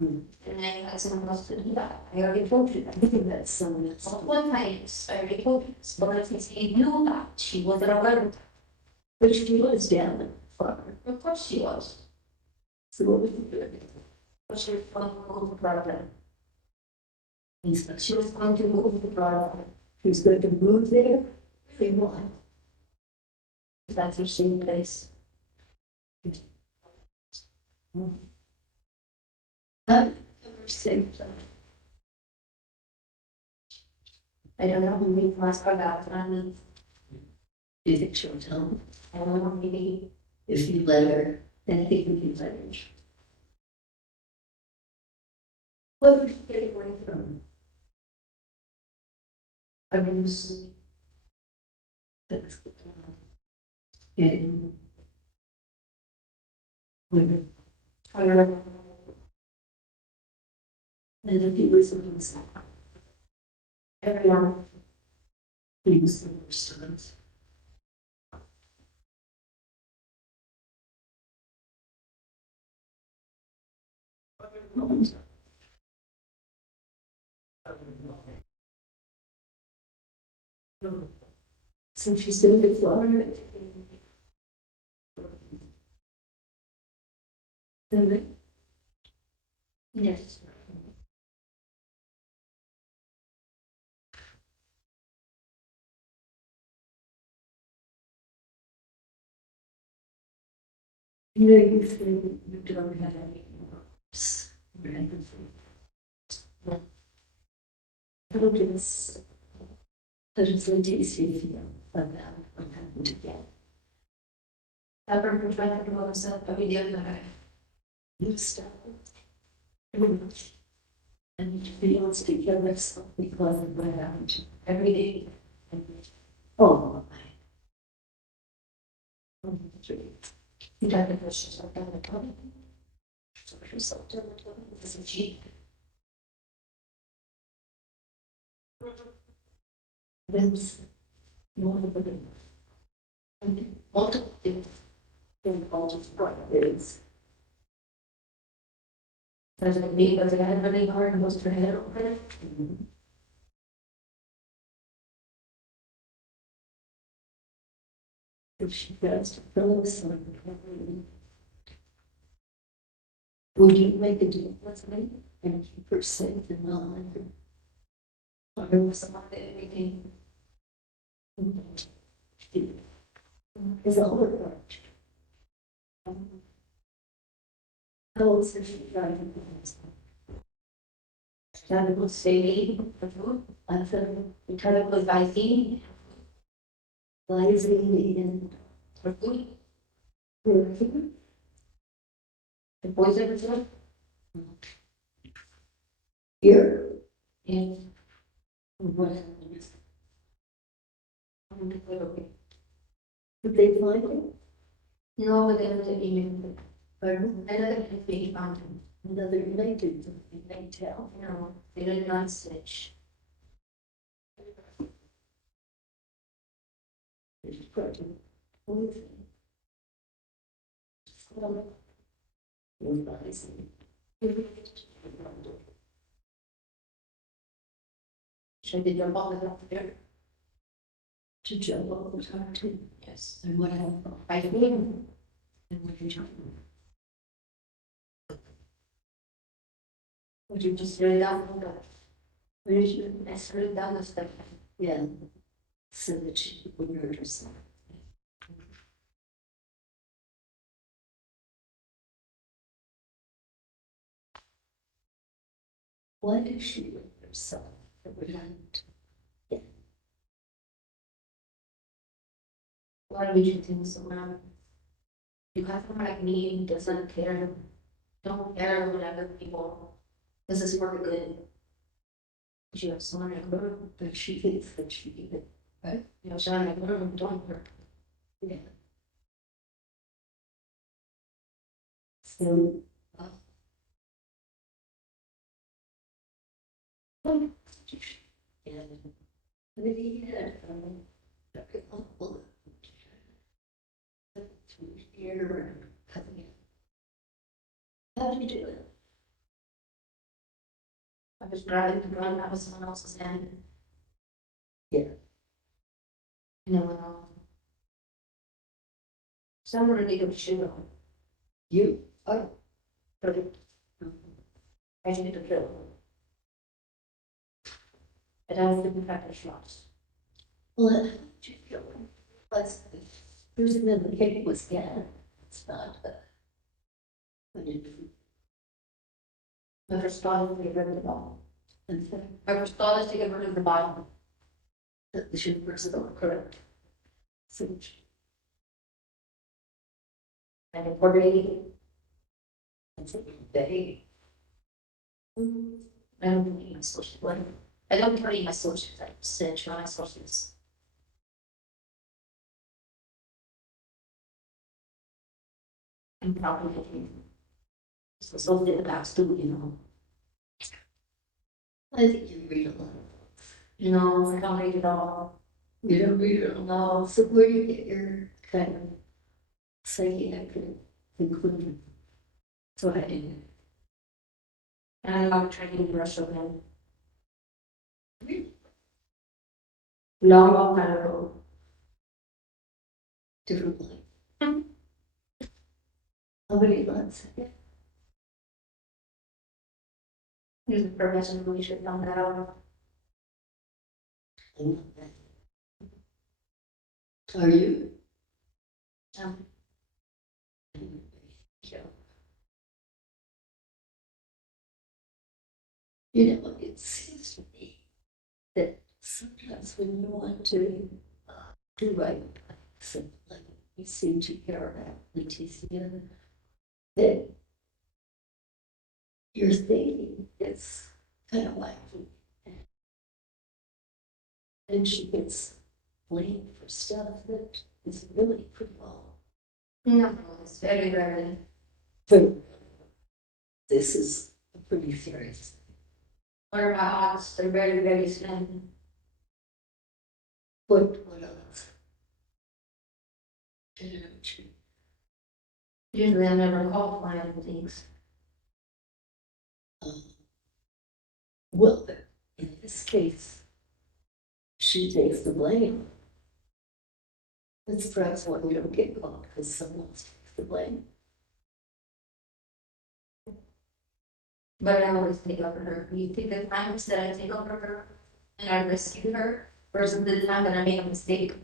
And I had someone else to do that. I already told you that. I think that's someone else. One time, I already told you this, but if he knew that, she wasn't aware of that. But she was down in Florida. Of course she was. So what was she doing? But she was going to move to Florida. She was going to move to Florida. She was going to move there. They won. That's her same place. I've never seen that. I don't know who we must go back on. Do you think she'll tell me? I don't know, maybe if you let her, then I think we can let her. What would you get away from? I mean, that's good. And women. I don't know. And if he was in this, everyone, he was the worst of us. Since she's been in Florida, yes. You know, you think you don't have any works, right? I don't think it's, there's a DC feel about what happened to get. I've been trying to do myself every day of my life. new stuff. And he wants to kill himself because of what happened to him every day. Oh, my. He died of herself down the tunnel. So herself down the tunnel was a cheat. There's more of it. And multiple things involved with what it is. Does it mean that I had running hard and was her head open? If she does, would you make a deal with me and keep her safe and not let her? Or was some of everything? Is a whole lot. How old is she driving? That was saving the food. I feel the kind was biting. Rising in for food. The boys ever done? Here. And what happens? Did they find it? No, but they didn't even. Pardon? Another they found him. Another related, they tell. No, they did not snitch. It's pretty. Should they jump off up there? To jump off the car too? Yes. And what happened? I didn't. And what you jump? Would you just throw it down the gut? Where did you? I threw it down the step. Yeah. So that she would hurt herself. Why did she hurt herself? Yeah. Why would you think so? You have someone like me who doesn't care, don't care whatever people. This is for good. You have someone like her, but she thinks that she did it, right? You know, someone like her, don't hurt. Yeah. So, yeah. But he had, here, coming in. How did you do it? I was driving to run, that was someone else's hand. Yeah. No. Someone really good shoot on. You? Oh. Perfect. I need to kill. But I didn't practice shots. Well, you kill him. Let's, who's in the cake was Gannon. It's not, my first thought is to get rid of the bottle. My first thought is to get rid of the bottle. The shoot versus correct. So. And incorporating. It's a day. I don't need my social life. I don't carry my social life. Cinch my socials. I'm probably so did about too, you know. I think you read a lot. No, I don't read it all. You don't read it all? No. So where do you get your kind of psychiatric conclusion? That's what I do. And I'm not trying to brush over them. Long time ago. Different life. How many months? Here's a professional we should find that out. Are you? Yeah. You know, it seems to me that sometimes when you want to do right, so like you seem to care about Leticia, that you're thinking it's kind of like, and she gets blamed for stuff that is really pretty low. No, it's very rarely. But this is pretty serious. What about odds? They're very, very slim. What else? Usually I never call client things. Well, in this case, she takes the blame. That's perhaps why we don't get caught, because someone else takes the blame. But I always take over her. You think the times that I take over her and I rescue her versus the time that I make a mistake,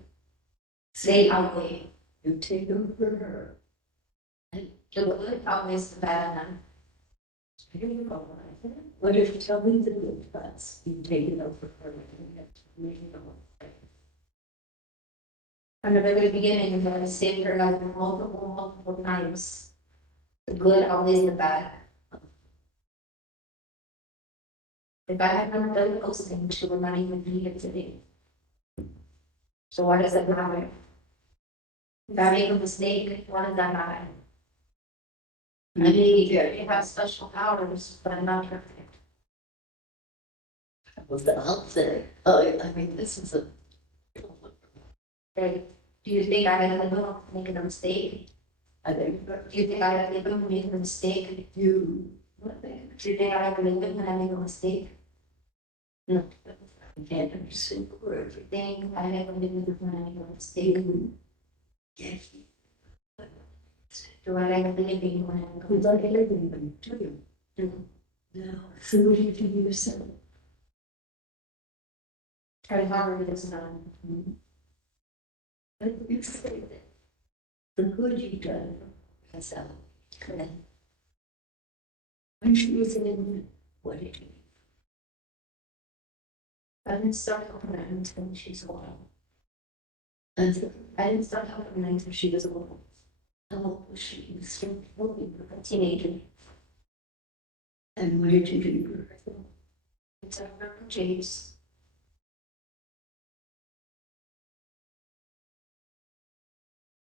they outweigh You take over her. the good outweighs the bad. And Here you go. What if you tell me the good parts? You take it over her. And you have to make it all. from the very beginning, I saved her life multiple times. The good outweighs the bad. If I had not done those things, she would not even be here today. So why does that matter? If I make a mistake, why does that matter? I mean, you have special powers, but I'm not perfect. Was the outfit? Oh, I mean, this is a. Right? Do you think I had a making a mistake? I think Do you think I had a making a mistake? you. Do you think I have a when I make a mistake? No. I can't understand the word. Do you think I have a when I make a mistake? Yes. Do I like a living when I make a Who's mistake? like everything to you? No. So what do you do yourself? Try harder this time. But you say that the good you've done for yourself. Correct. When she was in, what did you? I didn't start helping her until she's a while. And I didn't start helping her until she was a little. how old was she? A teenager. And what did you do for her? I took her from James.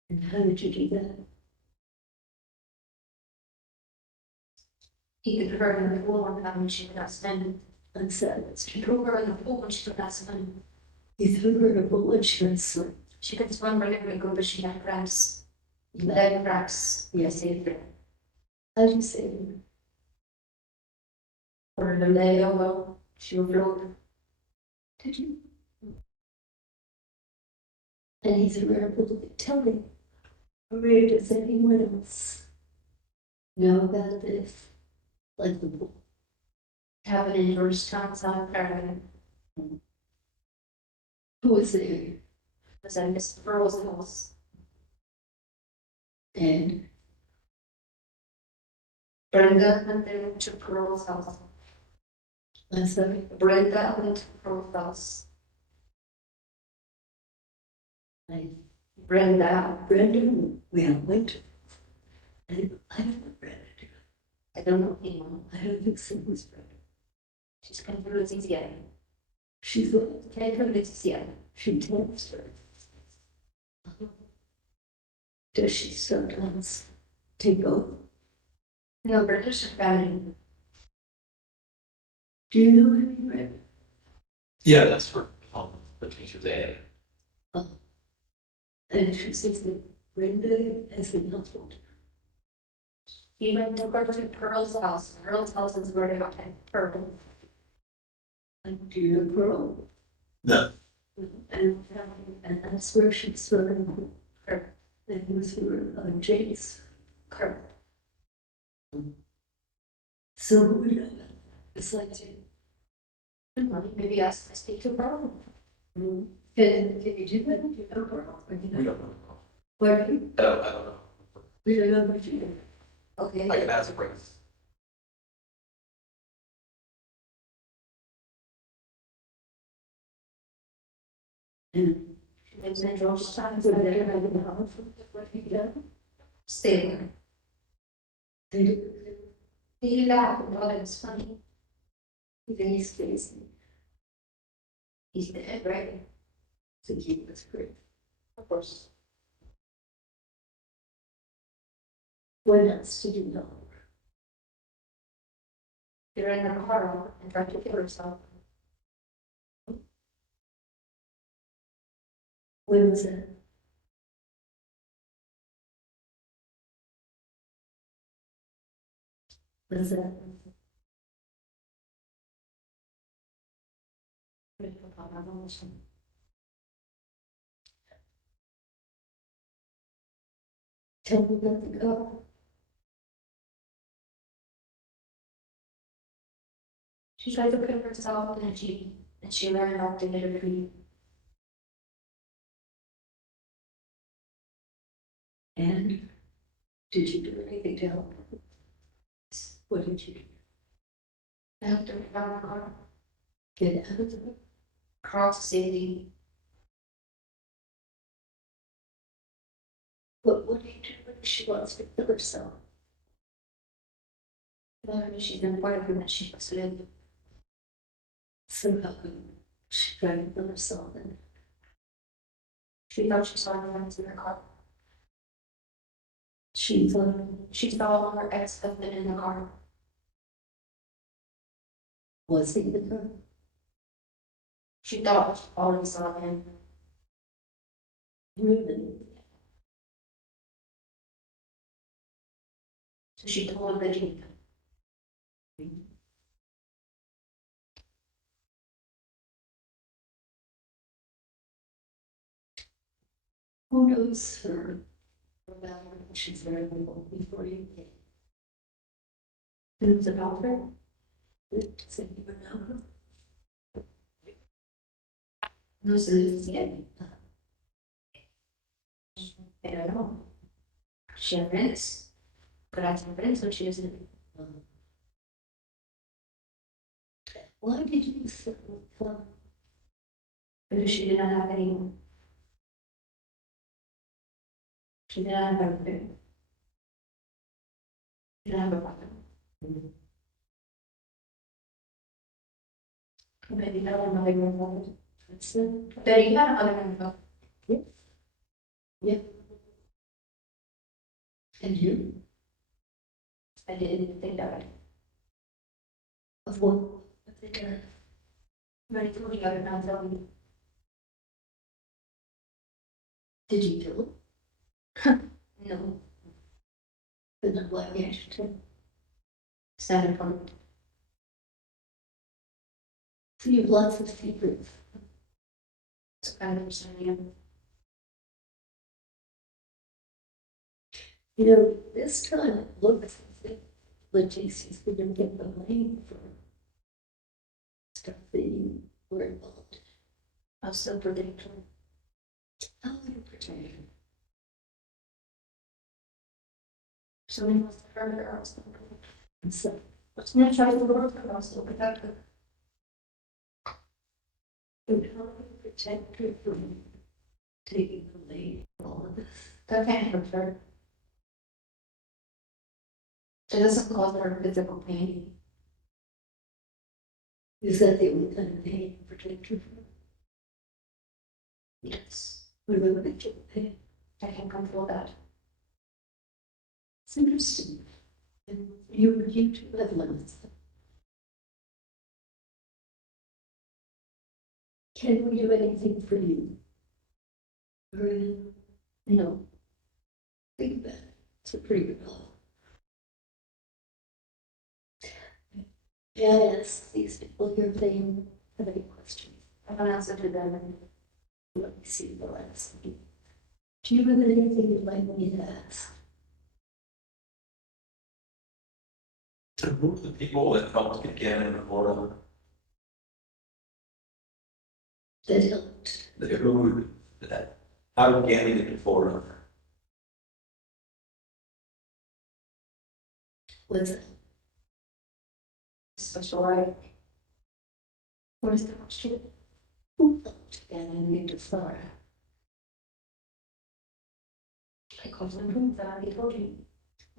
And how did you do that? He could her in the pool one time when she could not swim. On Saturdays. He threw her in the pool when she could not swim. You threw her in a pool and she went swim. She could swim really, really good, but she had cracks. Leg cracks. I saved her. How do you say it? Put her in the leg elbow. She would float. Did you? And he threw her in a pool. Tell me, Maria, does anyone else know about this? Like the pool? Happened in Georgetown, South Carolina. Who was there? Was at Miss Burrow's house. And Brenda went there to Pearl's house. I'm sorry. Brenda went to Pearl's house. Brenda. Brenda, we all went to. I don't know Brenda. I don't know anyone. I don't think so was Brenda. She's come through Leticia. She's what? Can I come to Leticia? She tells her. Does she sometimes take over? No, Brenda's just family. Do you know any Brenda? Yeah, that's for, the teacher's aide. And she says that Brenda has been helpful. He went to go to Pearl's house. Pearl's house is where they got Pearl. And do you know Pearl? No. And that's where she's swimming. Her. And he was on James. Her. So who would know that? It's like, Maybe ask to speak to Pearl. can you do that? Do you know Pearl? Or you know? We don't know. Where do you? I don't know. We don't know what you do. Okay. I can ask for it. And She lives in Georgetown. so they're going to know what he does. Stay there. They do. He laughed and thought it was funny. Even he's crazy. He's dead, right? So he was great. Of course. What else did you know? You're in the car and tried to kill herself. When was it? What is that? Tell me nothing go. She tried to kill herself and she learned how to get a dream. And did you do anything to help her? What did you do? I helped her get out of the car. Get out of the car to safety. What do you do when she wants to kill herself? She's been part of her that she must live. So how come she tried to kill herself and she thought she saw her friends in her car. She saw her ex-husband in the car. Was he in the car? She thought she already saw him. Really? So she told him that he. Who knows her? She's very old before you. It was about her. Does anyone know her? No, so it's getting. I don't know. She had friends, but I had friends when she was in. Why did you sit with her? Because she did not have anyone. She did not have everything. She didn't have a partner. Maybe no one really involved. But you had other involved. Yeah. Yeah. And you? I didn't think that way. Of what? What they did. Ready to the other not tell me. Did you kill him? No. But not what reaction to him? Standard point. So you have lots of secrets. It's kind of understanding. You know, this time it looks as if Leticia's going to get the blame for stuff that you were involved in. I'm so predictable. How are you predictable? Somebody must have heard her. I was thinking. So, what's going to try to work for us to protect her? And how do you protect her from taking the blame for all of this? That can't hurt her. It doesn't cause her physical pain. Is that the only kind of pain you protect her from? Yes. What about mental pain? I can control that. It's interesting. And you two have limits. Can we do anything for you? No. Think about it. It's a pretty good call. May I ask these people here if they have any questions? I can answer to them and let me see the last. Do you have anything you'd like me to ask? Who are the people that helped get Gannon in Florida? That helped. Who that? How did Gannon get to Florida? What's that? Special right. What is the question? Who helped Gannon get to Florida? I called some friends that I told you.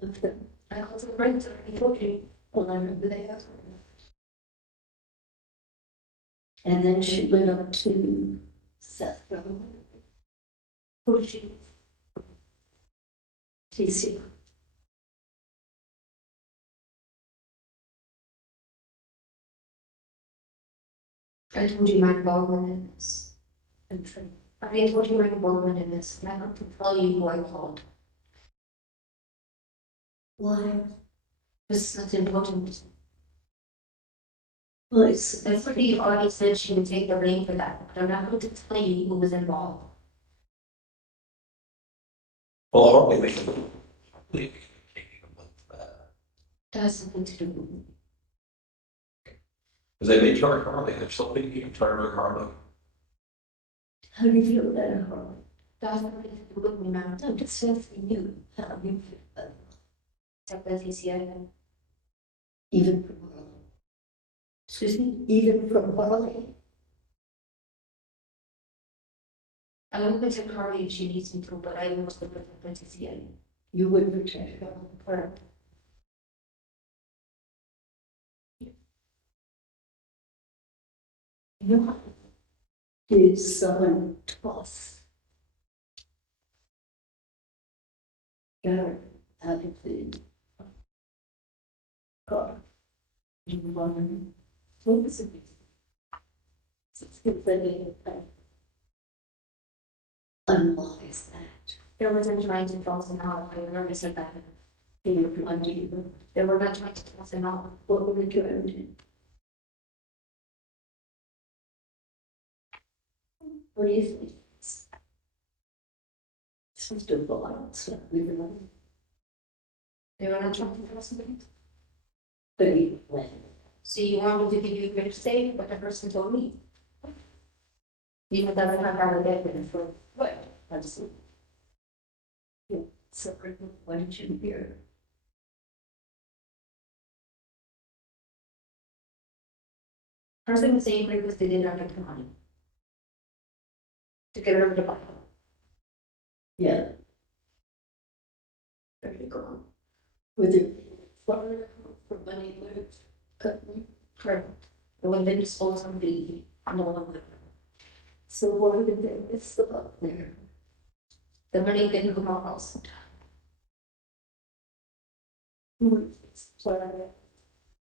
Of them. I called some friends that I told you. I'm there. And then she went up to Seth. Who she? Leticia. I told you my involvement in this. I told you my involvement in this, and I don't tell you who I called. Why? This is important. Well, it's, That's what the already said she would take the blame for that, but I'm not going to tell you who was involved. Well, hopefully we can. That has something to do with me. Because they may charge Harley, if something you can charge with Harley. how do you feel about it, Harlan? That has nothing to do with me, ma'am. I'm just asking you, how do you feel about it? Except Leticia. Even from Harlan? Excuse me? Even from Harlan? I don't protect Carly if she needs me to, but I must protect Leticia. You would protect her. Her. You did someone toss Garrett out of the car? You won. What was it? It's unwise that. There wasn't trying to toss him out. I remember said that. They were under you. They were not trying to toss him out. What were they doing? What do you think? First of all, I don't stop with They were not trying to toss him out. but he went. So you want me to give you a good say what the person told me? You know that I'm not gonna get it for what? That's it. Yeah, so what did you hear? Person was saying because they did not get the money. To get rid of the bottle. Yeah. There you go. With it, for money, cut me. Correct. It would have been disposed of the no one would. So what did they miss about there? The money didn't come out also. So,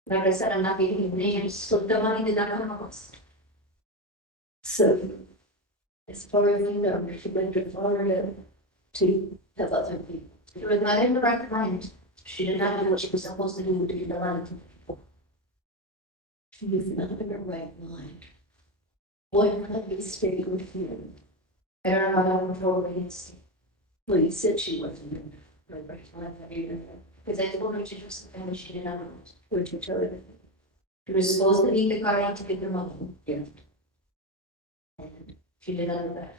Like I said, I'm not giving you names, so the money did not come out. so, as far as you know, she went to Florida to have other people. She was not in the right mind. She did not do what she was supposed to do to get the money to people. She was not in her right mind. What kind of mistake with you? I don't know how to control the against. Well, you said she wasn't in her right mind either. Because I told her to do something that she did not do. Would you tell her? She was supposed to leave the car out to get the money. Yeah. And she did not do that.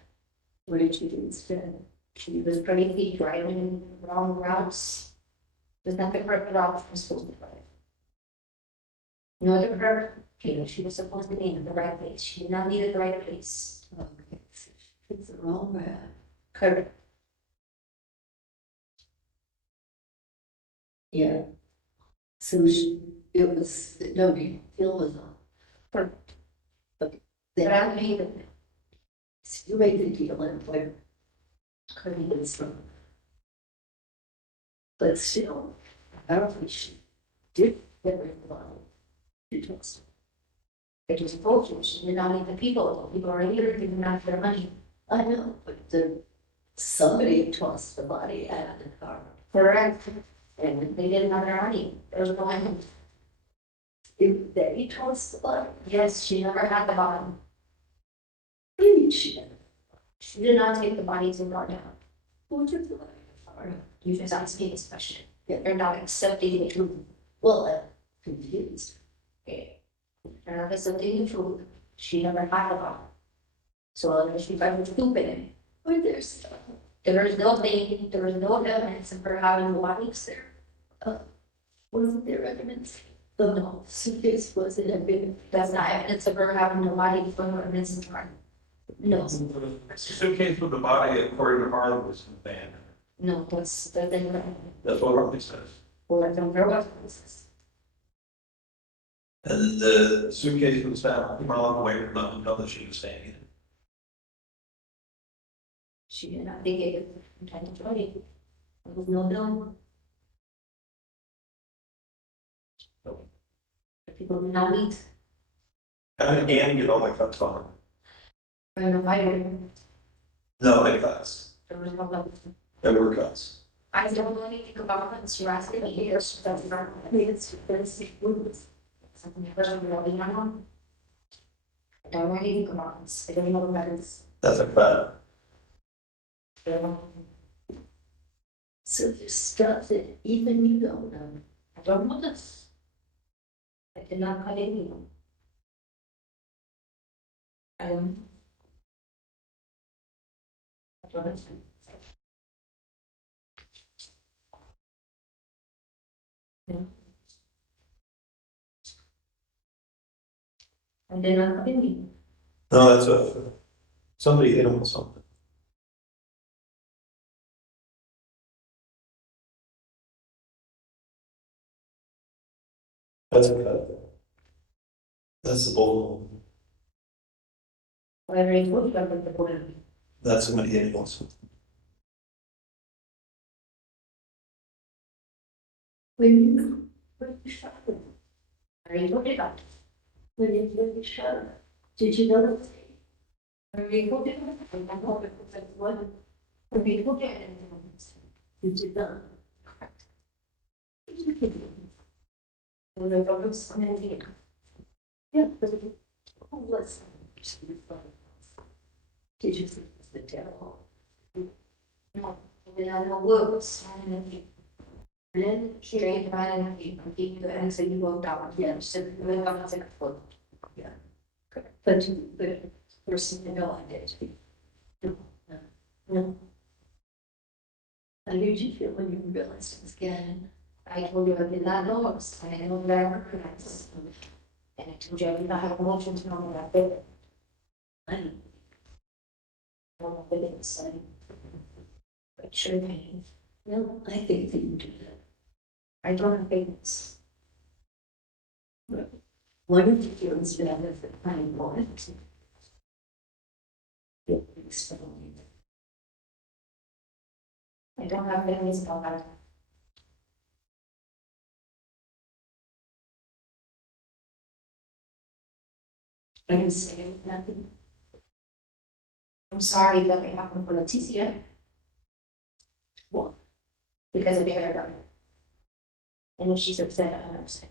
What did you do instead? She was crazy, driving wrong routes. Was not the correct route she was supposed to drive. No, the correct, she was supposed to be in the right place. She did not need at the right place. Okay, so it's the wrong route. Correct. Yeah. So she, it was, no big deal was on. Correct. But But then I made it. you made the deal and where, Couldn't get it. but still, apparently she did get rid of the money. She took some. I just told you, she did not need the people. People are here, they did not get their money. I know, but the, somebody tossed the body out of the car. Correct. And they didn't have their money. There was no money. If they tossed the body, Yes, she never had the body. maybe she did. She did not take the body to guard down. Who took the body? Or, You just asked me this question. Yeah. They're not accepting the truth. well, I'm confused. They're not accepting the truth. She never had a body. So she's very stupid. Or there's, There is no thing, there is no evidence of her having the bodies there. wasn't there evidence? The suitcase was in a bin. That's not evidence of her having the body from her missing part. No, The suitcase with the body, according to Harlan, was in the van. no, that's the thing. That's what Harlan says. Well, I don't know what this is. And then the suitcase was found wrong away from the hotel that she was staying in. She did not think it was 2020. There was no bill. People did not eat. And get all my cuts on. And the fire, No, my cuts. there was no bill. There were cuts. I don't know anything about it, she asked me here, she doesn't know, I mean, it's something that doesn't really know. I don't know anything about it, I don't know about it. That's a fact. So there's stuff that even you don't know. I don't know this. I did not cut anyone. I don't. I don't know. Yeah. I did not cut anyone. No, that's a, somebody hit him with something. That's a cut. That's the bull. Whatever it was, I went to put it. That's somebody hit him with something. When you shot them, I already put it up. when you shot them, did you know? I already put it up. I don't know if it was like one. I already put it in. You did not. When I got this, I'm in here. Yeah, but who was? Did you think it was the devil? No, when I know words, I'm in here. And then straight around and he gave you and so you walked out. Yeah. So you went on as a foot. But person you know I did. No. How did you feel when you realized it was Gannon? I told you I did not know it was, I know that I recognized. And I told you I did not have emotions from that bit. I don't I don't know if it is, but sure pain. know. I think that you do that. I don't have feelings. One of the feelings that I have that I want to explain. I don't have feelings about that. I can say nothing. I'm sorry that it happened for Leticia. What? Because of the hair. And if she's upset, I'm upset.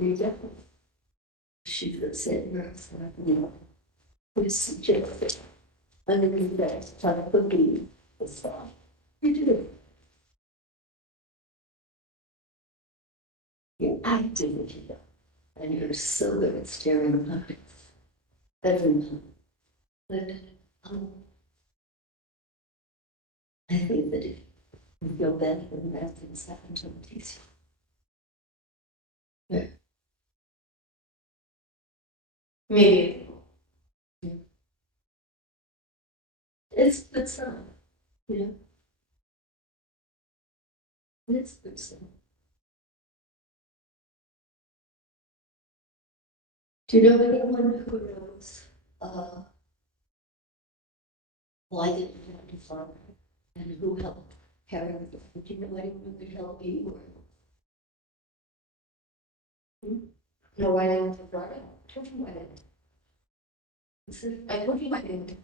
You definitely. She could have said, you know, we suggested underneath that, try to put the stuff. You did it. You acted with it, and you're so good at stereotypes. Everyone. But, I think that if you feel better when that things happen to Leticia. Maybe. It's good stuff, you know? It's good stuff. Do you know anyone who knows, why they went to farm and who helped carry it? Do you know anyone who could help you or? No, I didn't think about it. I told you I didn't. Is I told you I didn't.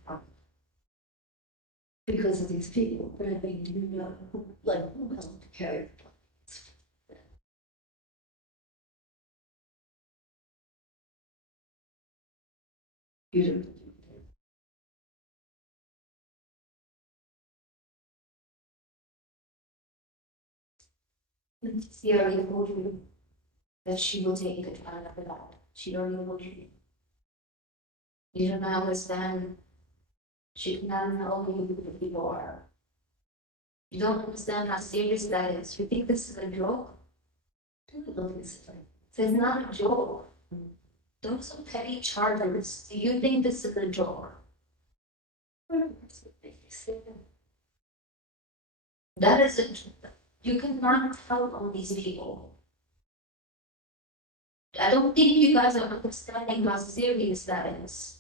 because of these people, but I mean, do you know who, like, who helped carry it? You don't. She already told you that she will take the time after that. She already told you. You do not understand. She cannot know who the people are. You don't understand how serious that is. You think this is a joke? Look, it's like, It's not a joke. Those are petty charges. Do you think this is a joke? that's what they say. That is a, you cannot tell on these people. I don't think you guys are understanding how serious that is.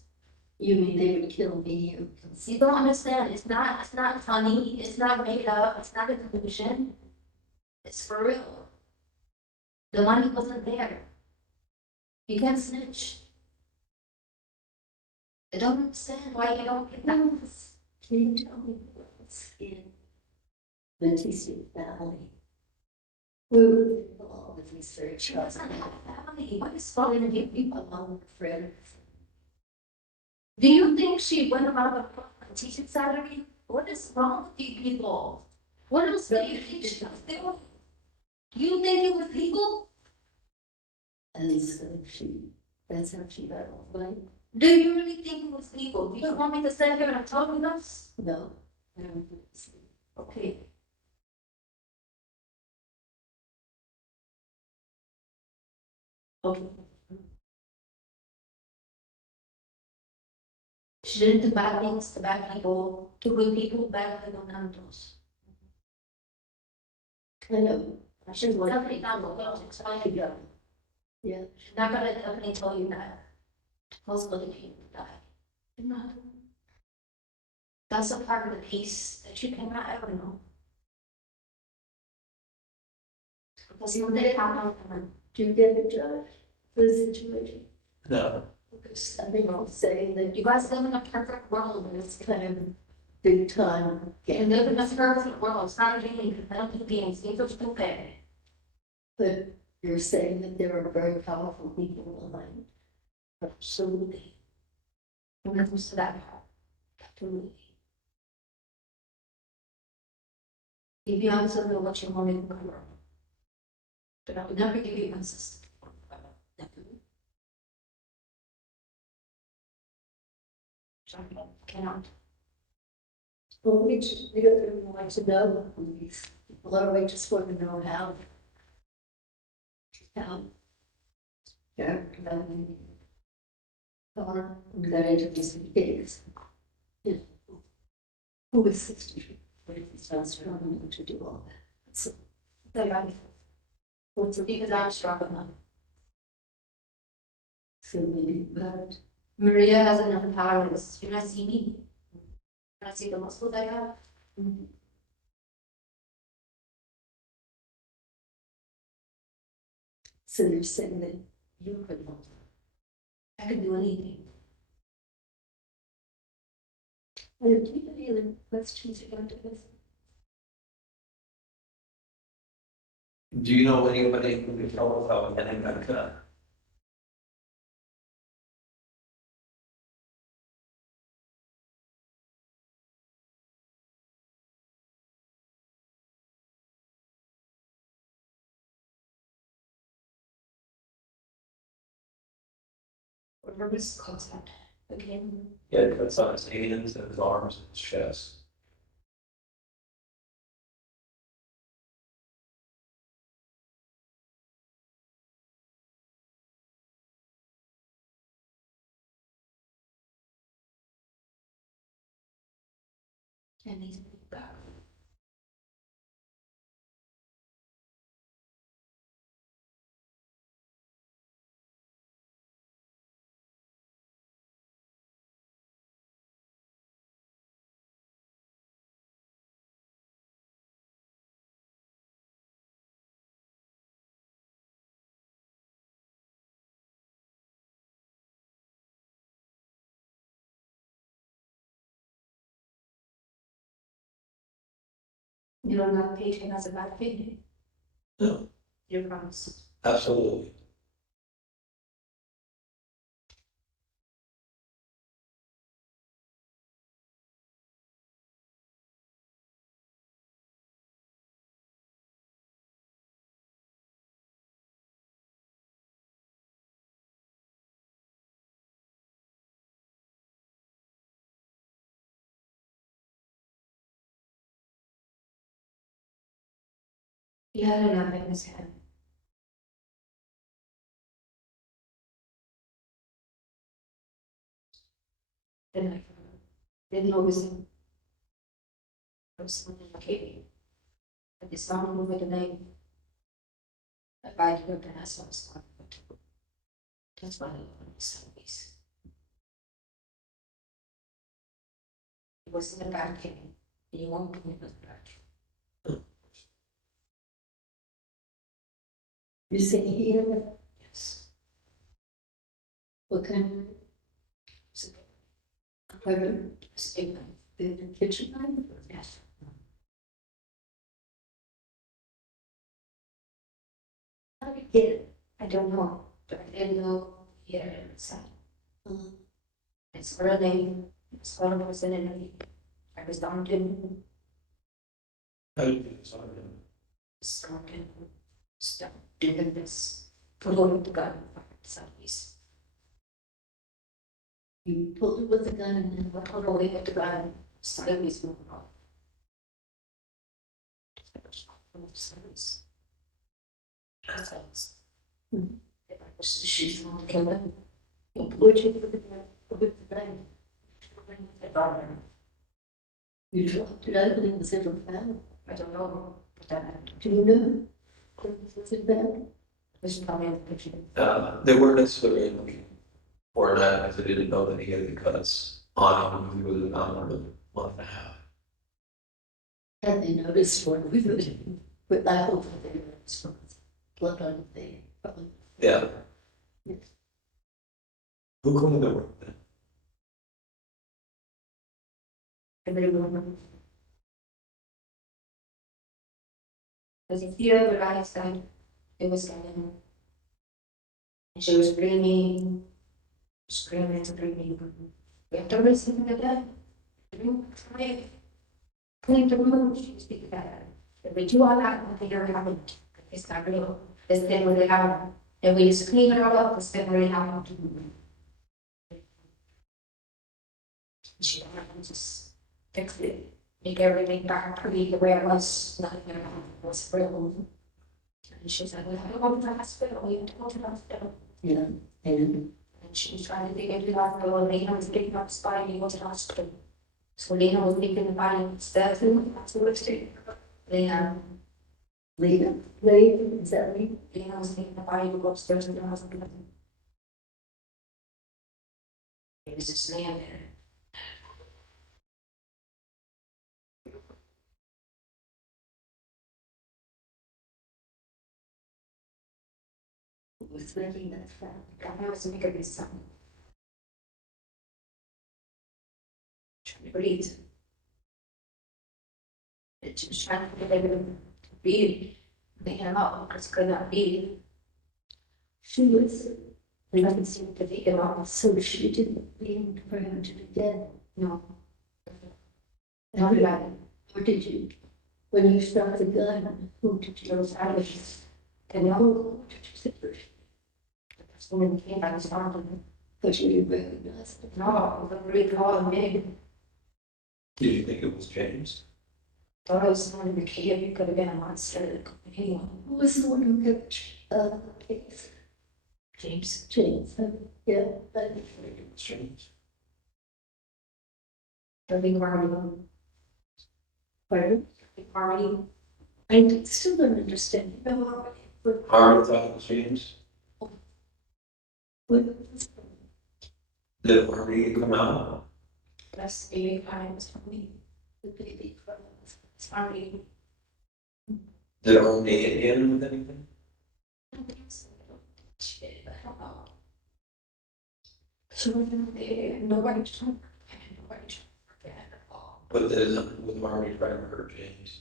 You mean they would kill me? You don't understand, it's not funny, it's not made up, it's not a delusion. It's for real. The money wasn't there. You can't snitch. I don't understand why you don't get that. Can you tell me what's in Leticia family? Who involved with research? She doesn't have family, what is wrong with you people? Among friends. Do you think she went around the teaching Saturday? What is wrong with you people? What else do you think she was doing? You think it was legal? And so that's how she got off by. Do you really think it was legal? Do you want me to sit here and talk with us? No. Okay. Okay. She didn't do bad things to bad people, to good people, bad people, none of those. I know. I should definitely not go to explain to you. Yeah. She's not gonna definitely tell you that. Most other people die. No. That's a part of the piece that you cannot ever know. Because when they happen, Do you get the judge for the situation? No. Because I think I'll say that you guys live in a perfect world, and it's kind of big time. you live in a perfect world, it's not a game, I don't do games, games are stupid. But you're saying that there are very powerful people behind. Absolutely. When it comes to that part, absolutely. If you answer to what you want to cover. But I would never give you answers. Never. Sorry, cannot. Well, we don't want to know. A lot of we just want to know how. How. Yeah. That introduces kids. Who is 60? It's not strong to do all that. So, They're right. what's the Because I'm strong enough. so maybe, but Maria has enough power. You not see me. Can I see the muscles I have? so you're saying that you could not. I can do anything. Do you have any other questions you're going to this? Do you know anybody who could help out getting that cut? Whatever this concept. Okay. Yeah, cuts on his hands and his arms and his chest. And he's back. You don't have a patient as a bad kidney. No, You promise. absolutely. He had enough in his head. Didn't I? Didn't know it was him. There was something in the kidney. But the sound over the name. If I could have asked what was going on. That's why I want to sell these. It wasn't a bad thing. You won't believe it was a bad thing. You say here, Yes. what kind So, of apartment, statement. the kitchen line? Yes. How did you get it? I don't know, but I didn't know here inside. Um, It's her name. It's one of us in it. I was down to How did you do this? started stuff doing this. Pulling the gun. Southeast. You pulled it with a gun and then What total we had to gun. Southeast. She's not killing. where'd you put it with the gun? You dropped it out and it was ever found. I don't know. But that Do you know? Was it found? was probably in the picture. They weren't necessarily looking for that, because they didn't know that he had the cuts on him. He was about a month and a half. Had they noticed when we were, but I hope that there was blood on the thing, probably. Yeah. Yes. Who cleaned the room then? Everyone. Because if you ever guys died, it was Gannon. And she was screaming, screaming. We have to listen to that. Clean the room, she was speaking that. If we do all that, nothing ever happened. It's not real. This didn't really happen. And we just clean it all up, this didn't really happen. She just fix it, make everything back pretty the way it was, nothing ever was real. And she said, we have to go to the hospital, we have to go to the hospital. Yeah, and And she was trying to dig into the hospital, and Lena was digging up the spine, and go to the hospital. So Lena was digging the body instead, and that's what it's doing. Lena Lena, is that Lena? Lena was digging the body to go upstairs to the hospital. It was just laying there. Who was making that sound? I was making this sound. Trying to breathe. And she was trying to get everything to breathe. They had out, because could not breathe. She was, Nothing seemed to be at all. so she didn't mean for him to be dead. No. Not about it. Or did you, when you shot the gun, who did There you, was savages. And no, who did you say first? the person when he came back was found. But you didn't recognize it? No, it was really tall and big. Did you think it was James? Thought it was someone in the cave. It could have been a monster. It could have been anyone. Who was the one who kept, the case? James. James, yeah, but Did you think it was James? The big army. pardon? Big army. I still don't understand, you know, what, Harvey thought it was James. what, Did Harvey come out? That's the big army was from me. the baby from, It's army. Did Harvey get in with anything? I don't think so. Shit, I don't know. So nobody took. Nobody took that at all. But with Harvey trying to hurt James?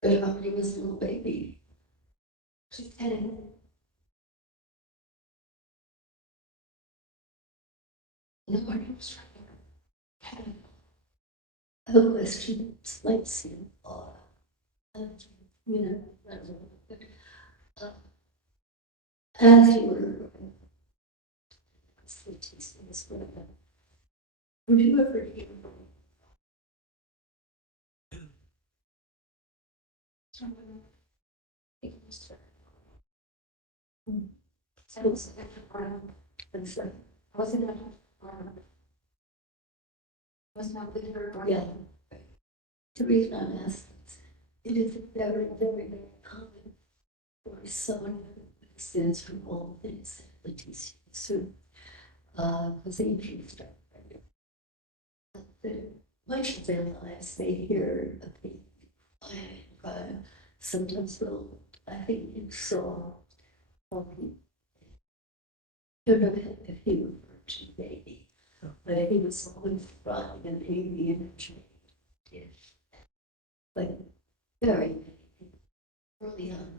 but Harvey was a little baby. She's 10. Nobody was trying to. Her questions might seem odd. You know, I don't know, but, as you were teaching this would you ever hear and so, Wasn't not with her. yeah. The reason I'm asking is, it is very, very, very common for someone stands for all things Leticia. So, because they introduced her. Much of their lives, they hear a big sometimes they'll, I think you saw, don't know if he referred to baby, but he was always running and baby energy. Like, very early on,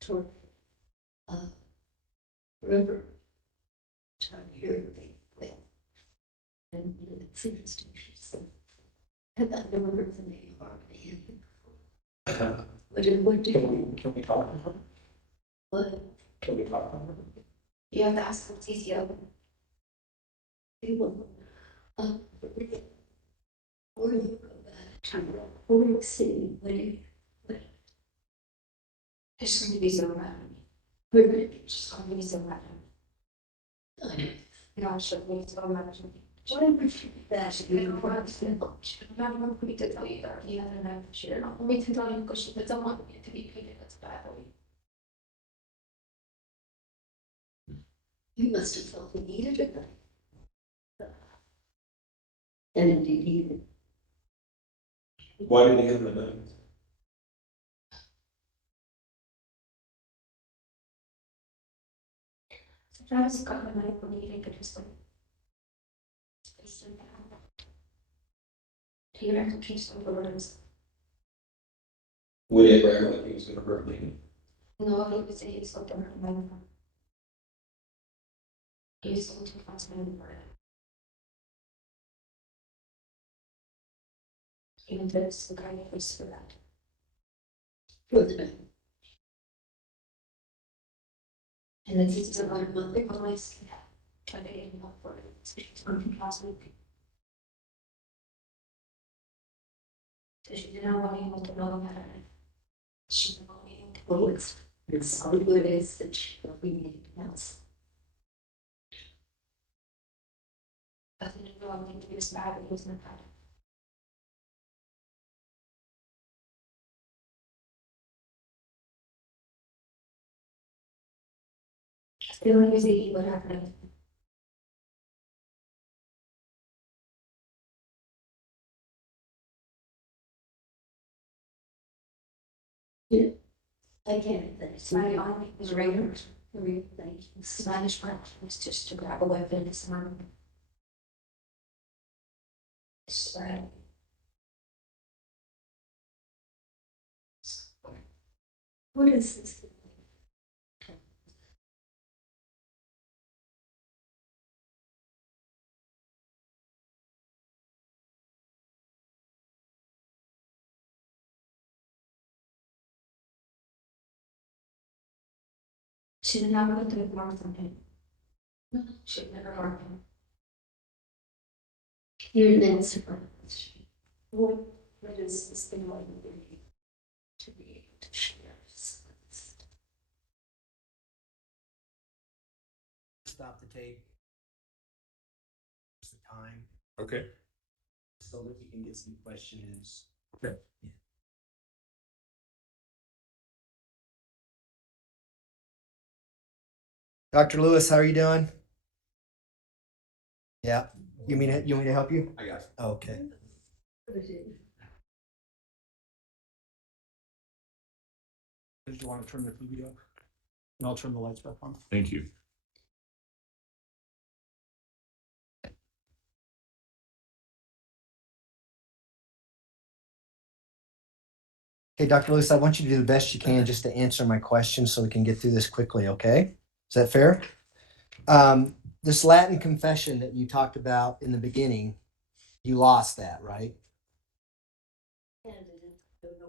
toward, river, trying to hear the well. And it's interesting, she's, and I never heard the name Harmony. What do you? Can we talk? What? Can we talk? You have to ask Leticia. People, or you go back to New York City, There's going to be so random. where It's just going to be so random. You know, it's going to be so random. whatever that You know what I'm saying? I'm not going to tell you that you have an action. I'm not going to tell you because she doesn't want me to be painted as a bad boy. you must have felt he needed it. And indeed he did. Why did he give him a knife? So Travis got the knife when he didn't get his phone. Do you reckon he's over words? We didn't reckon that he was gonna hurt me. No, he was saying he's going to hurt my mom. He was going to pass my number. Even though it's the guy that was for that. For the night. And then he's a lot of mother boys. Trying to get him up for it. It's going to pass me. So she didn't want anyone to know about it. She didn't want anyone to know. Oh, it's all good is that we need anything else. But then I don't think he was bad, but he was not bad. The only reason he would have known. I can't, that's My only was regular. very thank you. Spanish part was just to grab a weapon and slam. Right. What is this? She did not go to the mark from him. She never harmed him. You're an answer. What is this thing like to be able to share? Stop the tape. The time, Okay. so that you can get some questions. Okay. Dr. Lewis, how are you doing? Yeah, you want me to help you? I got you. Okay. Did you want to turn the TV up? And I'll turn the lights back on. Thank you. Hey, Dr. Lewis, I want you to do the best you can just to answer my questions so we can get through this quickly, okay? Is that fair? This Latin confession that you talked about in the beginning, you lost that, right? And I don't know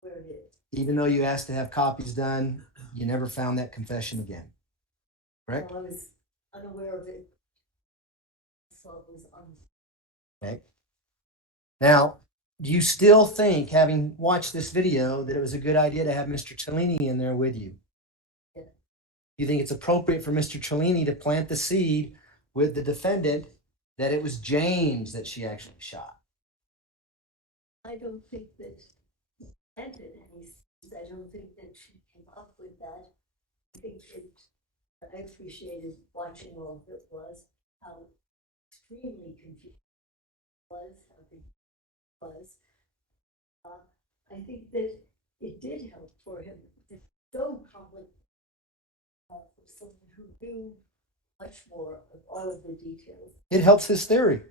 where it is. Even though you asked to have copies done, you never found that confession again. Correct? I was unaware of it. So it was on. Okay. Now, do you still think, having watched this video, that it was a good idea to have Mr. Cellini in there with you? Yeah. You think it's appropriate for Mr. Cellini to plant the seed with the defendant that it was James that she actually shot? I don't think that ended any. I don't think that she came up with that. I think that I appreciated watching all of it was how extremely confused it was, how big it was. I think that it did help for him. It's so complicated for someone who knew much more of all of the details. It helps his theory.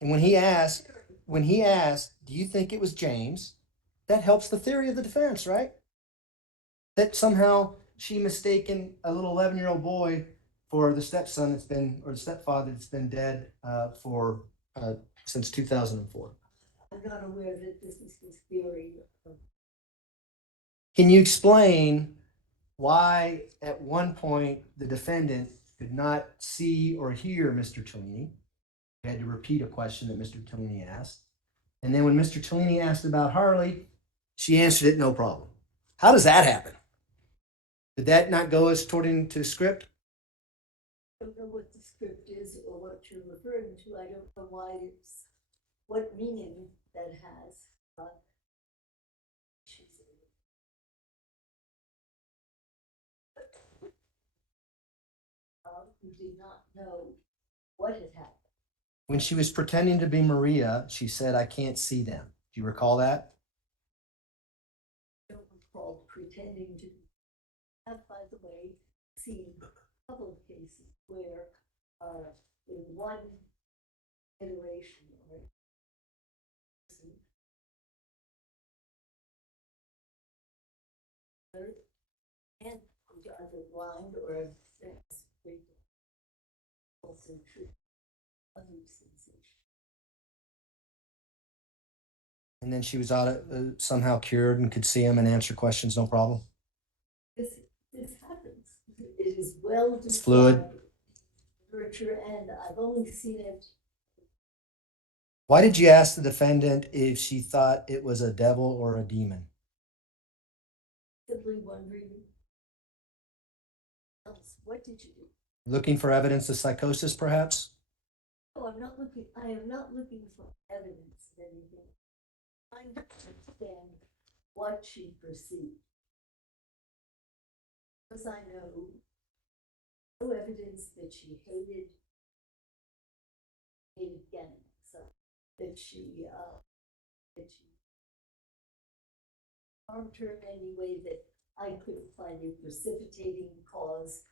And when he asked, do you think it was James? That helps the theory of the defense, right? That somehow she mistaken a little 11-year-old boy for the stepson that's been, or the stepfather that's been dead for since 2004. I'm not aware that this is his theory. Can you explain why at one point the defendant could not see or hear Mr. Tellini? He had to repeat a question that Mr. Tellini asked. And then when Mr. Tellini asked about Harley, she answered it no problem. How does that happen? Did that not go as according to script? I don't know what the script is or what you're referring to. I don't know why it's, what meaning that has. Who did not know what had happened. When she was pretending to be Maria, she said, I can't see them. Do you recall that? I don't recall pretending to have, by the way, seen a couple of cases where in one iteration or and either blind or also true other sensation. And then she was somehow cured and could see him and answer questions, no problem. This happens. It is well It's fluid. described in literature, and I've only seen it. Why did you ask the defendant if she thought it was a devil or a demon? Simply wondering, what did you do? Looking for evidence of psychosis, perhaps? Oh, I'm not looking, I am not looking for evidence of anything. I'm trying to understand what she perceived. Because I know no evidence that she hated Gannon, so that she harmed her in any way that I could find a precipitating cause.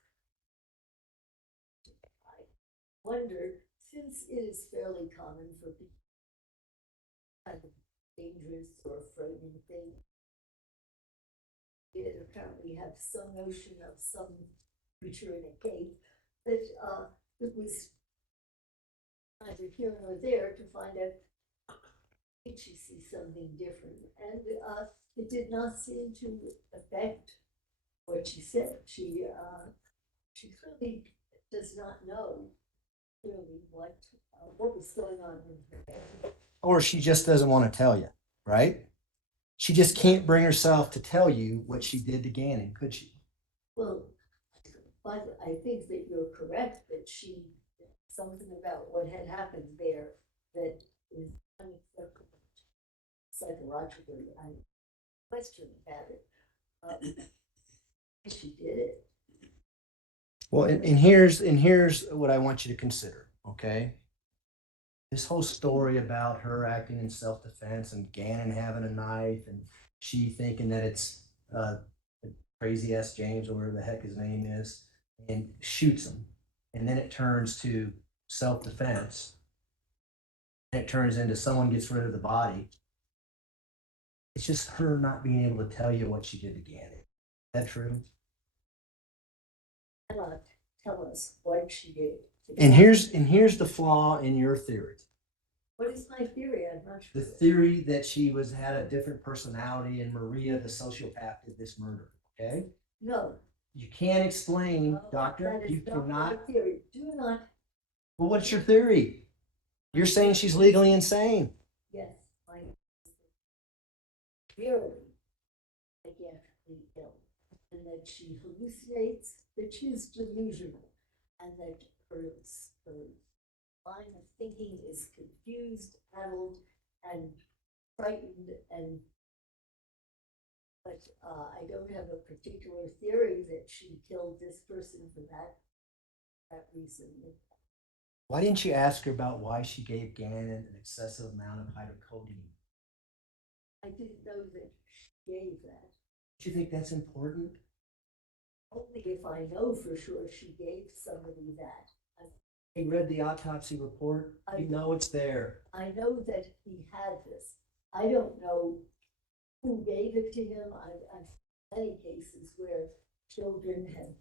I wonder, since it is fairly common for people kind of dangerous or frightening thing, it apparently have some notion of some creature in a cave, that it was neither here nor there to find out did she see something different, and it did not seem to affect what she said. She clearly does not know clearly what was going on in her head. Or she just doesn't want to tell you, right? She just can't bring herself to tell you what she did to Gannon, could she? Well, but I think that you're correct that she, something about what had happened there that is unacceptable psychologically. I question about it. She did it. Well, and here's what I want you to consider, okay? This whole story about her acting in self-defense and Gannon having a knife and she thinking that it's crazy ass James or whatever the heck his name is, and shoots him. And then it turns to self-defense. And it turns into someone gets rid of the body. It's just her not being able to tell you what she did to Gannon. Is that true? Cannot tell us what she did. And here's the flaw in your theory. What is my theory? I'm not The sure. theory that she had a different personality and Maria, the sociopath, did this murder. Okay? No. You can't explain, No, doctor. that is You not cannot. my theory. Do not. Well, what's your theory? You're saying she's legally insane. Yes, my very psychiatrically ill, and that she hallucinates, that she is delusional, and that her line of thinking is confused, addled, and frightened, and But I don't have a particular theory that she killed this person for that reason. Why didn't you ask her about why she gave Gannon an excessive amount of hydrocodone? I didn't know that she gave that. Do you think that's important? Only if I know for sure she gave somebody that. He read the autopsy report. You know it's there. I know that he had this. I don't know who gave it to him. I've many cases where children have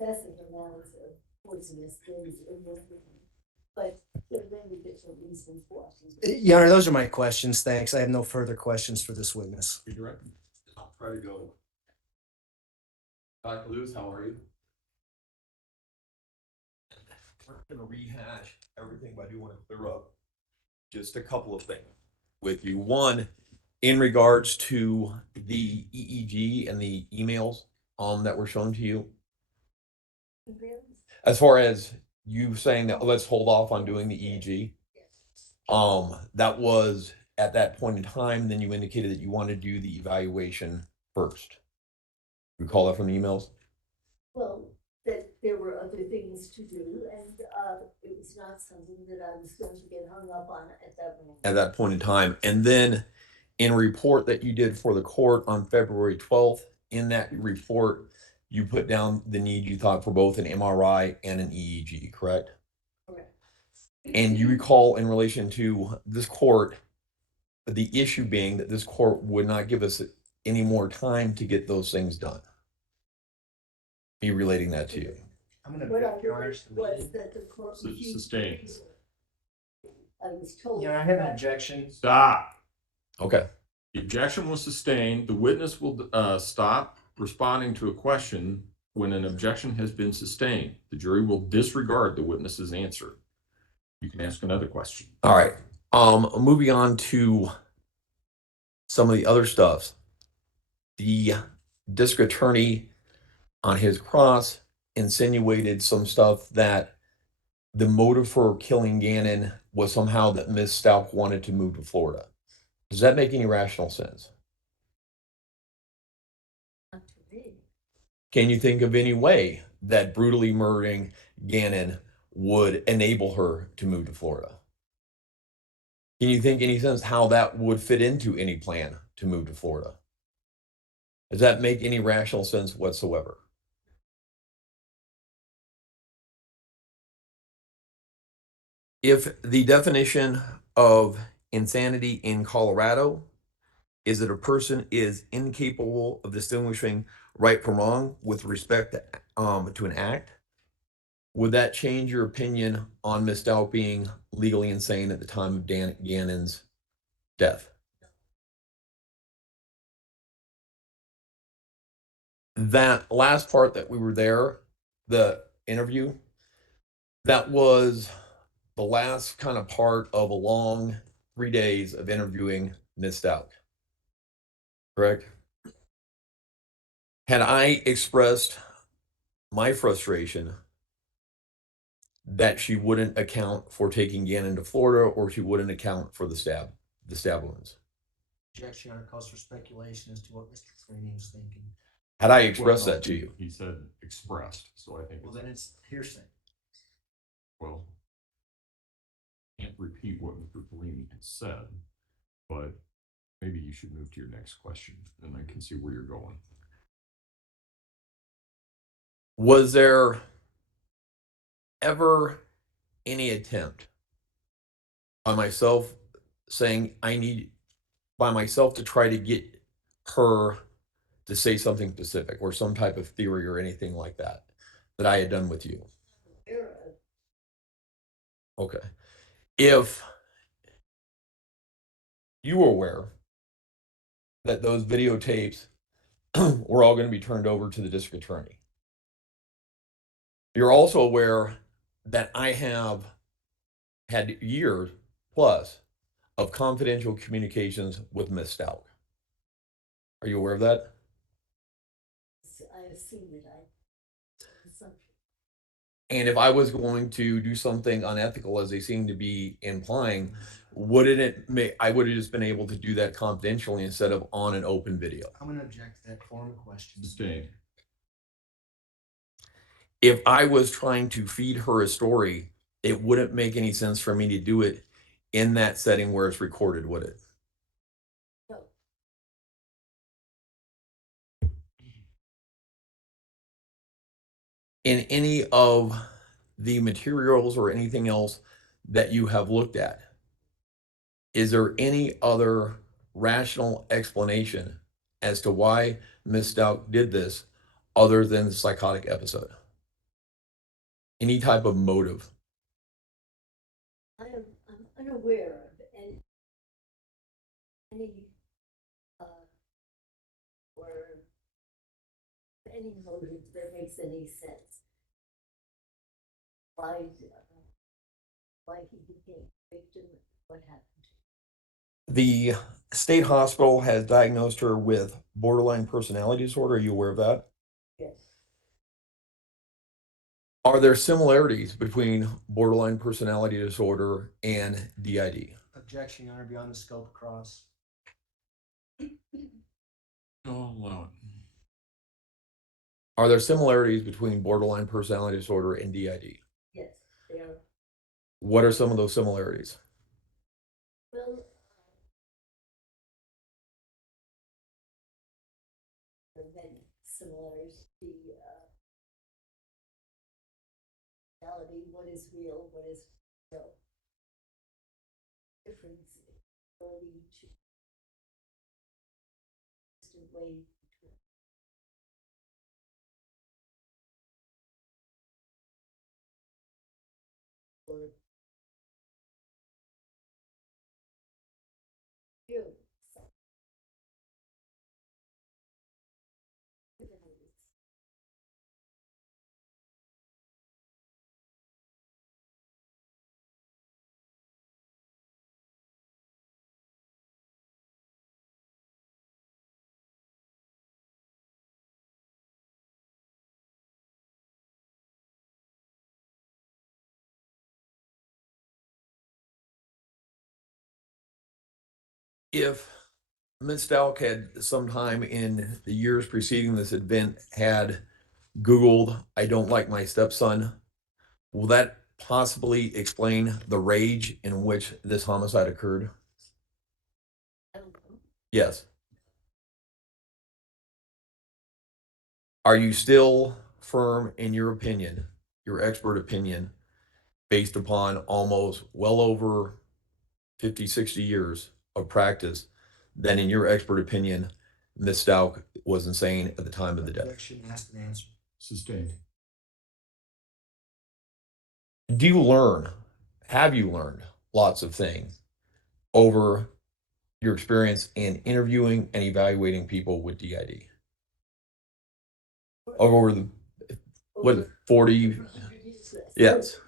excessive amounts of poisonous things in their food. But there are many different reasons why. Your Honor, those are my questions. Thanks. I have no further questions for this witness. You're direct. I'll try to go. Dr. Lewis, how are you? We're gonna rehash everything, but I do want to clear up just a couple of things with you. One, in regards to the EEG and the emails that were shown to you, as far as you saying that let's hold off on doing the EEG, that was at that point in time. Then you indicated that you wanted to do the evaluation first. Recall that from the emails? Well, that there were other things to do, and it was not something that I was going to get hung up on at that moment. At that point in time. And then in a report that you did for the court on February 12th, in that report, you put down the need you thought for both an MRI and an EEG, correct? Correct. And you recall in relation to this court, the issue being that this court would not give us any more time to get those things done. Me relating that to you. I'm going to What I object, Your Honor. heard was that the court refused to Sustained. raise it. I was told. Your Honor, I have an objection. Stop. Okay. The objection was sustained. The witness will stop responding to a question when an objection has been sustained. The jury will disregard the witness's answer. You can ask another question. All right. Moving on to some of the other stuff. The district attorney on his cross insinuated some stuff that the motive for killing Gannon was somehow that Miss Stauch wanted to move to Florida. Does that make any rational sense? Not to me. Can you think of any way that brutally murdering Gannon would enable her to move to Florida? Can you think any sense how that would fit into any plan to move to Florida? Does that make any rational sense whatsoever? If the definition of insanity in Colorado is that a person is incapable of distinguishing right from wrong with respect to an act, would that change your opinion on Miss Stauch being legally insane at the time of Gannon's death? That last part that we were there, the interview, that was the last kind of part of a long 3 days of interviewing Miss Stauch. Correct? Had I expressed my frustration that she wouldn't account for taking Gannon to Florida, or she wouldn't account for the stab wounds? Objection, Your Honor, calls for speculation as to what Mr. Sweeney was thinking. Had I expressed Well, that to you? He said expressed, so I think. Well, then it's hearsay. Well, can't repeat what Mr. Fellini had said, but maybe you should move to your next question, and I can see where you're going. Was there ever any attempt by myself saying by myself to try to get her to say something specific or some type of theory or anything like that I had done with you? Okay. If you were aware that those videotapes were all going to be turned over to the district attorney, you're also aware that I have had years plus of confidential communications with Miss Stauch. Are you aware of that? I assume that assumption. And if I was going to do something unethical, as they seem to be implying, wouldn't it make, I would have just been able to do that confidentially instead of on an open video. I'm gonna object to that form of question. Sustained. If I was trying to feed her a story, it wouldn't make any sense for me to do it in that setting where it's recorded, would it? No. In any of the materials or anything else that you have looked at, is there any other rational explanation as to why Ms. Stout did this other than the psychotic episode? Any type of motive? I'm unaware of any, or any motive that makes any sense. Why he became a victim, what happened. The state hospital has diagnosed her with borderline personality disorder. Are you aware of that? Yes. Are there similarities between borderline personality disorder and DID? Objection, Your Honor, beyond the scope of cross. Oh, allow it. Are there similarities between borderline personality disorder and DID? Yes, they are. What are some of those similarities? Well, there are many similarities. The reality, what is real, what is real. Difference, ability to distant way between. Or you. If Ms. Stalk had sometime in the years preceding this event had Googled, "I don't like my stepson," will that possibly explain the rage in which this homicide occurred? I don't know. Yes. Are you still firm in your opinion, your expert opinion, based upon almost well over 50, 60 years of practice, that in your expert opinion, Ms. Stalk was insane at the time of the death? Objection, asked and answered. Sustained. Do you learn, have you learned lots of things over your experience in interviewing and evaluating people with DID? Over the, what, 40, yes,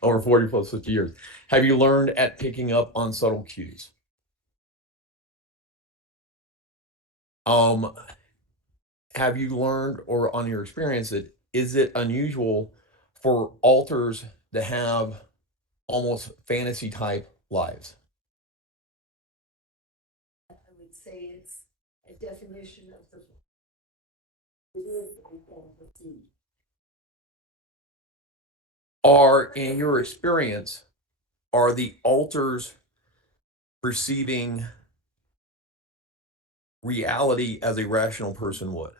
over 40 plus 50 years. Have you learned at picking up on subtle cues? Have you learned, or on your experience, that is it unusual for alters to have almost fantasy type lives? I would say it's a definition of the. It is a fantasy. Are, in your experience, are the alters perceiving reality as a rational person would?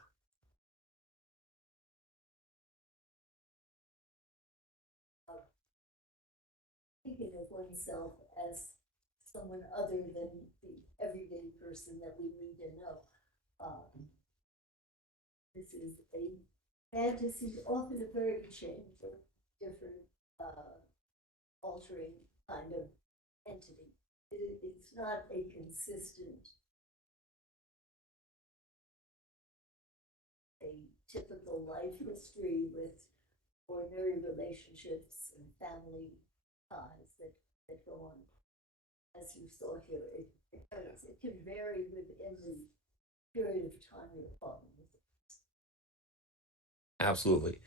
Thinking of oneself as someone other than the everyday person that we need to know. This is a fantasy, often a very changing, different, altering kind of entity. It's not a consistent, a typical life history with ordinary relationships and family ties that go on. As you saw here, it can vary within the period of time you're following. Absolutely.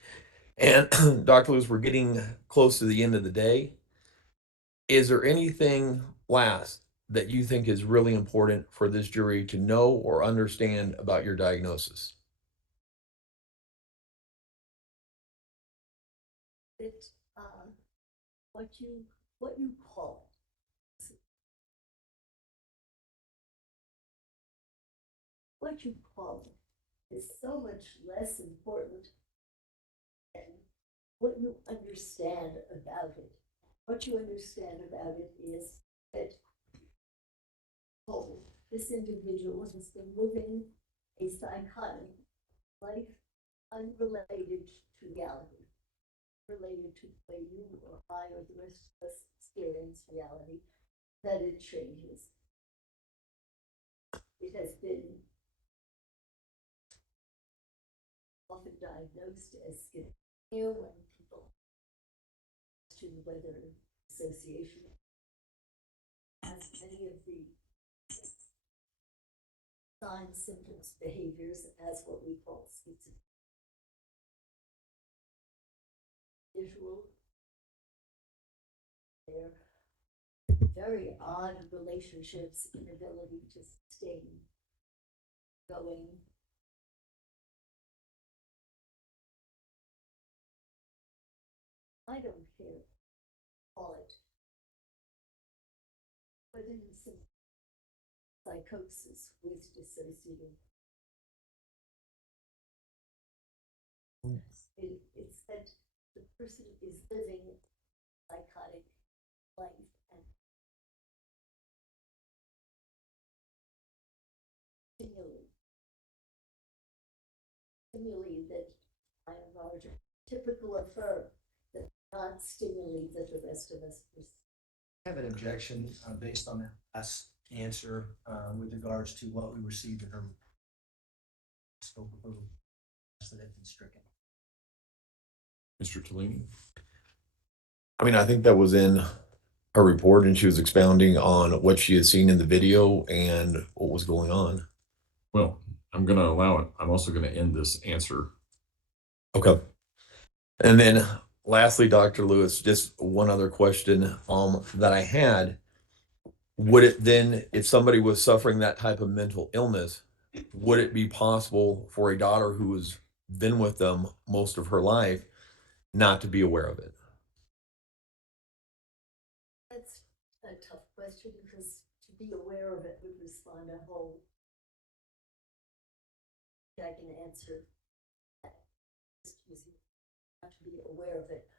And Dr. Lewis, we're getting close to the end of the day. Is there anything last that you think is really important for this jury to know or understand about your diagnosis? That, what you, what you call. What you call it is so much less important than what you understand about it. What you understand about it is that, oh, this individual has been living a psychotic life unrelated to reality, related to the way you or I or the rest of us experience reality, that it changes. It has been often diagnosed as schizophrenia when people question whether association has many of the signs, symptoms, behaviors as what we call schizophrenia. Visual, their very odd relationships, inability to sustain going. I don't care, call it. But it is some psychosis with dissociative. It's that the person is living psychotic life and stimuli that by and large are typical of her, that not stimuli that the rest of us perceive. I have an objection based on that last answer with regards to what we received in her scope of her that had been stricken. Mr. Tellini? I mean, I think that was in her report and she was expounding on what she had seen in the video and what was going on. Well, I'm going to allow it. I'm also going to end this answer. Okay. And then lastly, Dr. Lewis, just one other question that I had. Would it then, if somebody was suffering that type of mental illness, would it be possible for a daughter who has been with them most of her life not to be aware of it? That's a tough question because to be aware of it would respond a whole. I can answer that. Not to be aware of it.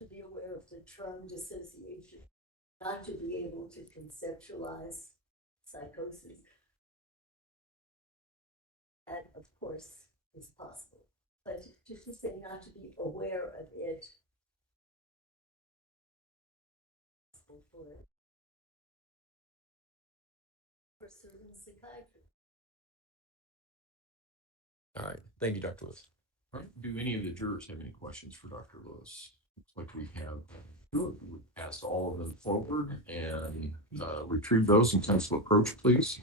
To be aware of the term dissociation, not to be able to conceptualize psychosis. That, of course, is possible. But just to say not to be aware of it, for certain psychiatrists. All right. Thank you, Dr. Lewis. All right. Do any of the jurors have any questions for Dr. Lewis? Looks like we have passed all of them forward and retrieve those in pencil approach, please.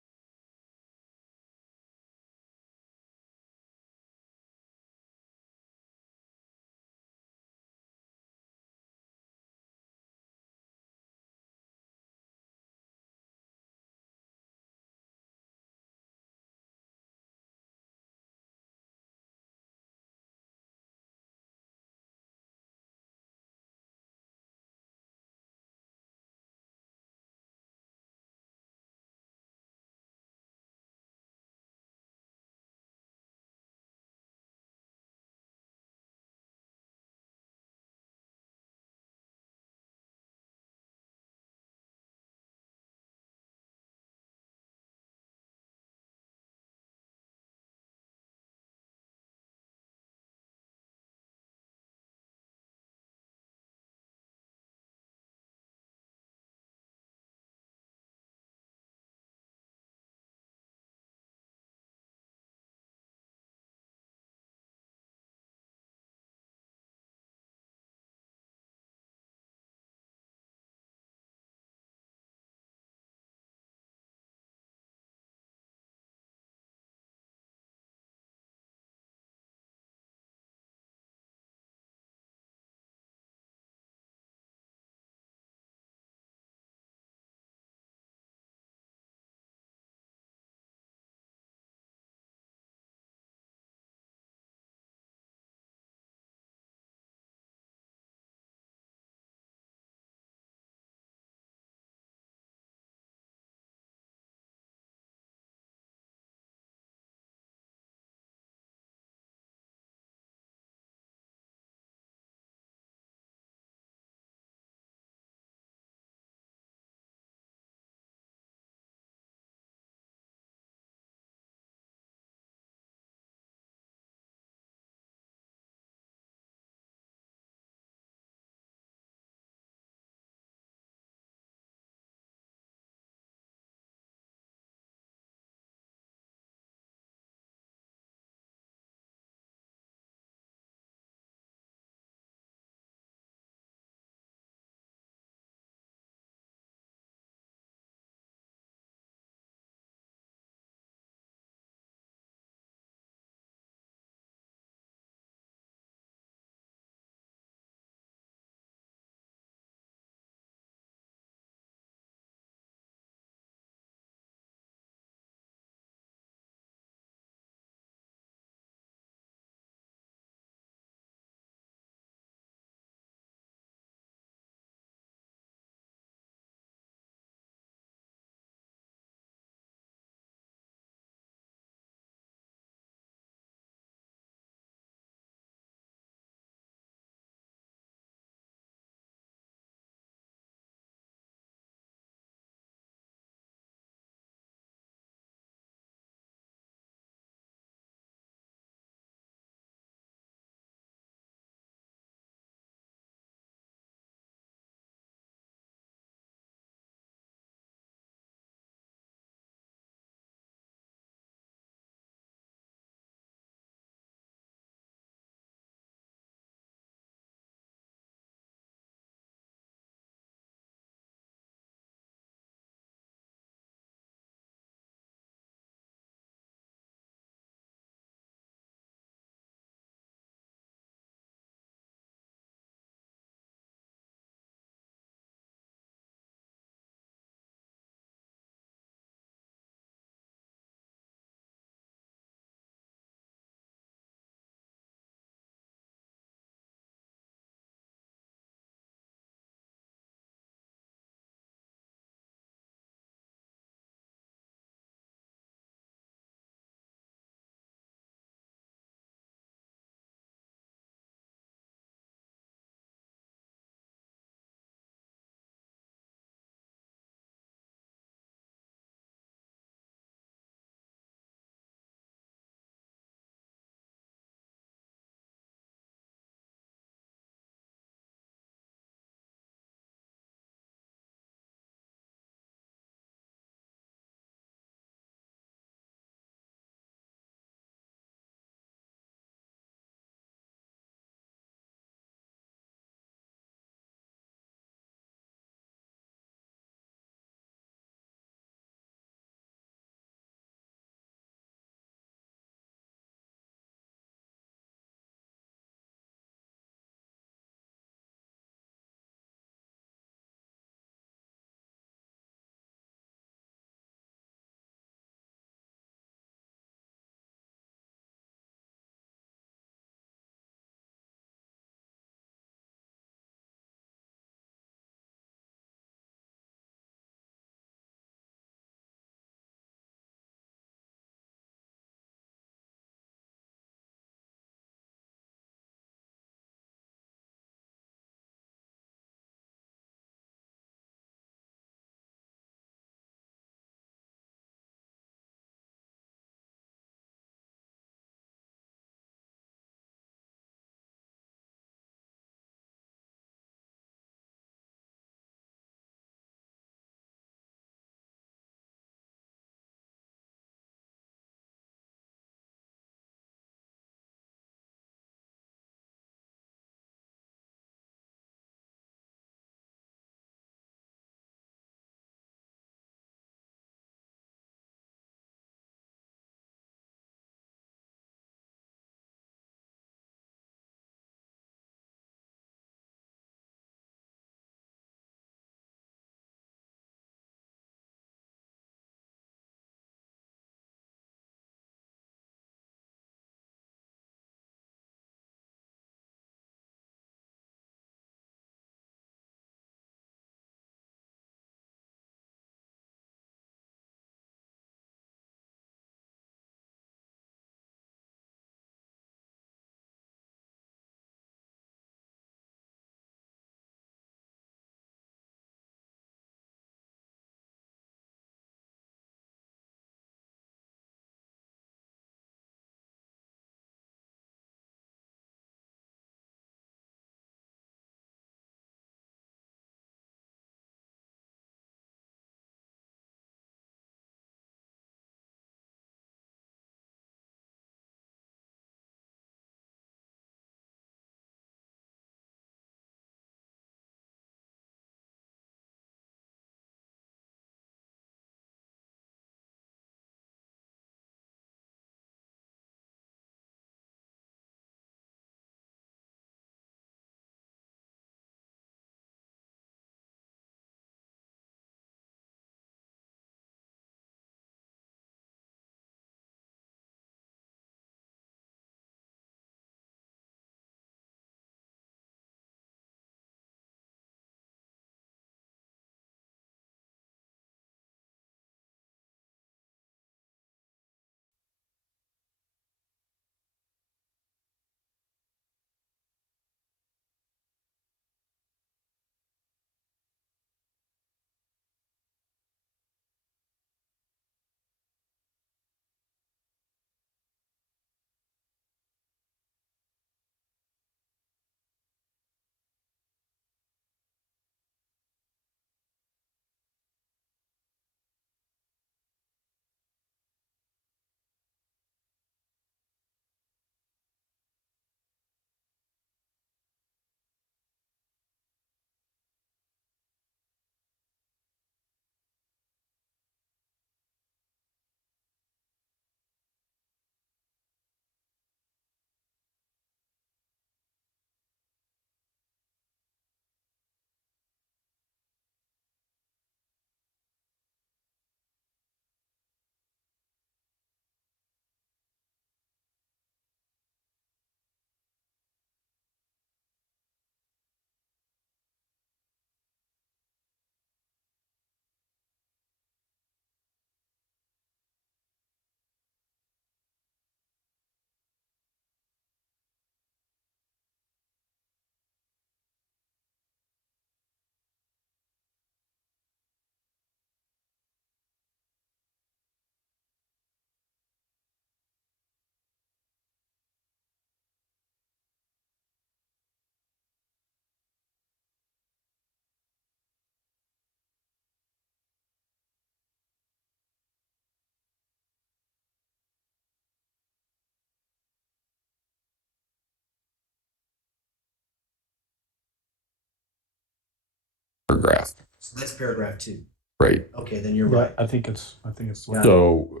paragraph, So that's paragraph 2. right? Okay, then you're right. I think it's. So,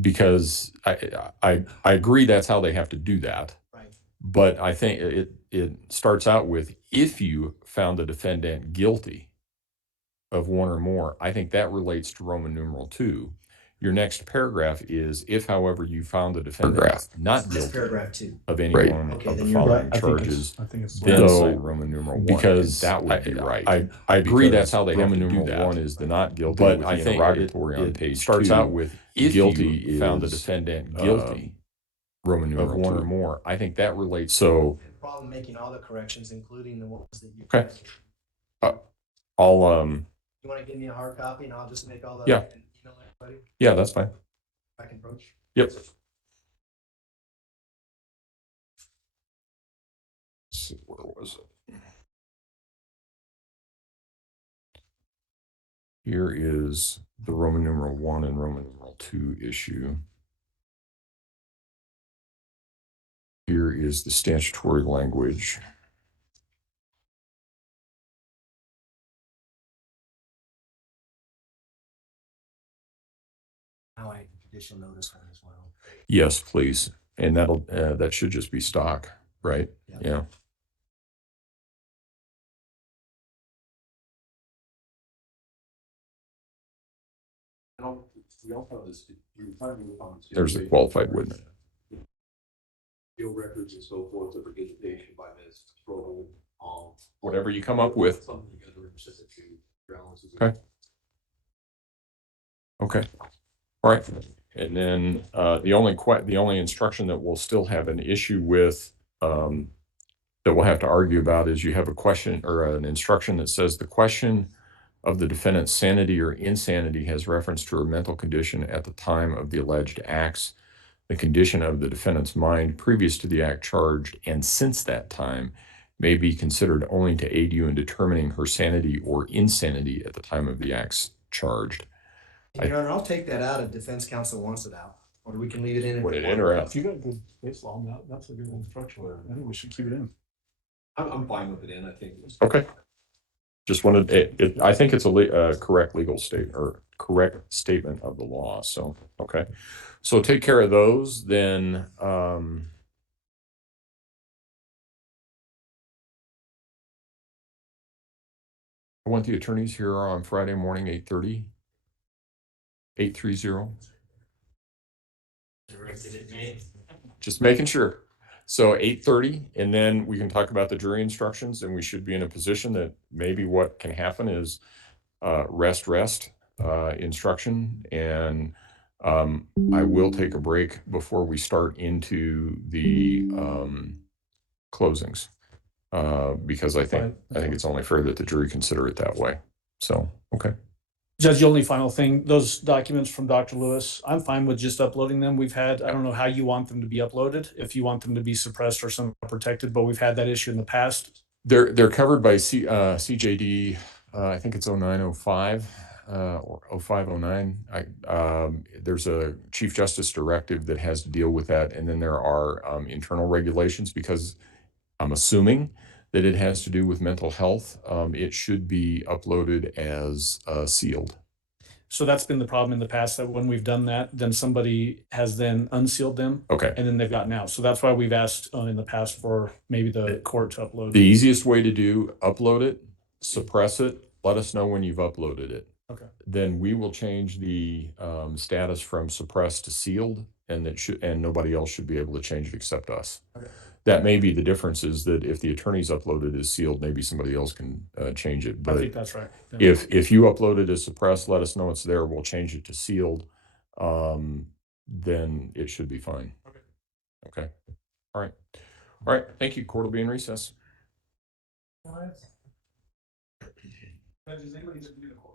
because I agree that's how they have to do that. Right. But I think it starts out with, if you found the defendant guilty of one or more, I think that relates to Roman numeral 2. Your next paragraph is, if however you found the defendant not So that's guilty paragraph 2. of any one Okay, of the then you're following right. charges, I think it's. then cite Roman numeral 1. Because that would be right. I agree that's how they have to do that. 1 is the not guilty, but with the interrogatory on page 2 starts out with, if guilty you found the defendant guilty Roman numeral of one 2 or more. I think that relates. So Problem making all the corrections, including the ones that you. Okay. I'll You want to give me a hard copy and I'll just make all the. Yeah. And email everybody? yeah, that's fine. I can approach. Yep. Let's see, where was it? Here is the Roman numeral 1 and Roman numeral 2 issue. Here is the statutory language. Now I judicial notice one as well. Yes, please. And that'll that should just be stock, right? Yeah. There's the qualified witness. Field records and so forth, the participation by Ms. Strobel, Whatever you come up with. something together and send it to Balance. Okay. Okay. All right. And then the only instruction that we'll still have an issue with, that we'll have to argue about, is you have a question or an instruction that says the question of the defendant's sanity or insanity has reference to her mental condition at the time of the alleged acts, the condition of the defendant's mind previous to the act charged, and since that time may be considered only to aid you in determining her sanity or insanity at the time of the acts charged. Your Honor, I'll take that out if defense counsel wants it out, or we can leave it in. Put it in or out? If you got good case law, that's a good instruction. I think we should keep it in. I'm fine with it in, I think. Okay. Just wanted it. I think it's a correct legal state or correct statement of the law. So, okay. So take care of those. Then, I want the attorneys here on Friday morning, 8:30. 830. Just making sure. So 8:30, and then we can talk about the jury instructions, and we should be in a position that maybe what can happen is rest instruction. And I will take a break before we start into the closings, because I think it's only fair that the jury consider it that way. So, okay. Judge, the only final thing, those documents from Dr. Lewis, I'm fine with just uploading them. We've had, I don't know how you want them to be uploaded, if you want them to be suppressed or somehow protected, but we've had that issue in the past. They're covered by CJD. I think it's 0905 or 0509. There's a Chief Justice directive that has to deal with that, and then there are internal regulations, because I'm assuming that it has to do with mental health. It should be uploaded as sealed. So that's been the problem in the past, that when we've done that, then somebody has then unsealed them. Okay. And then they've gotten out. So that's why we've asked in the past for maybe the court to upload. The easiest way to do, upload it, suppress it, let us know when you've uploaded it. Okay. Then we will change the status from suppressed to sealed, and nobody else should be able to change it except us. Okay. That may be the difference, is that if the attorney's uploaded as sealed, maybe somebody else can change it. But I think that's right. Yeah. if you upload it as suppressed, let us know it's there. We'll change it to sealed. Then it should be fine. Okay. Okay. All right. All right. Thank you. Court will be in recess. Judge, is anybody going to do the court?